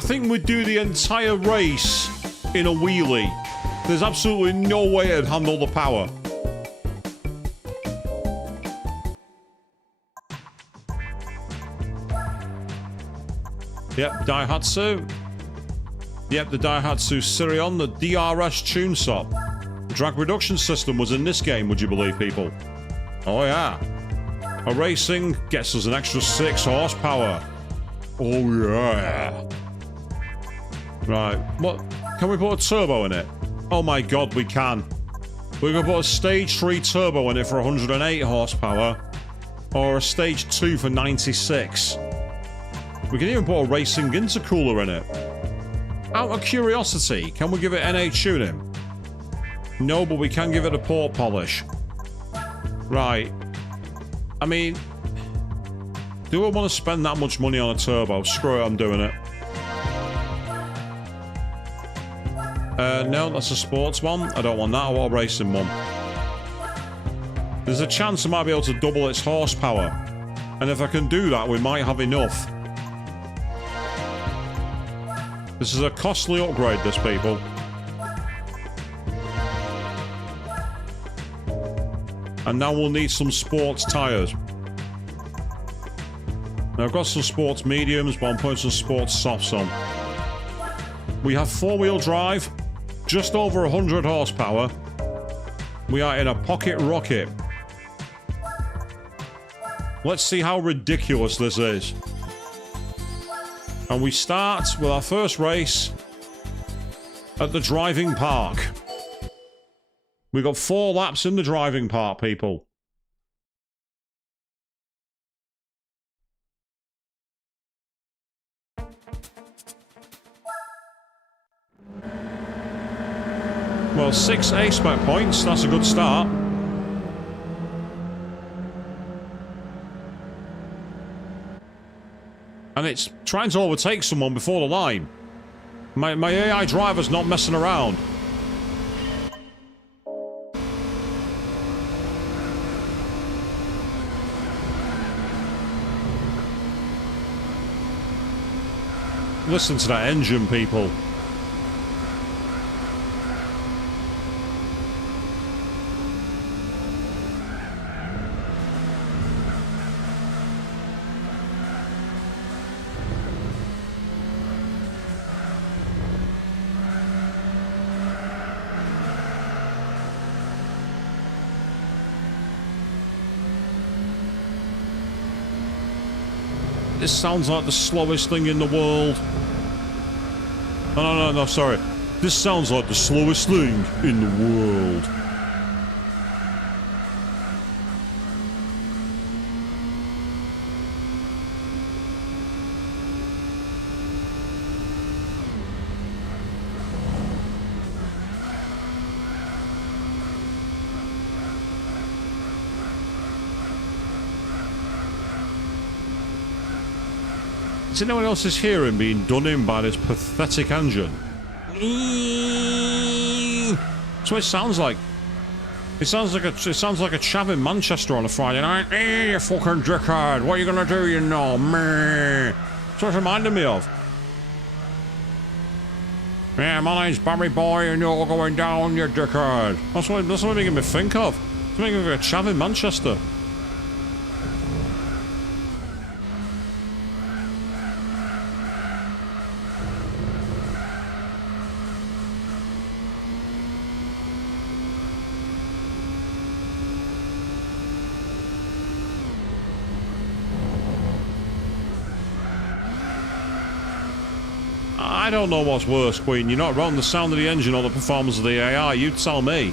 think we'd do the entire race in a wheelie. There's absolutely no way it'd handle the power. Yep, Daihatsu. Yep, the Daihatsu Sirion, the DRS tune sop. The drag reduction system was in this game, would you believe, people? Oh, yeah. A racing gets us an extra 6 horsepower. Oh, yeah. Right. What? Can we put a turbo in it? Oh, my God, we can. We're going to put a stage 3 turbo in it for 108 horsepower. Or a stage 2 for 96. We can even put a racing intercooler in it. Out of curiosity, can we give it NA tuning? No, but we can give it a port polish. Right. I mean, do I want to spend that much money on a turbo? Screw it, I'm doing it. No, that's a sports one. I don't want that. I want a racing one. There's a chance I might be able to double its horsepower. And if I can do that, we might have enough. This is a costly upgrade, this, people. And now we'll need some sports tyres. Now, I've got some sports mediums, but I'm putting some sports softs on. We have four-wheel drive, just over 100 horsepower. We are in a pocket rocket. Let's see how ridiculous this is. And we start with our first race at the driving park. We got 4 laps in the driving park, people. Well, 6 A-spec points. That's a good start. And it's trying to overtake someone before the line. My AI driver's not messing around. Listen to that engine, people. This sounds like the slowest thing in the world. Oh, no, sorry. This sounds like the slowest thing in the world. Is anyone else's hearing being done in by this pathetic engine? That's what it sounds like. It sounds like a chav in Manchester on a Friday night. Hey, you fucking dickhead! What are you gonna do? You know, meh. That's what it's reminding me of. Yeah, my name's Barry Boy, and you're going down, you dickhead. That's what it's making me think of. It's making me think of a chav in Manchester. I don't know what's worse, Queen. You're not wrong. The sound of the engine or the performance of the AI. You tell me.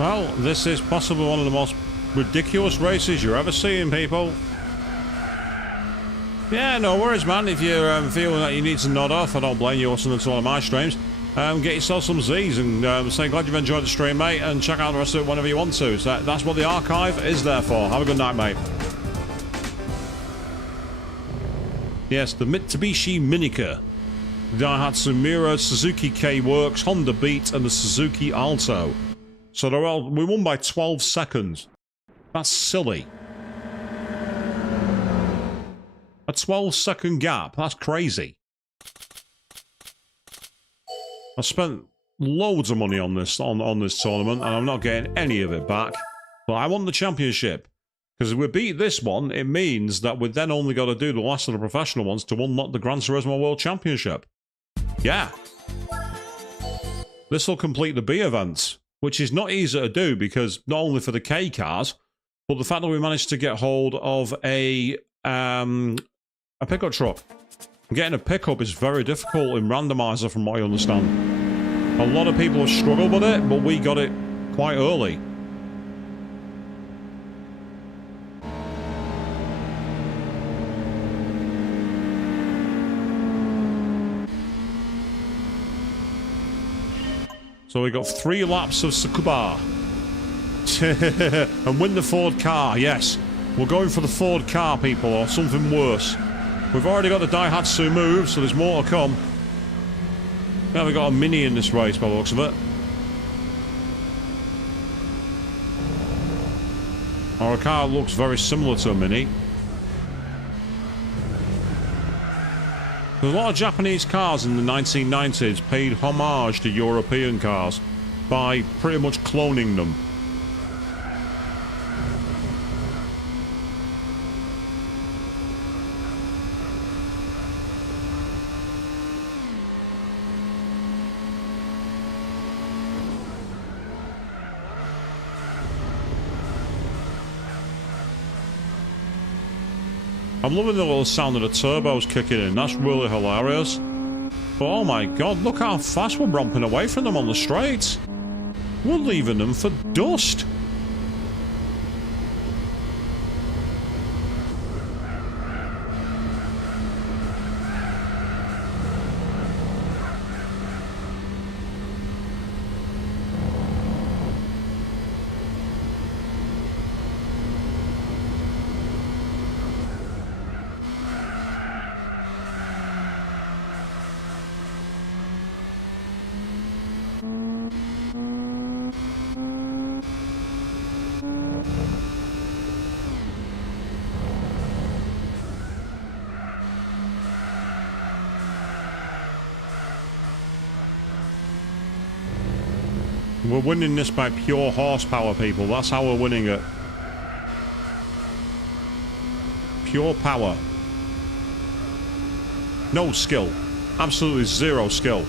Well, this is possibly one of the most ridiculous races you're ever seeing, people. Yeah, no worries, man. If you're feeling that you need to nod off, I don't blame you listening to one of my streams. Get yourself some Z's and say glad you've enjoyed the stream, mate, and check out the rest of it whenever you want to. So that's what the archive is there for. Have a good night, mate. Yes, the Mitsubishi Minica, Daihatsu Mira, Suzuki K-Works, Honda Beat, and the Suzuki Alto. So they're all, we won by 12 seconds. That's silly. A 12-second gap. That's crazy. I spent loads of money on this on this tournament, and I'm not getting any of it back. But I won the championship. Because if we beat this one, it means that we've then only got to do the last of the professional ones to unlock the Gran Turismo World Championship. Yeah. This will complete the B events, which is not easy to do because not only for the K cars, but the fact that we managed to get hold of a pickup truck. Getting a pickup is very difficult in Randomiser from what I understand. A lot of people have struggled with it, but we got it quite early. So we got 3 laps of Tsukuba. And win the Ford car, yes. We're going for the Ford car, people, or something worse. We've already got the Daihatsu move, so there's more to come. Now we've got a Mini in this race, by the looks of it. Our car looks very similar to a Mini. There's a lot of Japanese cars in the 1990s paid homage to European cars by pretty much cloning them. I'm loving the little sound of the turbos kicking in. That's really hilarious. But oh my god, look how fast we're romping away from them on the straight. We're leaving them for dust. We're winning this by pure horsepower, people. That's how we're winning it. Pure power. No skill. Absolutely zero skill.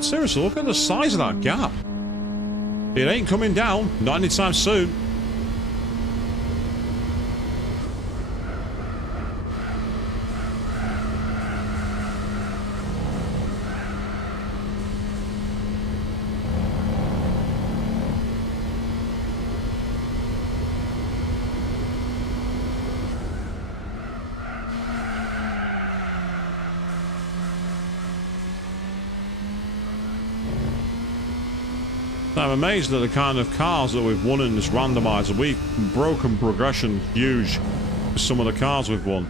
Seriously, look at the size of that gap. It ain't coming down, not anytime soon. I'm amazed at the kind of cars that we've won in this randomizer. We've broken progression huge for some of the cars we've won.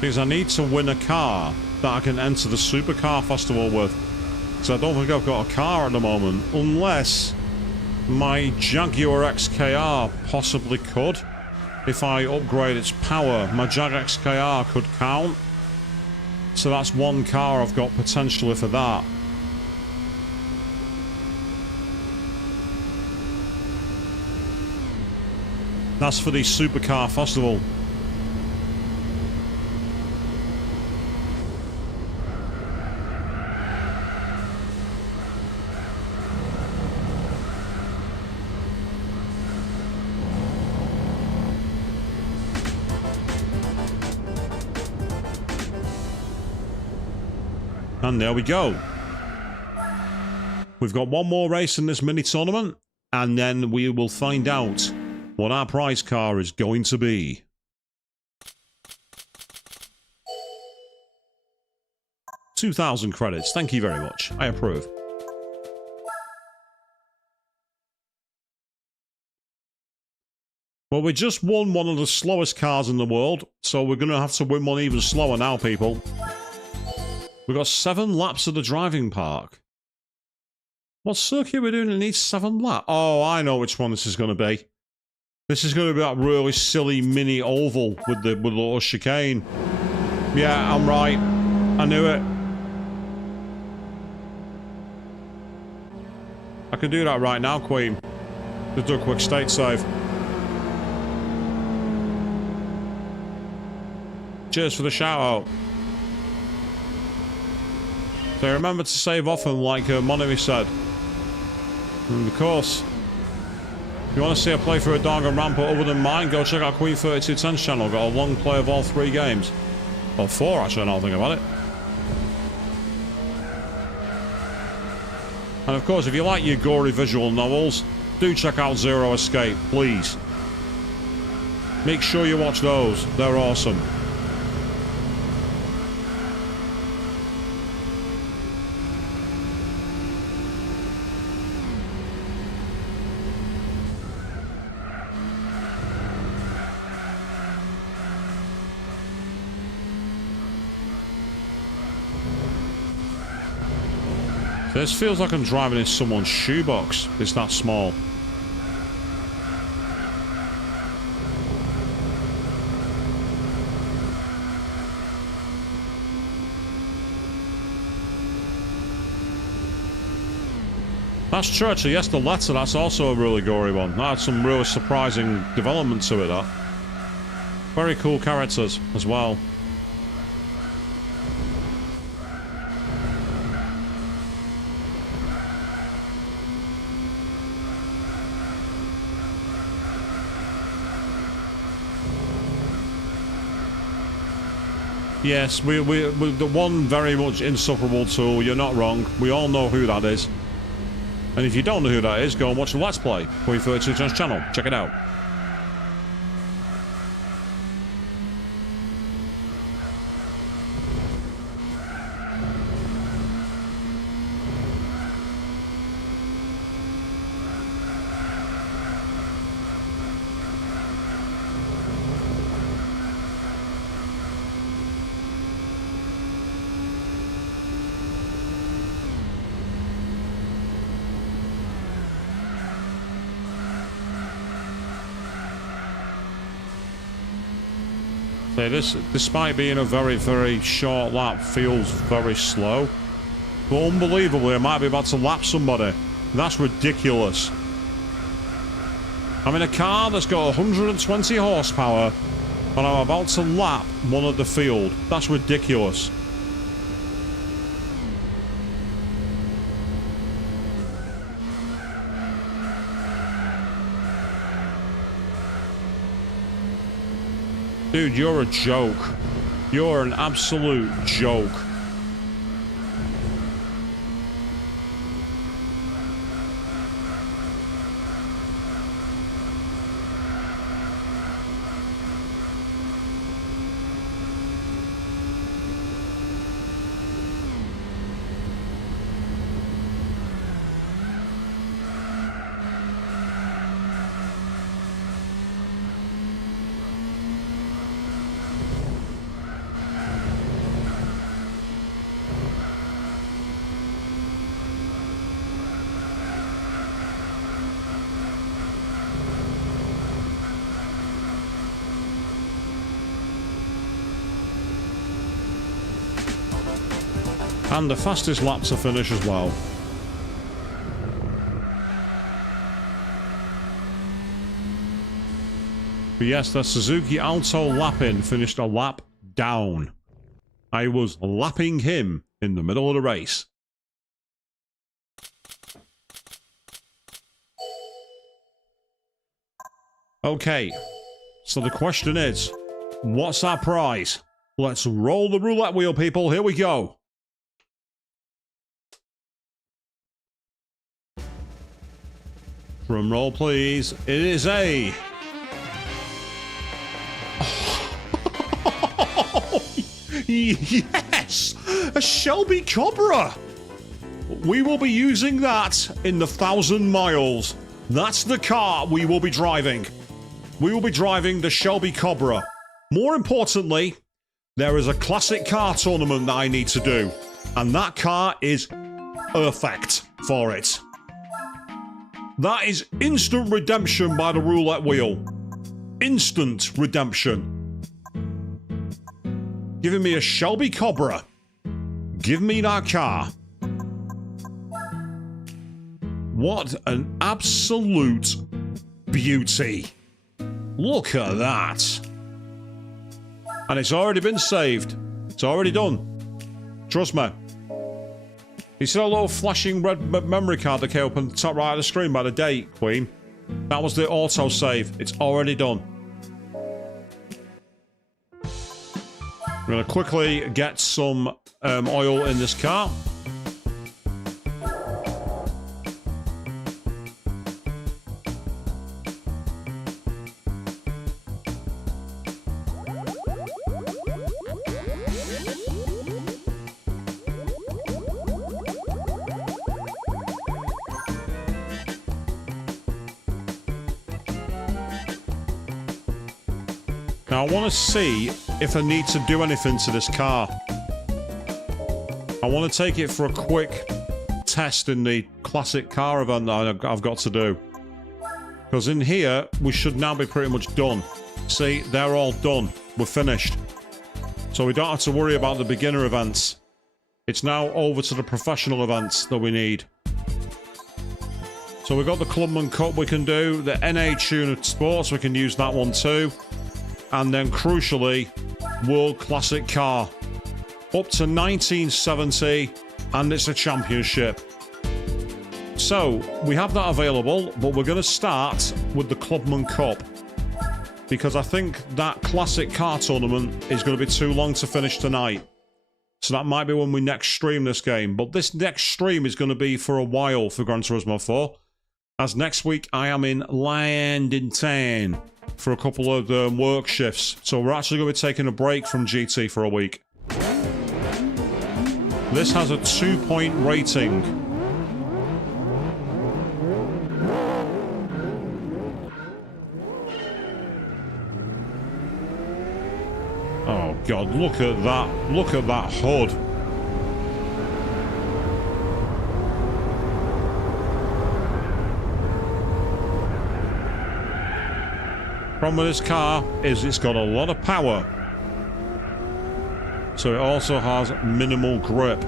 Because I need to win a car that I can enter the Supercar Festival with. So I don't think I've got a car at the moment, unless my Jaguar XKR possibly could. If I upgrade its power, my Jag XKR could count. So that's one car I've got potentially for that. That's for the Supercar Festival. And there we go. We've got one more race in this mini tournament, and then we will find out what our prize car is going to be. $2,000 credits. Thank you very much. I approve. Well, we just won one of the slowest cars in the world, so we're going to have to win one even slower now, people. We've got 7 laps of the driving park. What circuit are we doing that needs 7 laps? Oh, I know which one this is going to be. This is going to be that really silly mini oval with the little chicane. Yeah, I'm right. I knew it. I can do that right now, Queen. Just do a quick state save. Cheers for the shout out. So remember to save often, like Monami said. And of course, if you want to see a playthrough of Dark and Rampart other than mine, go check out Queen 3210's channel. Got a long play of all 3 games. Or 4, actually, now I think about it. And of course, if you like your gory visual novels, do check out Zero Escape, please. Make sure you watch those. They're awesome. This feels like I'm driving in someone's shoebox. It's that small. That's Churchill. Yes, the letter. That's also a really gory one. That had some really surprising development to it, that. Very cool characters as well. Yes, we the one very much insufferable tool. You're not wrong. We all know who that is. And if you don't know who that is, go and watch the Let's Play. Queen 3210's channel. Check it out. This, despite being a very, very short lap, feels very slow. But unbelievably, I might be about to lap somebody. That's ridiculous. I'm in a car that's got 120 horsepower, and I'm about to lap one of the field. That's ridiculous. Dude, you're a joke. You're an absolute joke. And the fastest lap to finish as well. But yes, the Suzuki Alto lap-in finished a lap down. I was lapping him in the middle of the race. Okay, so the question is, what's our prize? Let's roll the roulette wheel, people. Here we go. Drum roll, please. It is a... Yes! A Shelby Cobra! We will be using that in the 1,000 miles. That's the car we will be driving. We will be driving the Shelby Cobra. More importantly, there is a classic car tournament that I need to do. And that car is perfect for it. That is instant redemption by the roulette wheel. Instant redemption. Giving me a Shelby Cobra. Give me that car. What an absolute beauty. Look at that. And it's already been saved. It's already done. Trust me. You see that little flashing red memory card that came up on the top right of the screen by the date, Queen? That was the auto save. It's already done. I'm going to quickly get some oil in this car. Now, I want to see if I need to do anything to this car. I want to take it for a quick test in the classic car event that I've got to do. Because in here, we should now be pretty much done. See, they're all done. We're finished. So we don't have to worry about the beginner events. It's now over to the professional events that we need. So we've got the Clubman Cup we can do. The NA Tuner Sports, we can use that one too. And then, crucially, World Classic Car. Up to 1970, and it's a championship. So, we have that available, but we're going to start with the Clubman Cup. Because I think that Classic Car tournament is going to be too long to finish tonight. So that might be when we next stream this game. But this next stream is going to be for a while for Gran Turismo 4. As next week, I am in London for a couple of work shifts. So we're actually going to be taking a break from GT for a week. This has a 2-point rating. Oh God, look at that. Look at that hood. Problem with this car is it's got a lot of power. So it also has minimal grip.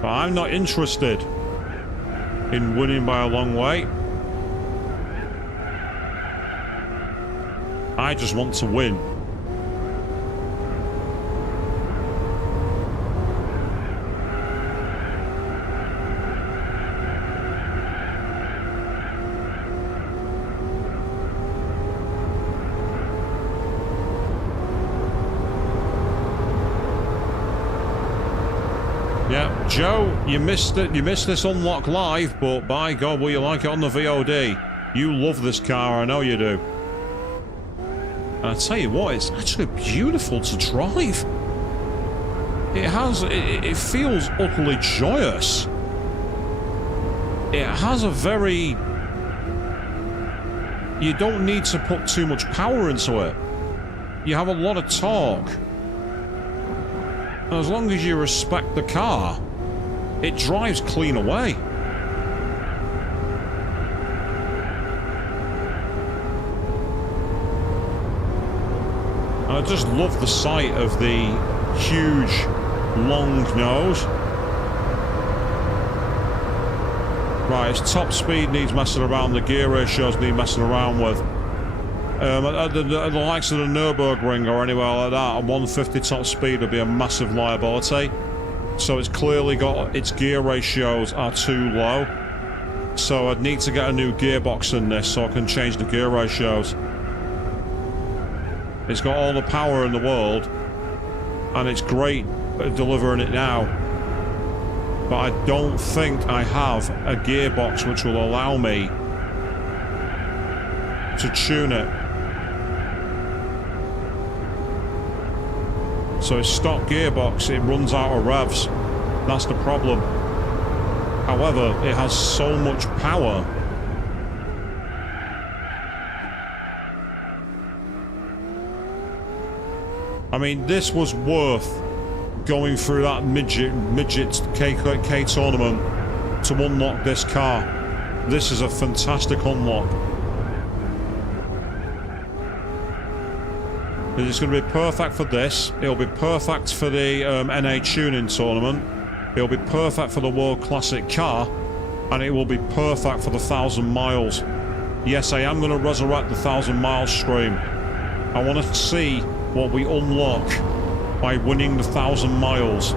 But I'm not interested in winning by a long way. I just want to win. Yeah, Joe, you missed it. You missed this unlock live, but by God, will you like it on the VOD? You love this car, I know you do. And I tell you what, it's actually beautiful to drive. It feels utterly joyous. It has a very... You don't need to put too much power into it. You have a lot of torque. And as long as you respect the car, it drives clean away. And I just love the sight of the huge, long nose. Right, its top speed needs messing around. The gear ratios need messing around with. At the likes of the Nürburgring or anywhere like that, a 150 top speed would be a massive liability. So it's clearly got its gear ratios are too low. So I'd need to get a new gearbox in this so I can change the gear ratios. It's got all the power in the world, and it's great at delivering it now. But I don't think I have a gearbox which will allow me to tune it. So its stock gearbox, it runs out of revs. That's the problem. However, it has so much power. I mean, this was worth going through that midget K tournament to unlock this car. This is a fantastic unlock. It's going to be perfect for this. It'll be perfect for the NA tuning tournament. It'll be perfect for the World Classic car. And it will be perfect for the 1,000 miles. Yes, I am going to resurrect the 1,000 miles stream. I want to see what we unlock by winning the 1,000 miles.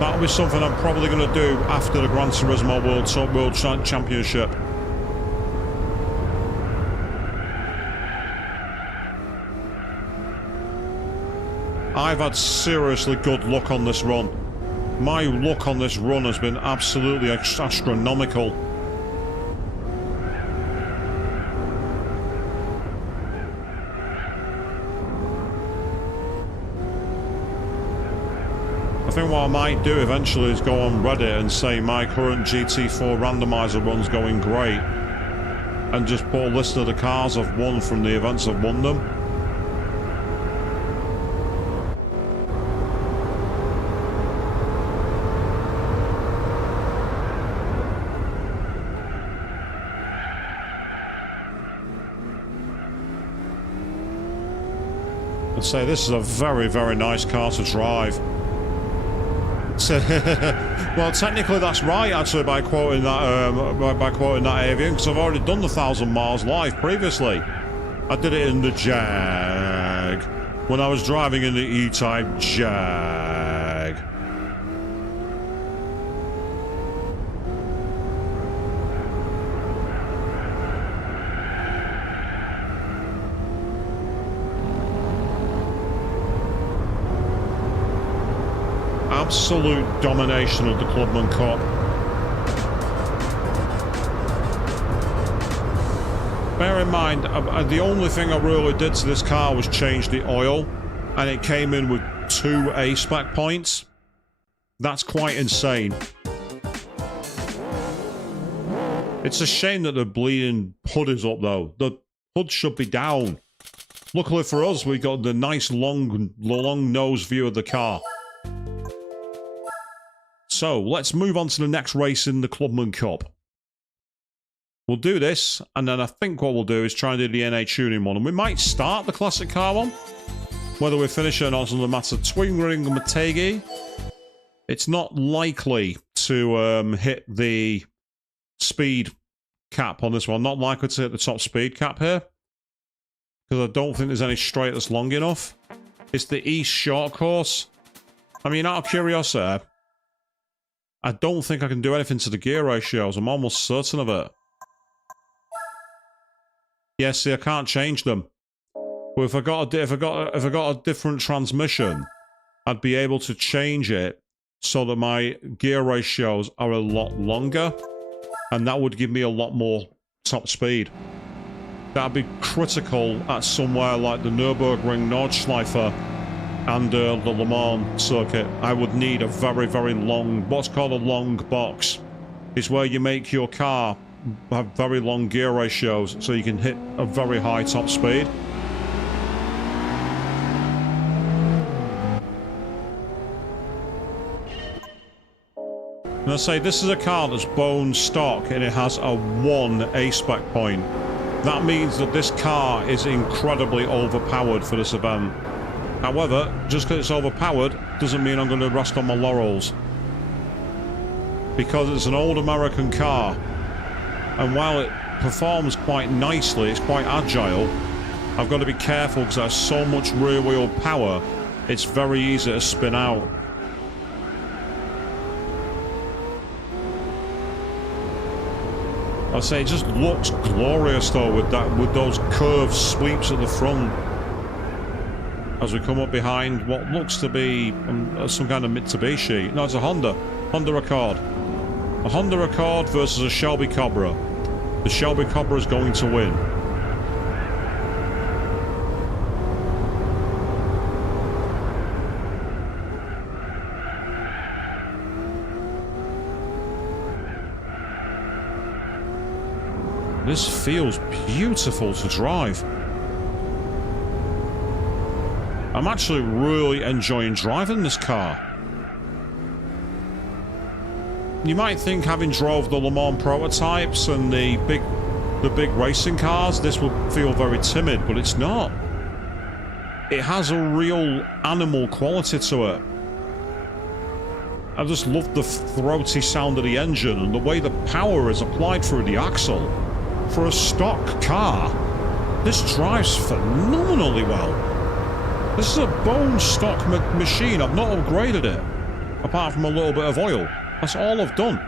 That'll be something I'm probably going to do after the Gran Turismo World Championship. I've had seriously good luck on this run. My luck on this run has been absolutely astronomical. I think what I might do eventually is go on Reddit and say my current GT4 randomizer run's going great, and just put a list of the cars I've won from the events I've won them. And say this is a very, very nice car to drive. So, well, technically that's right, actually, by quoting that avian, because I've already done the 1,000 miles live previously. I did it in the Jag when I was driving in the E-Type Jag. Absolute domination of the Clubman Cup. Bear in mind, the only thing I really did to this car was change the oil, and it came in with 2 A-spec points. That's quite insane. It's a shame that the bleeding hood is up, though. The hood should be down. Luckily for us, we got the nice long nose view of the car. So, let's move on to the next race in the Clubman Cup. We'll do this, and then I think what we'll do is try and do the NA tuning one. And we might start the classic car one. Whether we finish it or not is another matter. Twingring Mategi. It's not likely to hit the speed cap on this one. Not likely to hit the top speed cap here. Because I don't think there's any straight that's long enough. It's the East short course. I mean, out of curiosity, I don't think I can do anything to the gear ratios. I'm almost certain of it. Yeah, see, I can't change them. But if I got a different transmission, I'd be able to change it so that my gear ratios are a lot longer, and that would give me a lot more top speed. That'd be critical at somewhere like the Nürburgring Nordschleife and the Le Mans circuit. I would need a very, very long, what's called a long box. It's where you make your car have very long gear ratios so you can hit a very high top speed. And I say this is a car that's bone stock and it has a 1 A-spec point. That means that this car is incredibly overpowered for this event. However, just because it's overpowered doesn't mean I'm going to rest on my laurels. Because it's an old American car, and while it performs quite nicely, it's quite agile, I've got to be careful because there's so much rear wheel power, it's very easy to spin out. I'd say it just looks glorious though with those curved sweeps at the front. As we come up behind what looks to be some kind of Mitsubishi. No, it's a Honda Accord. A Honda Accord versus a Shelby Cobra. The Shelby Cobra is going to win. This feels beautiful to drive. I'm actually really enjoying driving this car. You might think, having drove the Le Mans prototypes and the big racing cars, this would feel very timid, but it's not. It has a real animal quality to it. I just love the throaty sound of the engine and the way the power is applied through the axle. For a stock car, this drives phenomenally well. This is a bone stock machine. I've not upgraded it, apart from a little bit of oil. That's all I've done.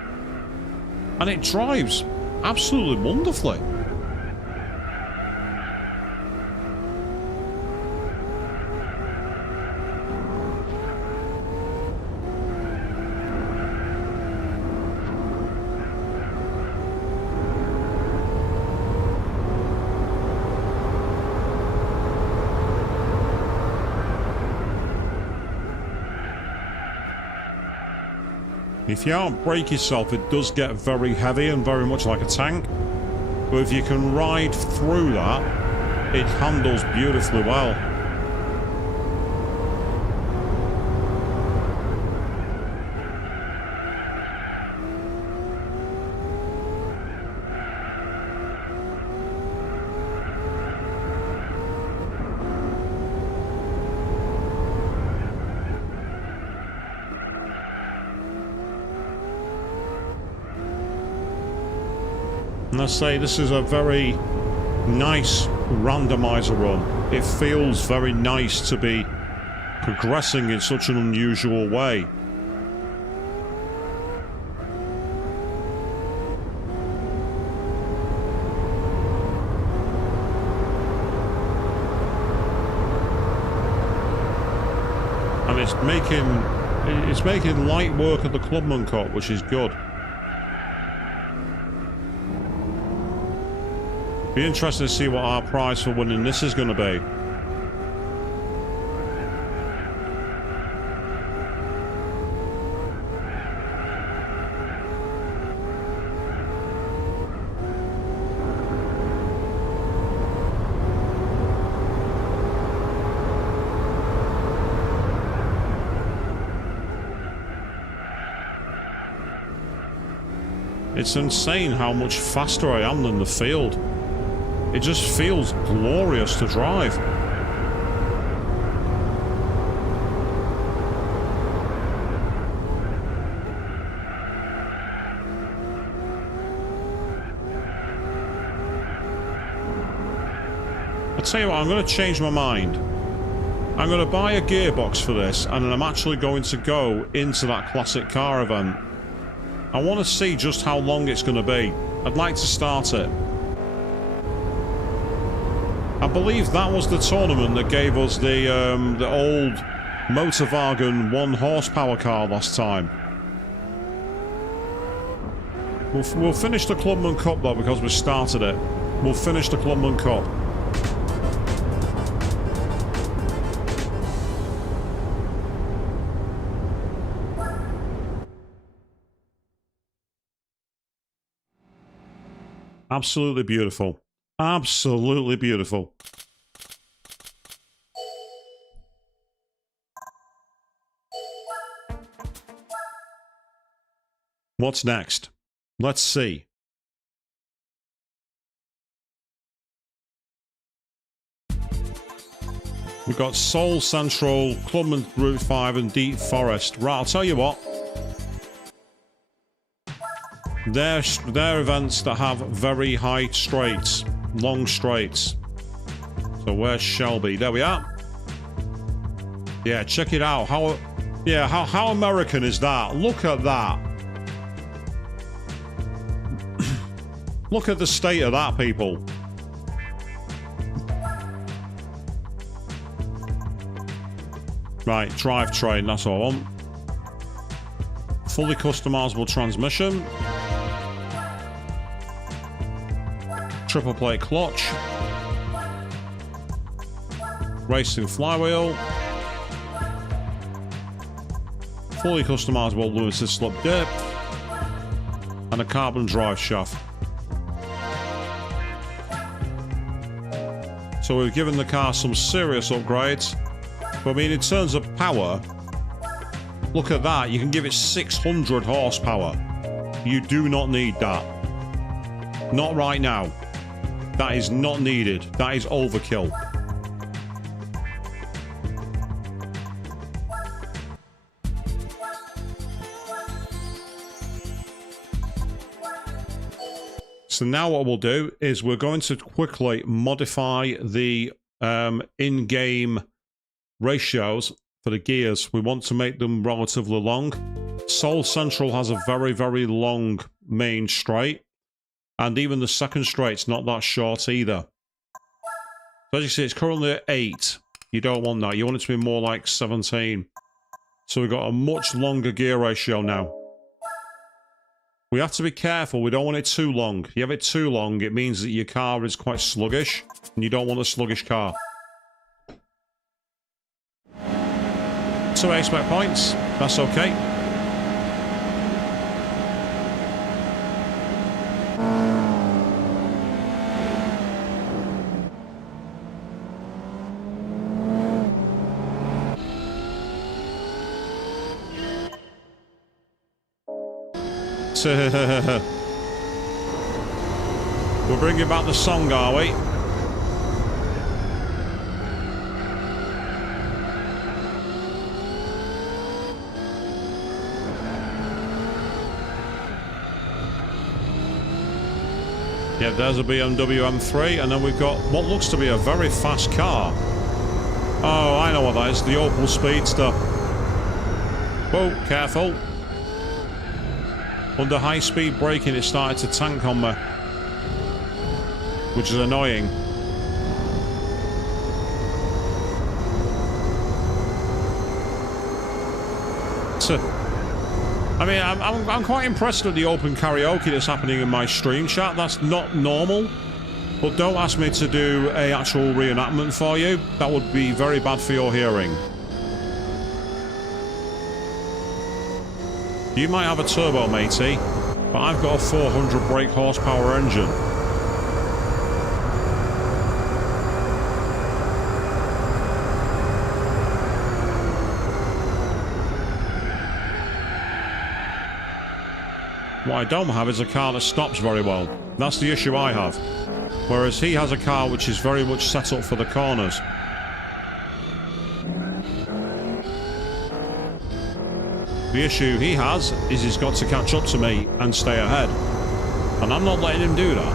And it drives absolutely wonderfully. If you don't brake yourself, it does get very heavy and very much like a tank. But if you can ride through that, it handles beautifully well. And I say this is a very nice randomizer run. It feels very nice to be progressing in such an unusual way. And it's making light work of the Clubman Cup, which is good. Be interested to see what our prize for winning this is going to be. It's insane how much faster I am than the field. It just feels glorious to drive. I'll tell you what, I'm going to change my mind. I'm going to buy a gearbox for this, and then I'm actually going to go into that classic car event. I want to see just how long it's going to be. I'd like to start it. I believe that was the tournament that gave us the old Motorwagen 1 horsepower car last time. We'll finish the Clubman Cup though, because we started it. We'll finish the Clubman Cup. Absolutely beautiful. Absolutely beautiful. What's next? Let's see. We've got Seoul Central, Clubman Route 5 and Deep Forest. Right, I'll tell you what. They're events that have very high straights, long straights. So where's Shelby? There we are. Yeah, check it out. How American is that? Look at that. Look at the state of that, people. Right, drivetrain, that's all I want. Fully customizable transmission. Triple plate clutch. Racing flywheel. Fully customizable limited slip dip. And a carbon drive shaft. So we've given the car some serious upgrades. But I mean, in terms of power, look at that. You can give it 600 horsepower. You do not need that. Not right now. That is not needed. That is overkill. So now what we'll do is we're going to quickly modify the in-game ratios for the gears. We want to make them relatively long. Seoul Central has a very, very long main straight. And even the second straight's not that short either. So as you see, it's currently at 8. You don't want that. You want it to be more like 17. So we've got a much longer gear ratio now. We have to be careful. We don't want it too long. If you have it too long, it means that your car is quite sluggish. And you don't want a sluggish car. 2 expect points. That's okay. We're bringing back the song, are we? Yeah, there's a BMW M3, and then we've got what looks to be a very fast car. Oh, I know what that is, the Opel Speedster. Whoa, careful. Under high-speed braking, it started to tank on me, which is annoying. So, I mean, I'm quite impressed with the open karaoke that's happening in my stream chat. That's not normal. But don't ask me to do an actual reenactment for you. That would be very bad for your hearing. You might have a turbo, matey, but I've got a 400 brake horsepower engine. What I don't have is a car that stops very well. That's the issue I have. Whereas he has a car which is very much set up for the corners. The issue he has is he's got to catch up to me and stay ahead. And I'm not letting him do that.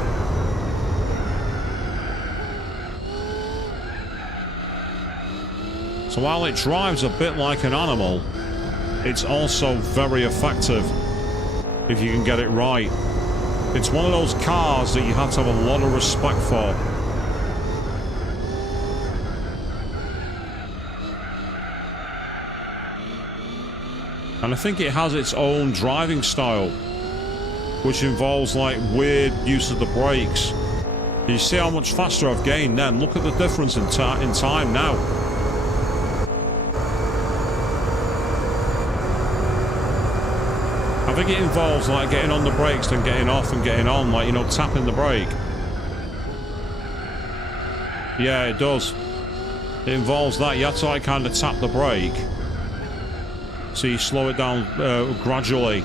So while it drives a bit like an animal, it's also very effective if you can get it right. It's one of those cars that you have to have a lot of respect for. And I think it has its own driving style, which involves like weird use of the brakes. You see how much faster I've gained then? Look at the difference in time now. I think it involves like getting on the brakes then getting off and getting on, like, you know, tapping the brake. Yeah, it does. It involves that. You have to like kind of tap the brake. So you slow it down gradually.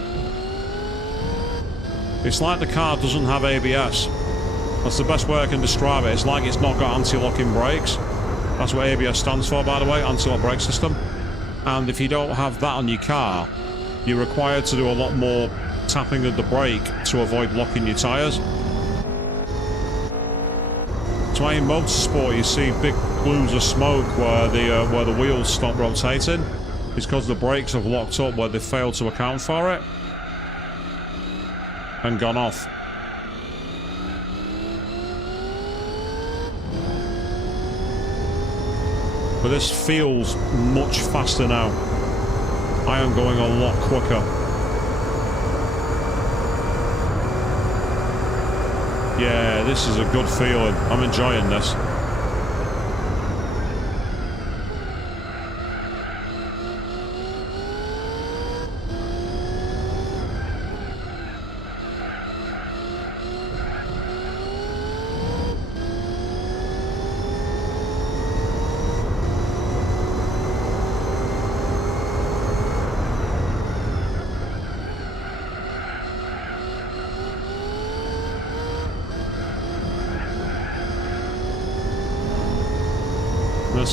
It's like the car doesn't have ABS. That's the best way I can describe it. It's like it's not got anti-locking brakes. That's what ABS stands for, by the way, anti-lock brake system. And if you don't have that on your car, you're required to do a lot more tapping of the brake to avoid locking your tyres. That's why in motorsport you see big plumes of smoke where the wheels stop rotating. It's because the brakes have locked up where they failed to account for it and gone off. But this feels much faster now. I am going a lot quicker. Yeah, this is a good feeling. I'm enjoying this.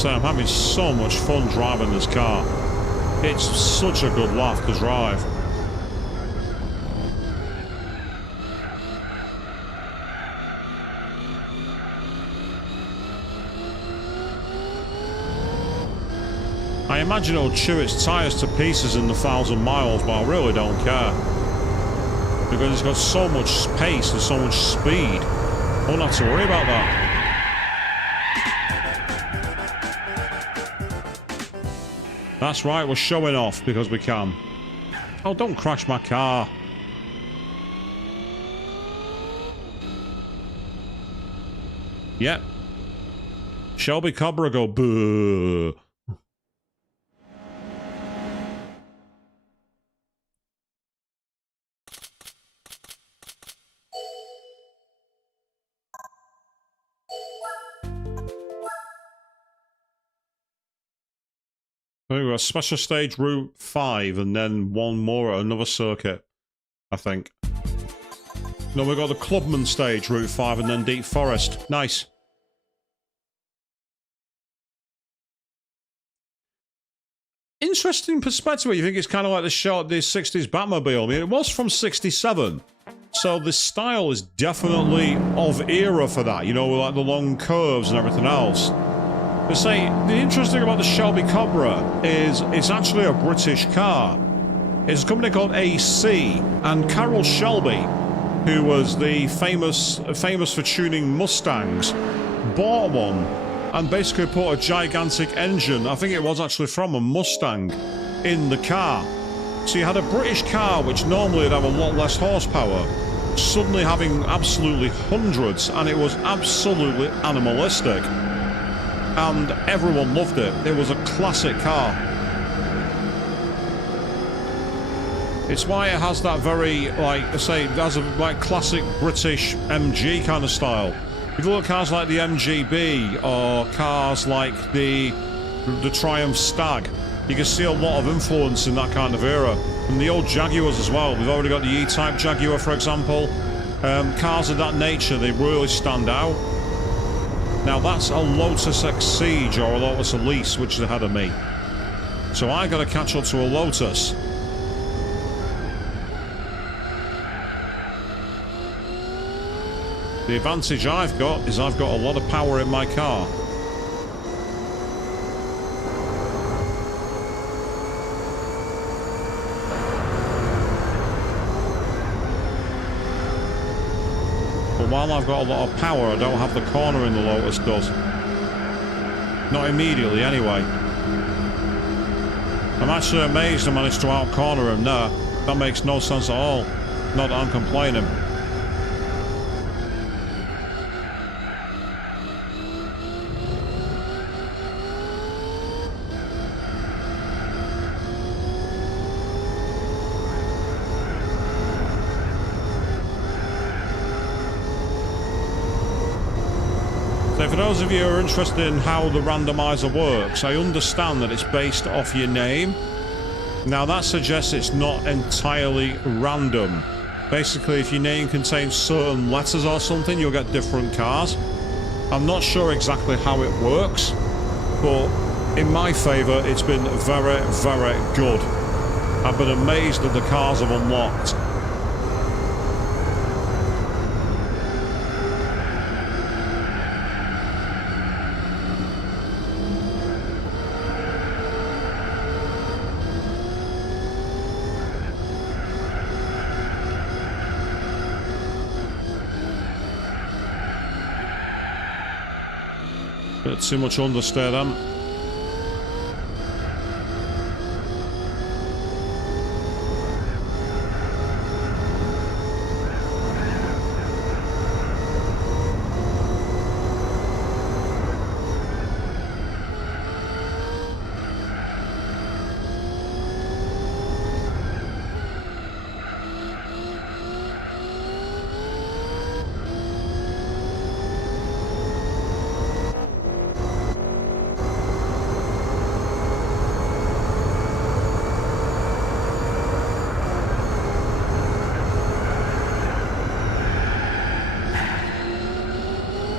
I'm having so much fun driving this car. It's such a good laugh to drive. I imagine it'll chew its tyres to pieces in the 1,000 miles, but I really don't care. Because it's got so much pace and so much speed. I won't have to worry about that. That's right, we're showing off because we can. Oh, don't crash my car. Yep. Shelby Cobra go boo. We've got Special Stage Route 5 and then one more at another circuit, I think. No, we've got the Clubman Stage Route 5 and then Deep Forest. Nice. Interesting perspective. You think it's kind of like the 60s Batmobile. I mean, it was from 67. So the style is definitely of era for that. You know, like the long curves and everything else. They say the interesting about the Shelby Cobra is it's actually a British car. It's a company called AC, and Carroll Shelby, who was the famous for tuning Mustangs, bought one and basically put a gigantic engine, I think it was actually from a Mustang, in the car. So you had a British car which normally would have a lot less horsepower, suddenly having absolutely hundreds, and it was absolutely animalistic. And everyone loved it. It was a classic car. It's why it has that very, like I say, it has a like classic British MG kind of style. If you look at cars like the MGB or cars like the Triumph Stag, you can see a lot of influence in that kind of era. And the old Jaguars as well. We've already got the E-Type Jaguar, for example. Cars of that nature, they really stand out. Now that's a Lotus Exige or a Lotus Elise, which is ahead of me. So I got to catch up to a Lotus. The advantage I've got is I've got a lot of power in my car. But while I've got a lot of power, I don't have the cornering the Lotus does. Not immediately, anyway. I'm actually amazed I managed to out-corner him there. That makes no sense at all. Not that I'm complaining. For those of you who are interested in how the randomizer works, I understand that it's based off your name. Now that suggests it's not entirely random. Basically, if your name contains certain letters or something, you'll get different cars. I'm not sure exactly how it works, But in my favour, it's been very, very good. I've been amazed that the cars have unlocked. Bit too much understeer then.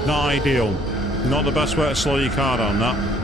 Not ideal. Not the best way to slow your car down, that.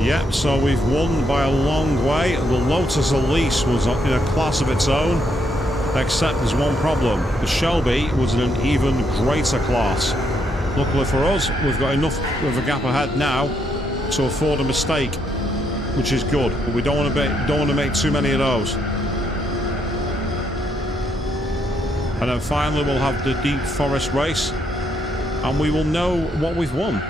Yep, so we've won by a long way. The Lotus Elise was in a class of its own, except there's one problem. The Shelby was in an even greater class. Luckily for us, we've got enough of a gap ahead now to afford a mistake, which is good. But we don't want to make too many of those. And then finally, we'll have the Deep Forest race, and we will know what we've won.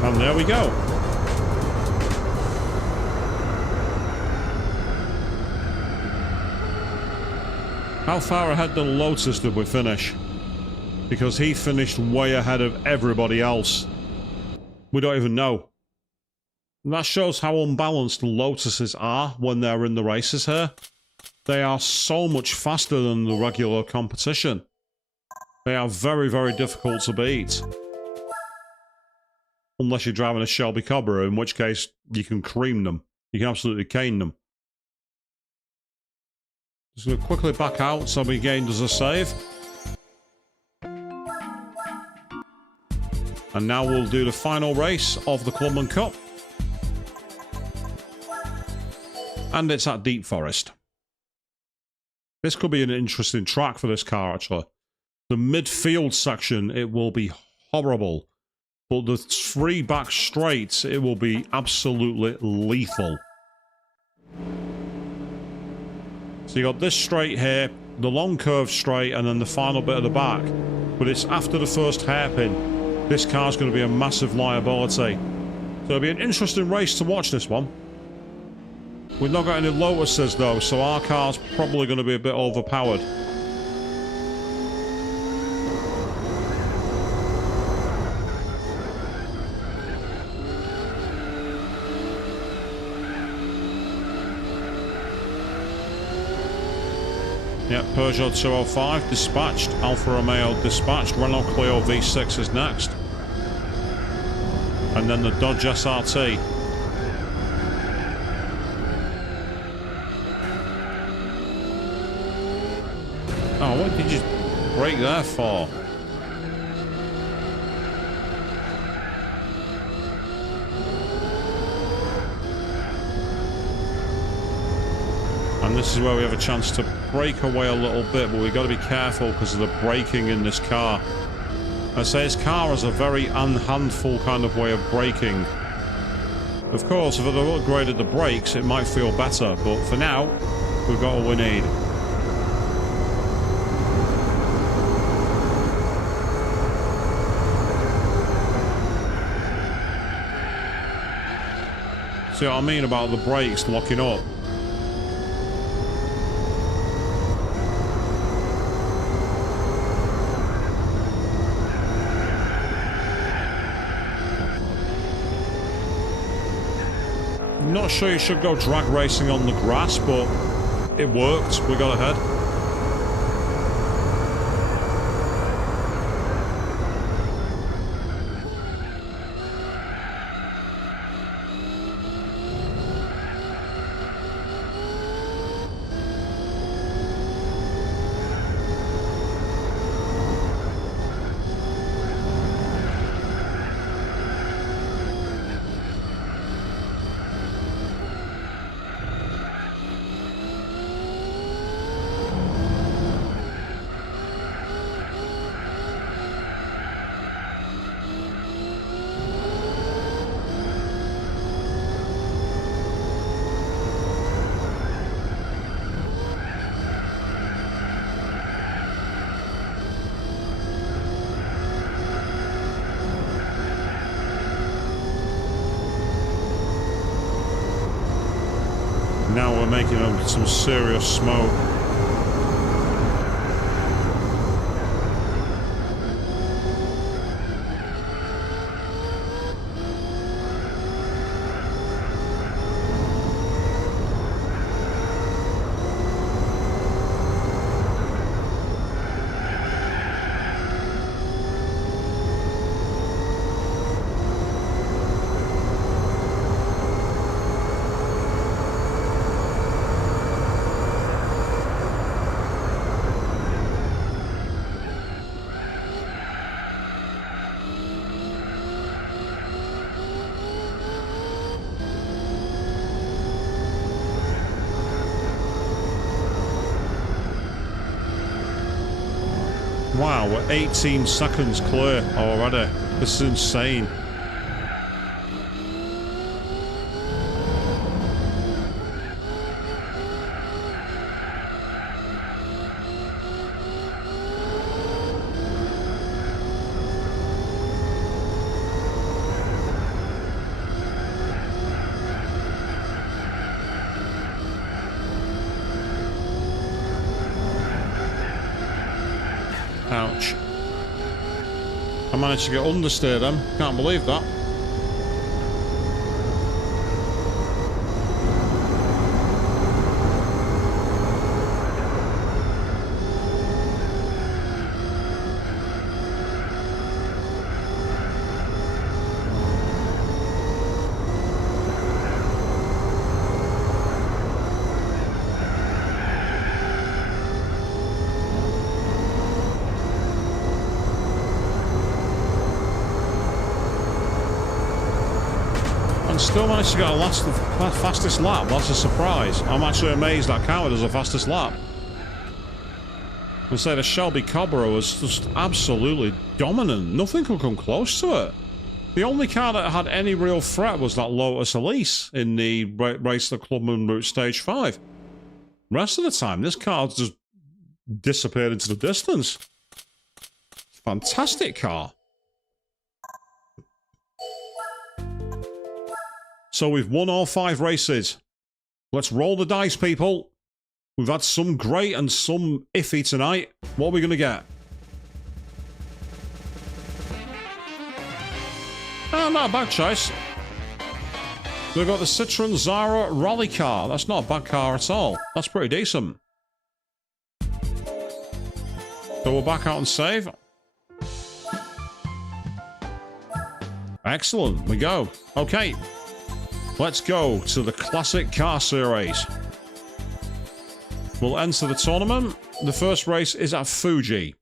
And there we go. How far ahead the Lotus did we finish? Because he finished way ahead of everybody else. We don't even know. And that shows how unbalanced the Lotuses are when they're in the races here. They are so much faster than the regular competition. They are very, very difficult to beat. Unless you're driving a Shelby Cobra, in which case you can cream them. You can absolutely cane them. Just going to quickly back out so we gained as a save. And now we'll do the final race of the Clubman Cup. And it's at Deep Forest. This could be an interesting track for this car, actually. The midfield section, it will be horrible. But the three back straights, it will be absolutely lethal. So you got this straight here, the long curve straight, and then the final bit at the back. But it's after the first hairpin. This car's going to be a massive liability. So it'll be an interesting race to watch, this one. We've not got any Lotuses though, so our car's probably going to be a bit overpowered. Yep, Peugeot 205 dispatched, Alfa Romeo dispatched, Renault Clio V6 is next. And then the Dodge SRT. Oh, what did you brake there for? And this is where we have a chance to break away a little bit, but we've got to be careful because of the braking in this car. I say this car has a very unhandful kind of way of braking. Of course, if I'd have upgraded the brakes, it might feel better, but for now, we've got what we need. See what I mean about the brakes locking up? I'm not sure you should go drag racing on the grass, but it worked. We got ahead. Now we're making some serious smoke. Wow, we're 18 seconds clear already. This is insane. Ouch. I managed to get understeer them. Can't believe that. Still managed to get the fastest lap. That's a surprise. I'm actually amazed that car does the fastest lap. I say the Shelby Cobra was just absolutely dominant. Nothing could come close to it. The only car that had any real threat was that Lotus Elise in the Race the Clubman Route Stage 5. The rest of the time, this car just disappeared into the distance. Fantastic car. So we've won all 5 races. Let's roll the dice, people. We've had some great and some iffy tonight. What are we going to get? Oh, not a bad choice. We've got the Citroen Zara Rally car. That's not a bad car at all. That's pretty decent. So we're back out and save. Excellent. We go. Okay. Let's go to the Classic Car Series. We'll enter the tournament. The first race is at Fuji.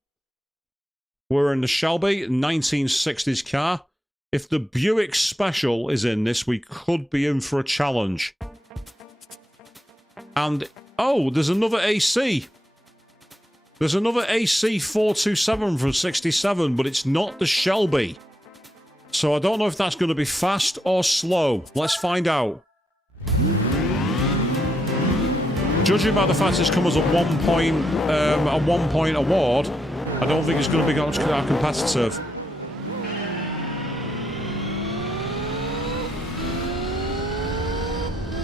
We're in the Shelby 1960s car. If the Buick Special is in this, we could be in for a challenge. And Oh, there's another AC. There's another AC 427 from 67, but it's not the Shelby. So I don't know if that's going to be fast or slow. Let's find out. Judging by the fact it's come as a 1 point award, I don't think it's going to be that competitive.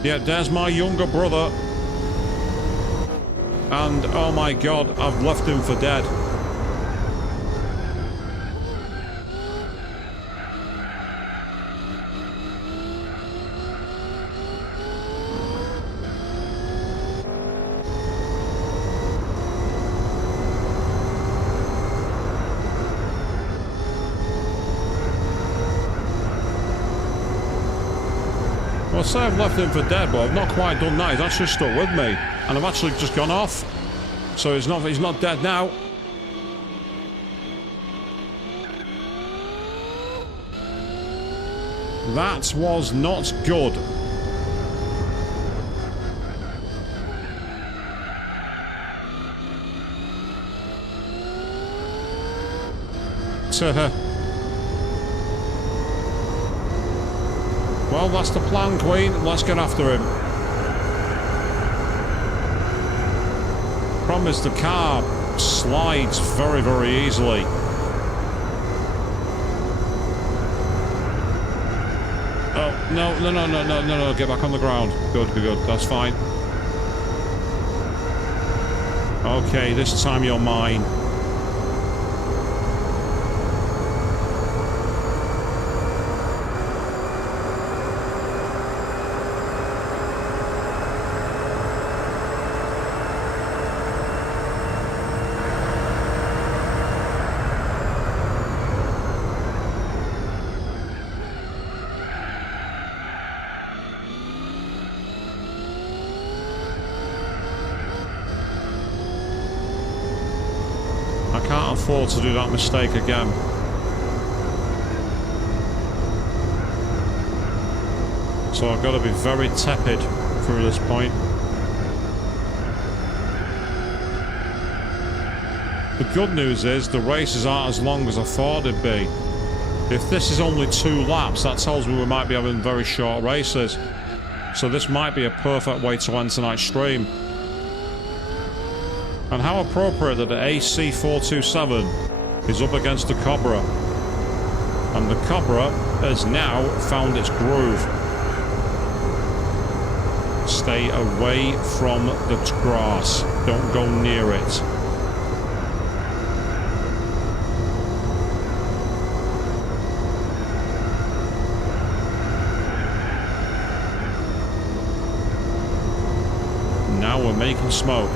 Yeah, there's my younger brother. And, oh my god, I've left him for dead. Well, I say I've left him for dead, but I've not quite done that. He's actually stuck with me. And I've actually just gone off. So he's not dead now. That was not good. Well, that's the plan, Queen. Let's get after him. Problem is the car slides very, very easily. Oh, no, get back on the ground. Good, that's fine. Okay, this time you're mine. Can't afford to do that mistake again. So I've got to be very tepid through this point. The good news is the races aren't as long as I thought they'd be. If this is only 2 laps, that tells me we might be having very short races. So this might be a perfect way to end tonight's stream. And how appropriate that the AC427 is up against the Cobra. And the Cobra has now found its groove. Stay away from the grass. Don't go near it. Now we're making smoke.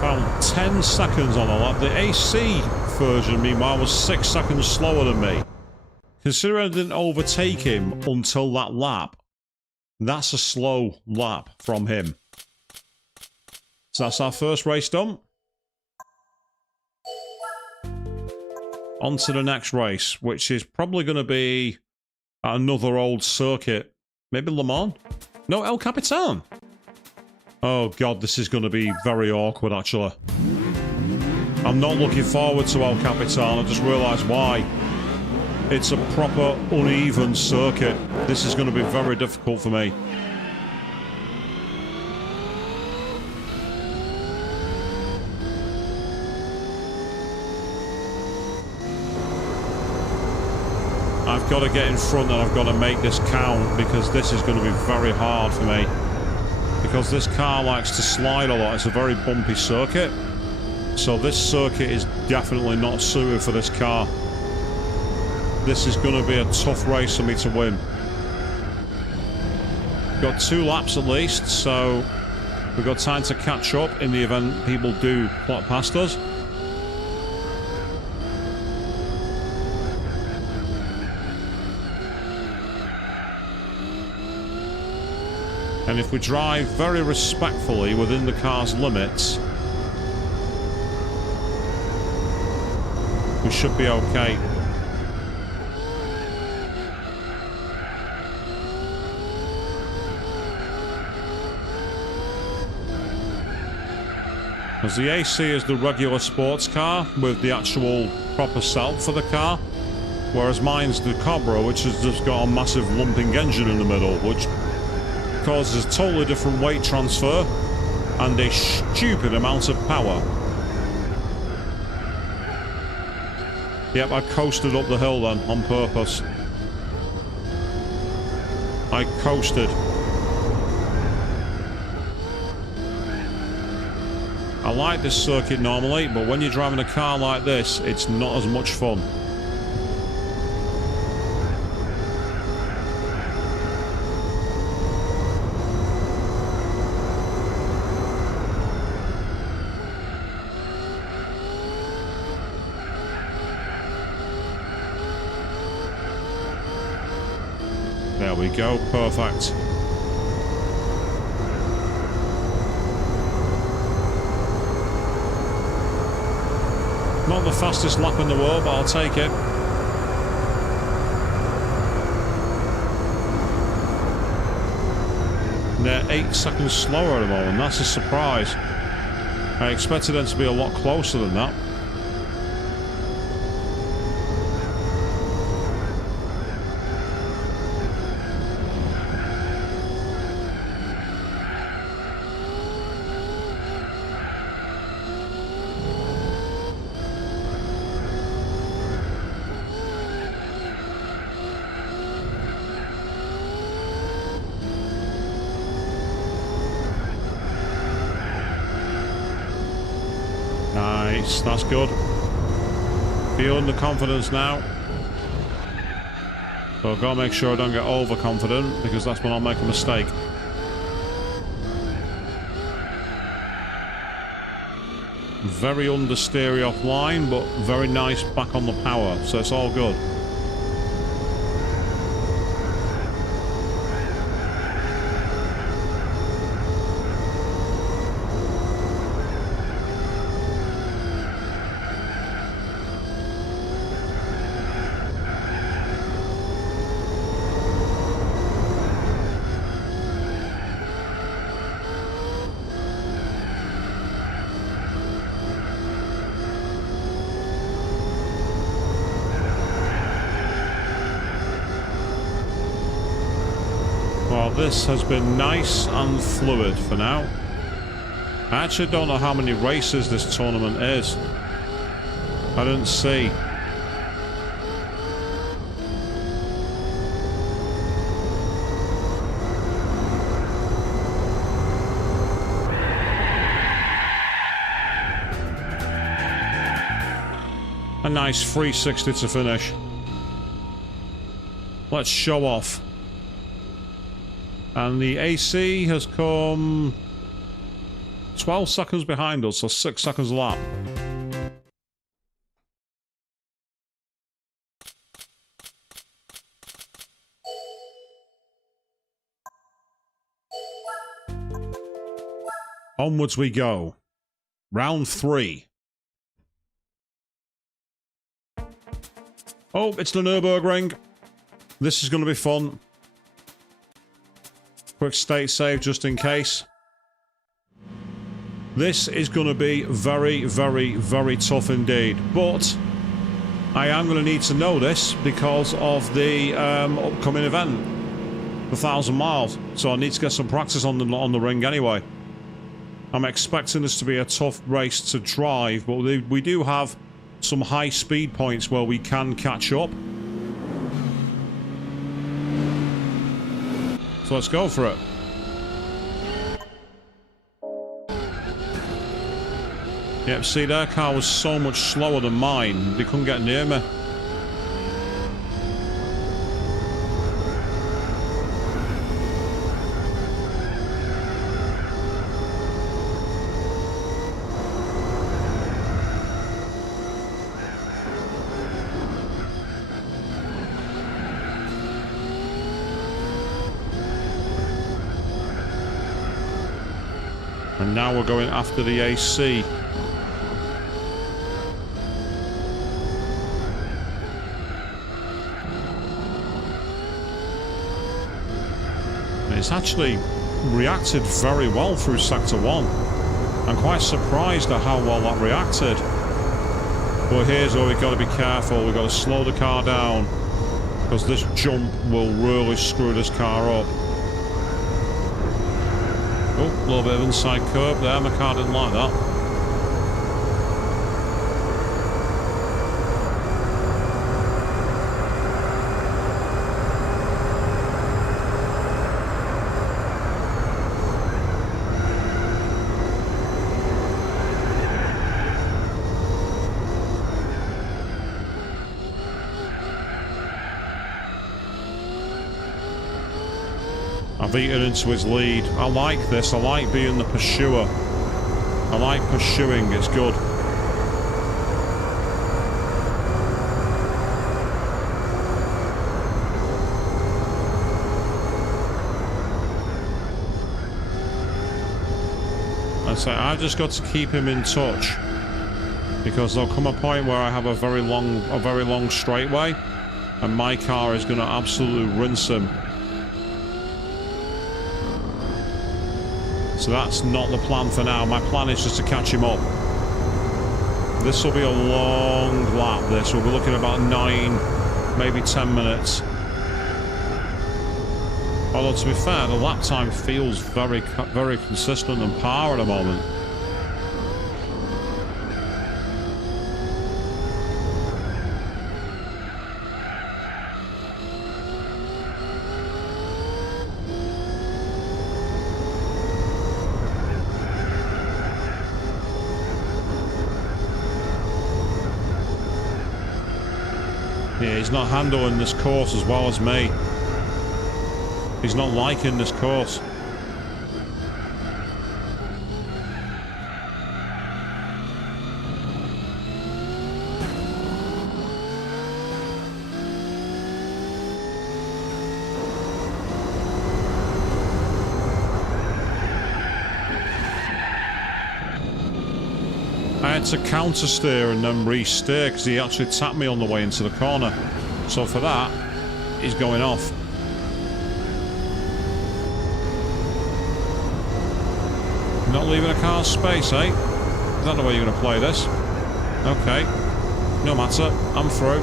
Found 10 seconds on a lap. The AC version, meanwhile, was 6 seconds slower than me. Considering I didn't overtake him until that lap, that's a slow lap from him. So that's our first race done. On to the next race, which is probably going to be another old circuit. Maybe Le Mans? No, El Capitan. Oh god, this is going to be very awkward, actually. I'm not looking forward to El Capitan. I just realised why. It's a proper uneven circuit. This is going to be very difficult for me. I've got to get in front and I've got to make this count, because this is going to be very hard for me. Because this car likes to slide a lot. It's a very bumpy circuit. So this circuit is definitely not suited for this car. This is going to be a tough race for me to win. Got 2 laps at least, so we've got time to catch up in the event people do plot past us. And if we drive very respectfully within the car's limits, We should be okay. As the AC is the regular sports car with the actual proper setup for the car, whereas mine's the Cobra, which has just got a massive lumping engine in the middle, which causes a totally different weight transfer and a stupid amount of power. Yep, I coasted up the hill then, on purpose. I coasted. I like this circuit normally, but when you're driving a car like this, it's not as much fun. There we go, perfect. Not the fastest lap in the world, but I'll take it. They're 8 seconds slower at the moment. That's a surprise. I expected them to be a lot closer than that. Nice, that's good. Feeling the confidence now. So I've got to make sure I don't get overconfident, because that's when I'll make a mistake. Very understeery offline, but very nice back on the power, so it's all good. Well, this has been nice and fluid for now. I actually don't know how many races this tournament is. I didn't see. A nice 360 to finish. Let's show off. And the AC has come 12 seconds behind us, so 6 seconds a lap. Onwards we go. Round 3. Oh, it's the Nürburgring. This is going to be fun. Quick state save just in case. This is going to be very, very, very tough indeed. But I am going to need to know this because of the upcoming event, the 1,000 miles. So I need to get some practice on the ring anyway. I'm expecting this to be a tough race to drive, but we do have some high speed points where we can catch up. So let's go for it. Yep, see, their car was so much slower than mine, they couldn't get near me. And now we're going after the AC. it's actually reacted very well through Sector 1. I'm quite surprised at how well that reacted. But here's where we've got to be careful. We've got to slow the car down, because this jump will really screw this car up. Oh, a little bit of inside curb there. My car didn't like that. I've eaten into his lead. I like this. I like being the pursuer. I like pursuing. It's good. I'd say I've just got to keep him in touch, because there'll come a point where I have a very long straightaway, and my car is going to absolutely rinse him. So that's not the plan for now. My plan is just to catch him up. This will be a long lap, this. We'll be looking at about 9, maybe 10 minutes. Although, to be fair, the lap time feels very consistent and par at the moment. Yeah, he's not handling this course as well as me. He's not liking this course. I had to counter steer and then re-steer because he actually tapped me on the way into the corner. So for that, he's going off. Not leaving a car space, eh? Is that the way you're going to play this? Okay. No matter. I'm through.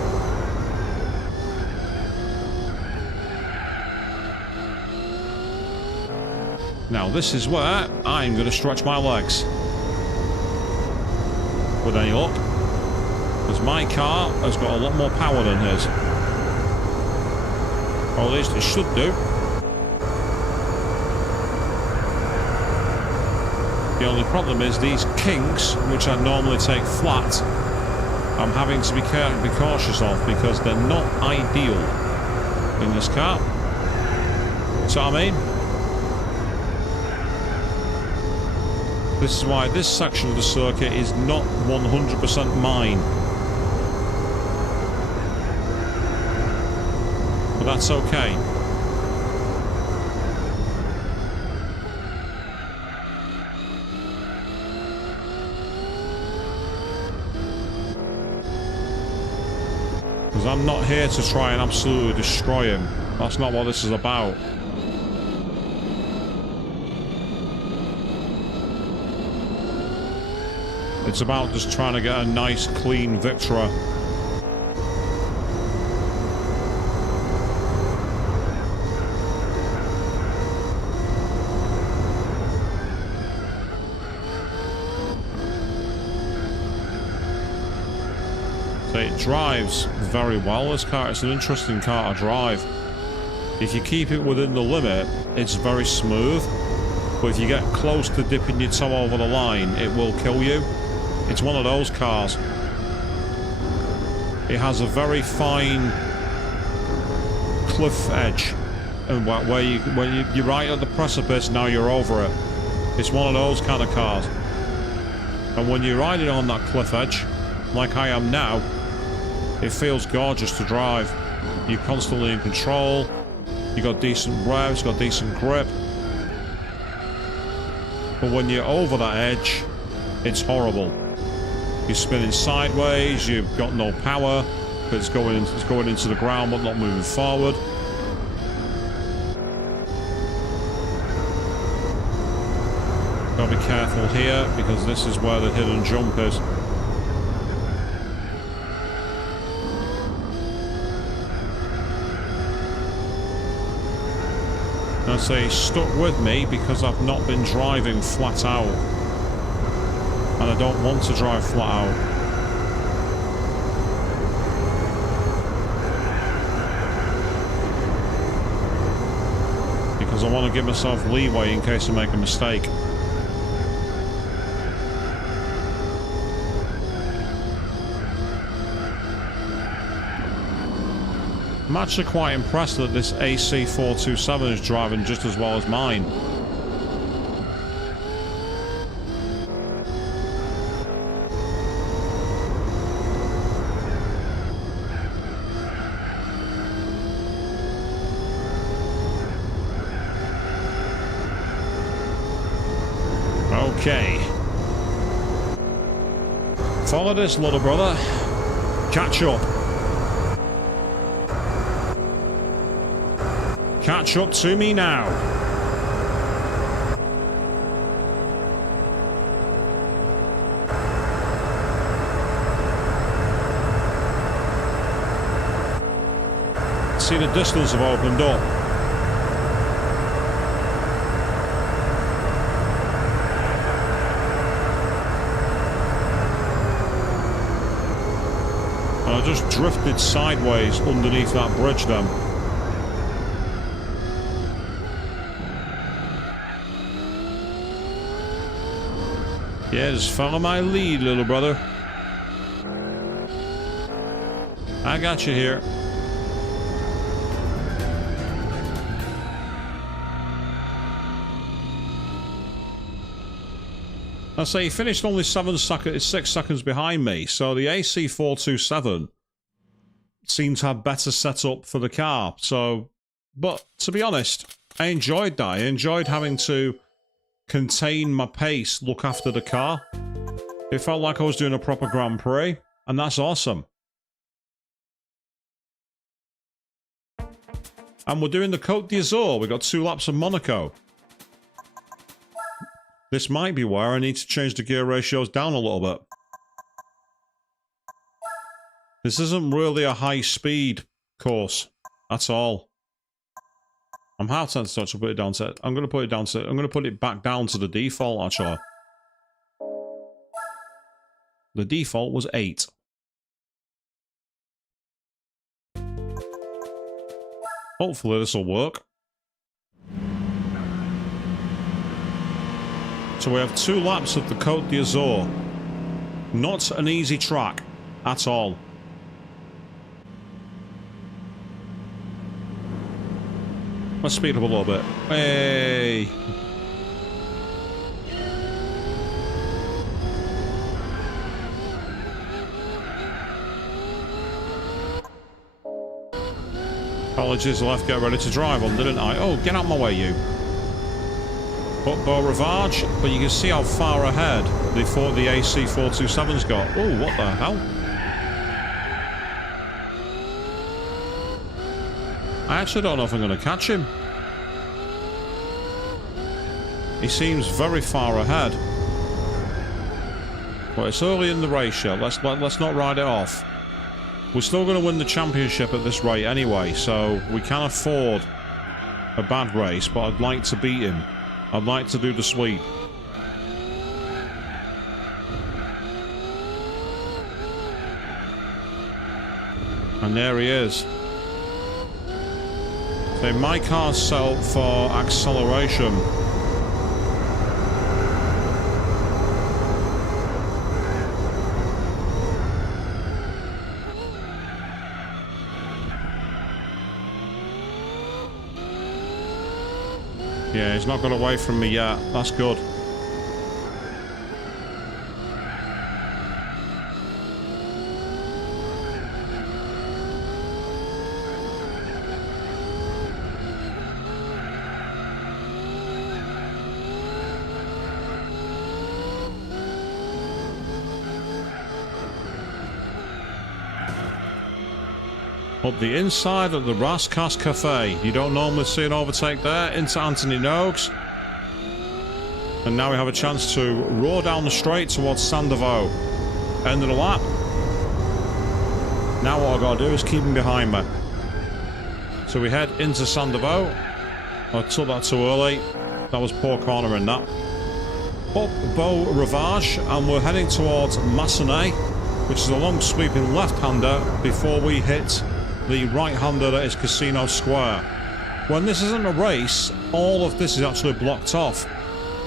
Now this is where I'm going to stretch my legs. With any luck. Because my car has got a lot more power than his. Or at least it should do. The only problem is these kinks, which I normally take flat, I'm having to be cautious of because they're not ideal in this car. See what I mean? This is why this section of the circuit is not 100% mine. But that's okay. Because I'm not here to try and absolutely destroy him. That's not what this is about. It's about just trying to get a nice, clean victory. So it drives very well, this car. It's an interesting car to drive. If you keep it within the limit, it's very smooth. But if you get close to dipping your toe over the line, it will kill you. It's one of those cars. It has a very fine cliff edge, and where you're right at the precipice, now you're over it. It's one of those kind of cars. And when you're riding on that cliff edge, like I am now, it feels gorgeous to drive. You're constantly in control. You got decent revs, got decent grip. But when you're over that edge, it's horrible. You're spinning sideways, you've got no power, it's going into the ground but not moving forward. Gotta be careful here because this is where the hidden jump is. I say stuck with me because I've not been driving flat out. And I don't want to drive flat out. Because I want to give myself leeway in case I make a mistake. I'm actually quite impressed that this AC427 is driving just as well as mine. Okay. Follow this, little brother. Catch up. Catch up to me now. See, the distance have opened up. And I just drifted sideways underneath that bridge then. Yeah, just follow my lead, little brother. I got you here. I say he finished only 6 seconds behind me, so the AC427 seemed to have better setup for the car. So, but to be honest, I enjoyed that. I enjoyed having to contain my pace, look after the car. It felt like I was doing a proper Grand Prix, and that's awesome. And we're doing the Côte d'Azur. We've got 2 laps of Monaco. This might be where I need to change the gear ratios down a little bit. This isn't really a high-speed course at all. I'm half tempted to put it down to. I'm going to put it back down to the default, actually. The default was 8. Hopefully this will work. So we have 2 laps of the Côte d'Azur. Not an easy track at all. Let's speed up a little bit. Hey! Apologies, I'll have to get ready to drive on, didn't I? Oh, get out of my way, you. But Beau Rivage, but you can see how far ahead the AC427's got. Oh, what the hell? I actually don't know if I'm going to catch him. He seems very far ahead. But it's early in the race yet. Let's not ride it off. We're still going to win the championship at this rate anyway, so we can afford a bad race, but I'd like to beat him. I'd like to do the sweep. And there he is. So my car's set up for acceleration. Yeah, he's not got away from me yet. That's good. Up the inside of the Raskas Cafe. You don't normally see an overtake there. Into Anthony Noakes. And now we have a chance to roar down the straight towards Sandoval. End of the lap. Now what I've got to do is keep him behind me. So we head into Sandoval. I took that too early. That was poor cornering that. Up Beau Rivage, and we're heading towards Massenet, which is a long sweeping left-hander before we hit the right-hander that is Casino Square. When this isn't a race, all of this is actually blocked off.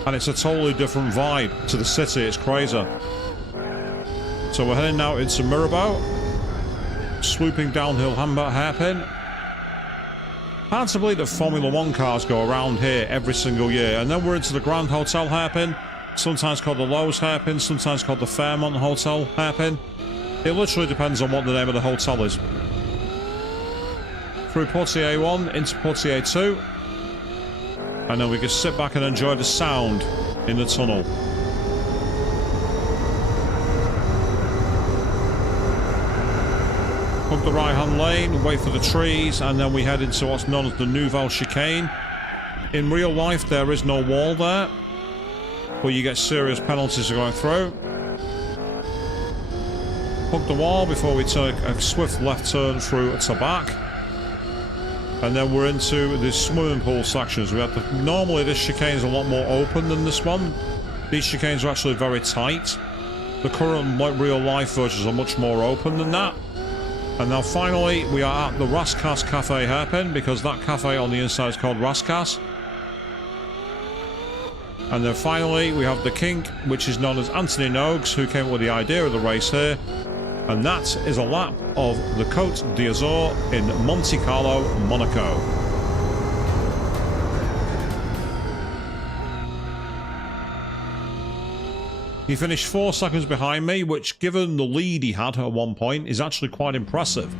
And it's a totally different vibe to the city. It's crazy. So we're heading now into Mirabeau. Swooping downhill hairpin. Hard to believe that Formula 1 cars go around here every single year. And then we're into the Grand Hotel hairpin. Sometimes called the Lowe's hairpin. Sometimes called the Fairmont Hotel hairpin. It literally depends on what the name of the hotel is. Through Portier 1 into Portier 2. And then we can sit back and enjoy the sound in the tunnel. Up the right-hand lane, wait for the trees, and then we head into what's known as the Nouvelle Chicane. In real life, there is no wall there, but you get serious penalties for going through. Hook the wall before we take a swift left turn through to back. And then we're into the swimming pool sections. We have normally this chicane is a lot more open than this one. These chicanes are actually very tight. The current real life versions are much more open than that. And now finally we are at the Rascasse Cafe hairpin, because that cafe on the inside is called Rascasse. And then finally we have the kink, which is known as Anthony Nogues, who came up with the idea of the race here. And that is a lap of the Côte d'Azur in Monte Carlo, Monaco. He finished 4 seconds behind me, which, given the lead he had at one point, is actually quite impressive.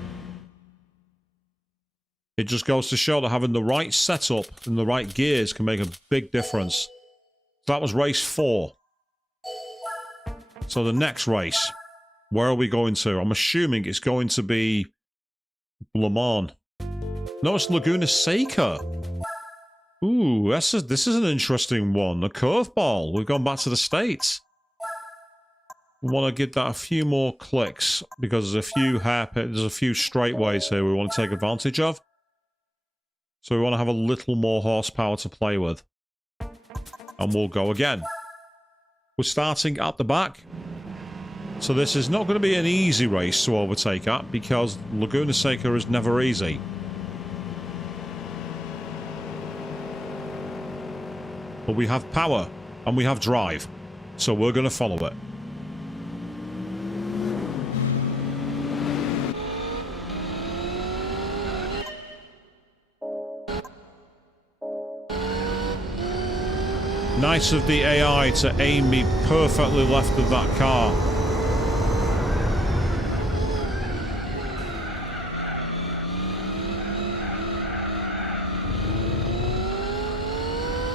It just goes to show that having the right setup and the right gears can make a big difference. So that was race 4. So the next race. Where are we going to? I'm assuming it's going to be Le Mans. No, it's Laguna Seca. Ooh, this is an interesting one. A curveball. We've gone back to the States. We want to give that a few more clicks because there's a few straightaways here we want to take advantage of. So we want to have a little more horsepower to play with. And we'll go again. We're starting at the back. So this is not going to be an easy race to overtake at, because Laguna Seca is never easy. But we have power and we have drive, so we're going to follow it. Nice of the AI to aim me perfectly left of that car.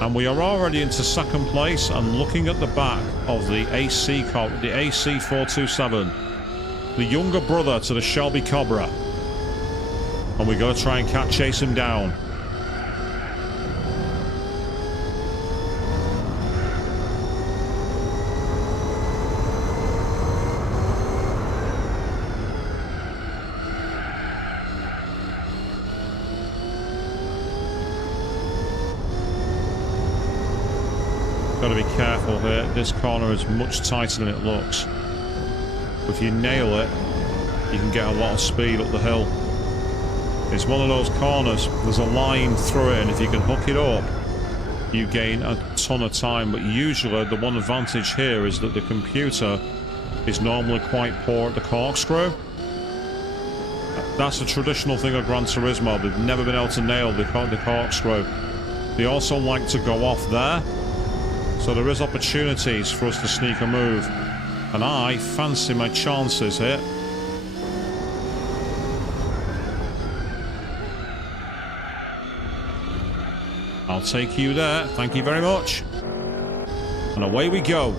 And we are already into second place and looking at the back of the AC car, the AC427, the younger brother to the Shelby Cobra. And we got to try and chase him down. Got to be careful here. This corner is much tighter than it looks. If you nail it, you can get a lot of speed up the hill. It's one of those corners, there's a line through it, and if you can hook it up, you gain a ton of time. But usually the one advantage here is that the computer is normally quite poor at the corkscrew. That's a traditional thing of Gran Turismo. They've never been able to nail the corkscrew. They also like to go off there. So there is opportunities for us to sneak a move. And I fancy my chances here. I'll take you there. Thank you very much. And away we go.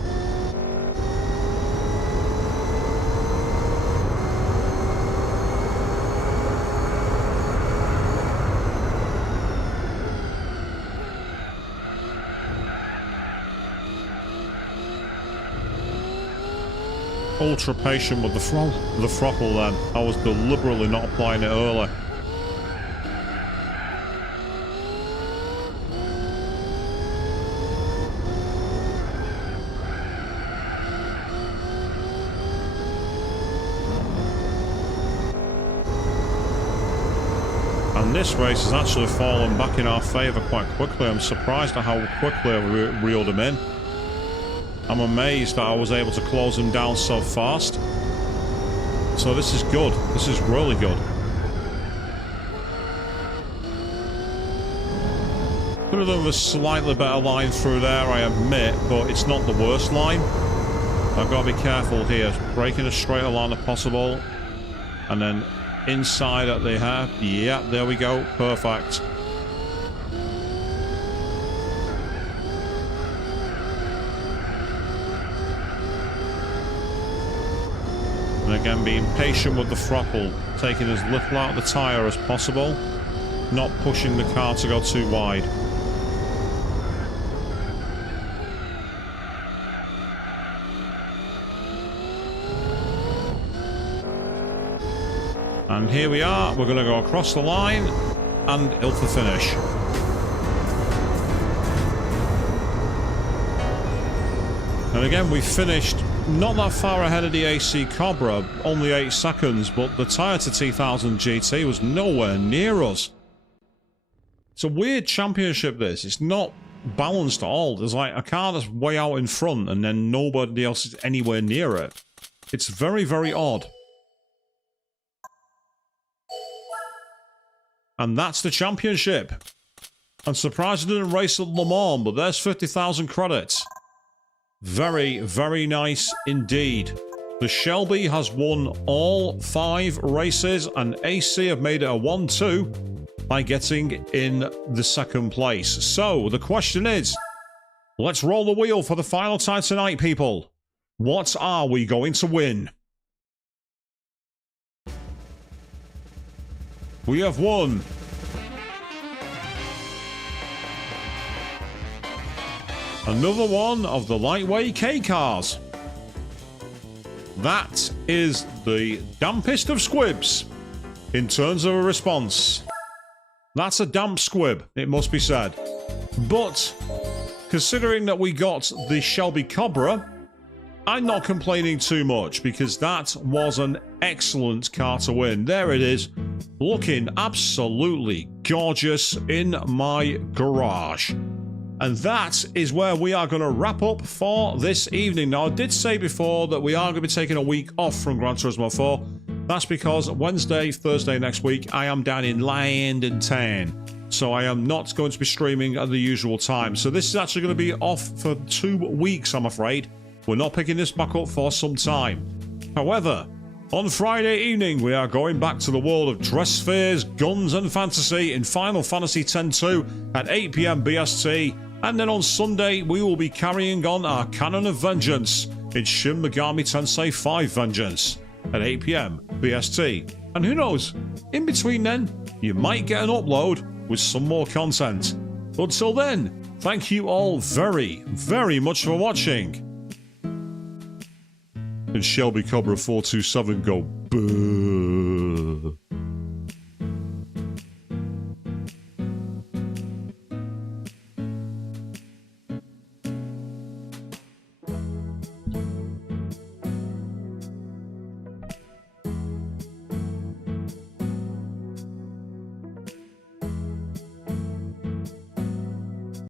ultra patient with the throttle then. I was deliberately not applying it early. And this race has actually fallen back in our favour quite quickly. I'm surprised at how quickly I reeled him in. I'm amazed that I was able to close him down so fast. So this is good. This is really good. Could have done a slightly better line through there, I admit, but it's not the worst line. I've got to be careful here. Breaking as straight a line as possible. And then inside at the hair. Yeah, there we go. Perfect. And again, being patient with the throttle, taking as little out of the tyre as possible, not pushing the car to go too wide. And here we are, we're going to go across the line and Ilfa finish. And again, we finished not that far ahead of the AC Cobra, only 8 seconds, but the Toyota T1000 GT was nowhere near us. It's a weird championship, this. It's not balanced at all. There's like a car that's way out in front and then nobody else is anywhere near it. It's very, very odd. And that's the championship. I'm surprised I didn't race at Le Mans, but there's 50,000 credits. Very, very nice indeed. The Shelby has won all 5 races, and AC have made it a 1-2 by getting in the 2nd place. So, the question is, let's roll the wheel for the final time tonight, people. What are we going to win? We have won another one of the lightweight K cars. That is the dampest of squibs in terms of a response. That's a damp squib, it must be said. But considering that we got the Shelby Cobra, I'm not complaining too much because that was an excellent car to win. There it is, looking absolutely gorgeous in my garage. And that is where we are going to wrap up for this evening. Now, I did say before that we are going to be taking a week off from Gran Turismo 4. That's because Wednesday, Thursday next week, I am down in London town. So I am not going to be streaming at the usual time. So this is actually going to be off for 2 weeks, I'm afraid. We're not picking this back up for some time. However, on Friday evening, we are going back to the world of dress spheres, guns and fantasy in Final Fantasy X-2 at 8 PM BST. And then on Sunday, we will be carrying on our Canon of Vengeance in Shin Megami Tensei 5 Vengeance at 8 PM BST. And who knows, in between then, you might get an upload with some more content. Until then, thank you all very, very much for watching. And Shelby Cobra 427 go boo.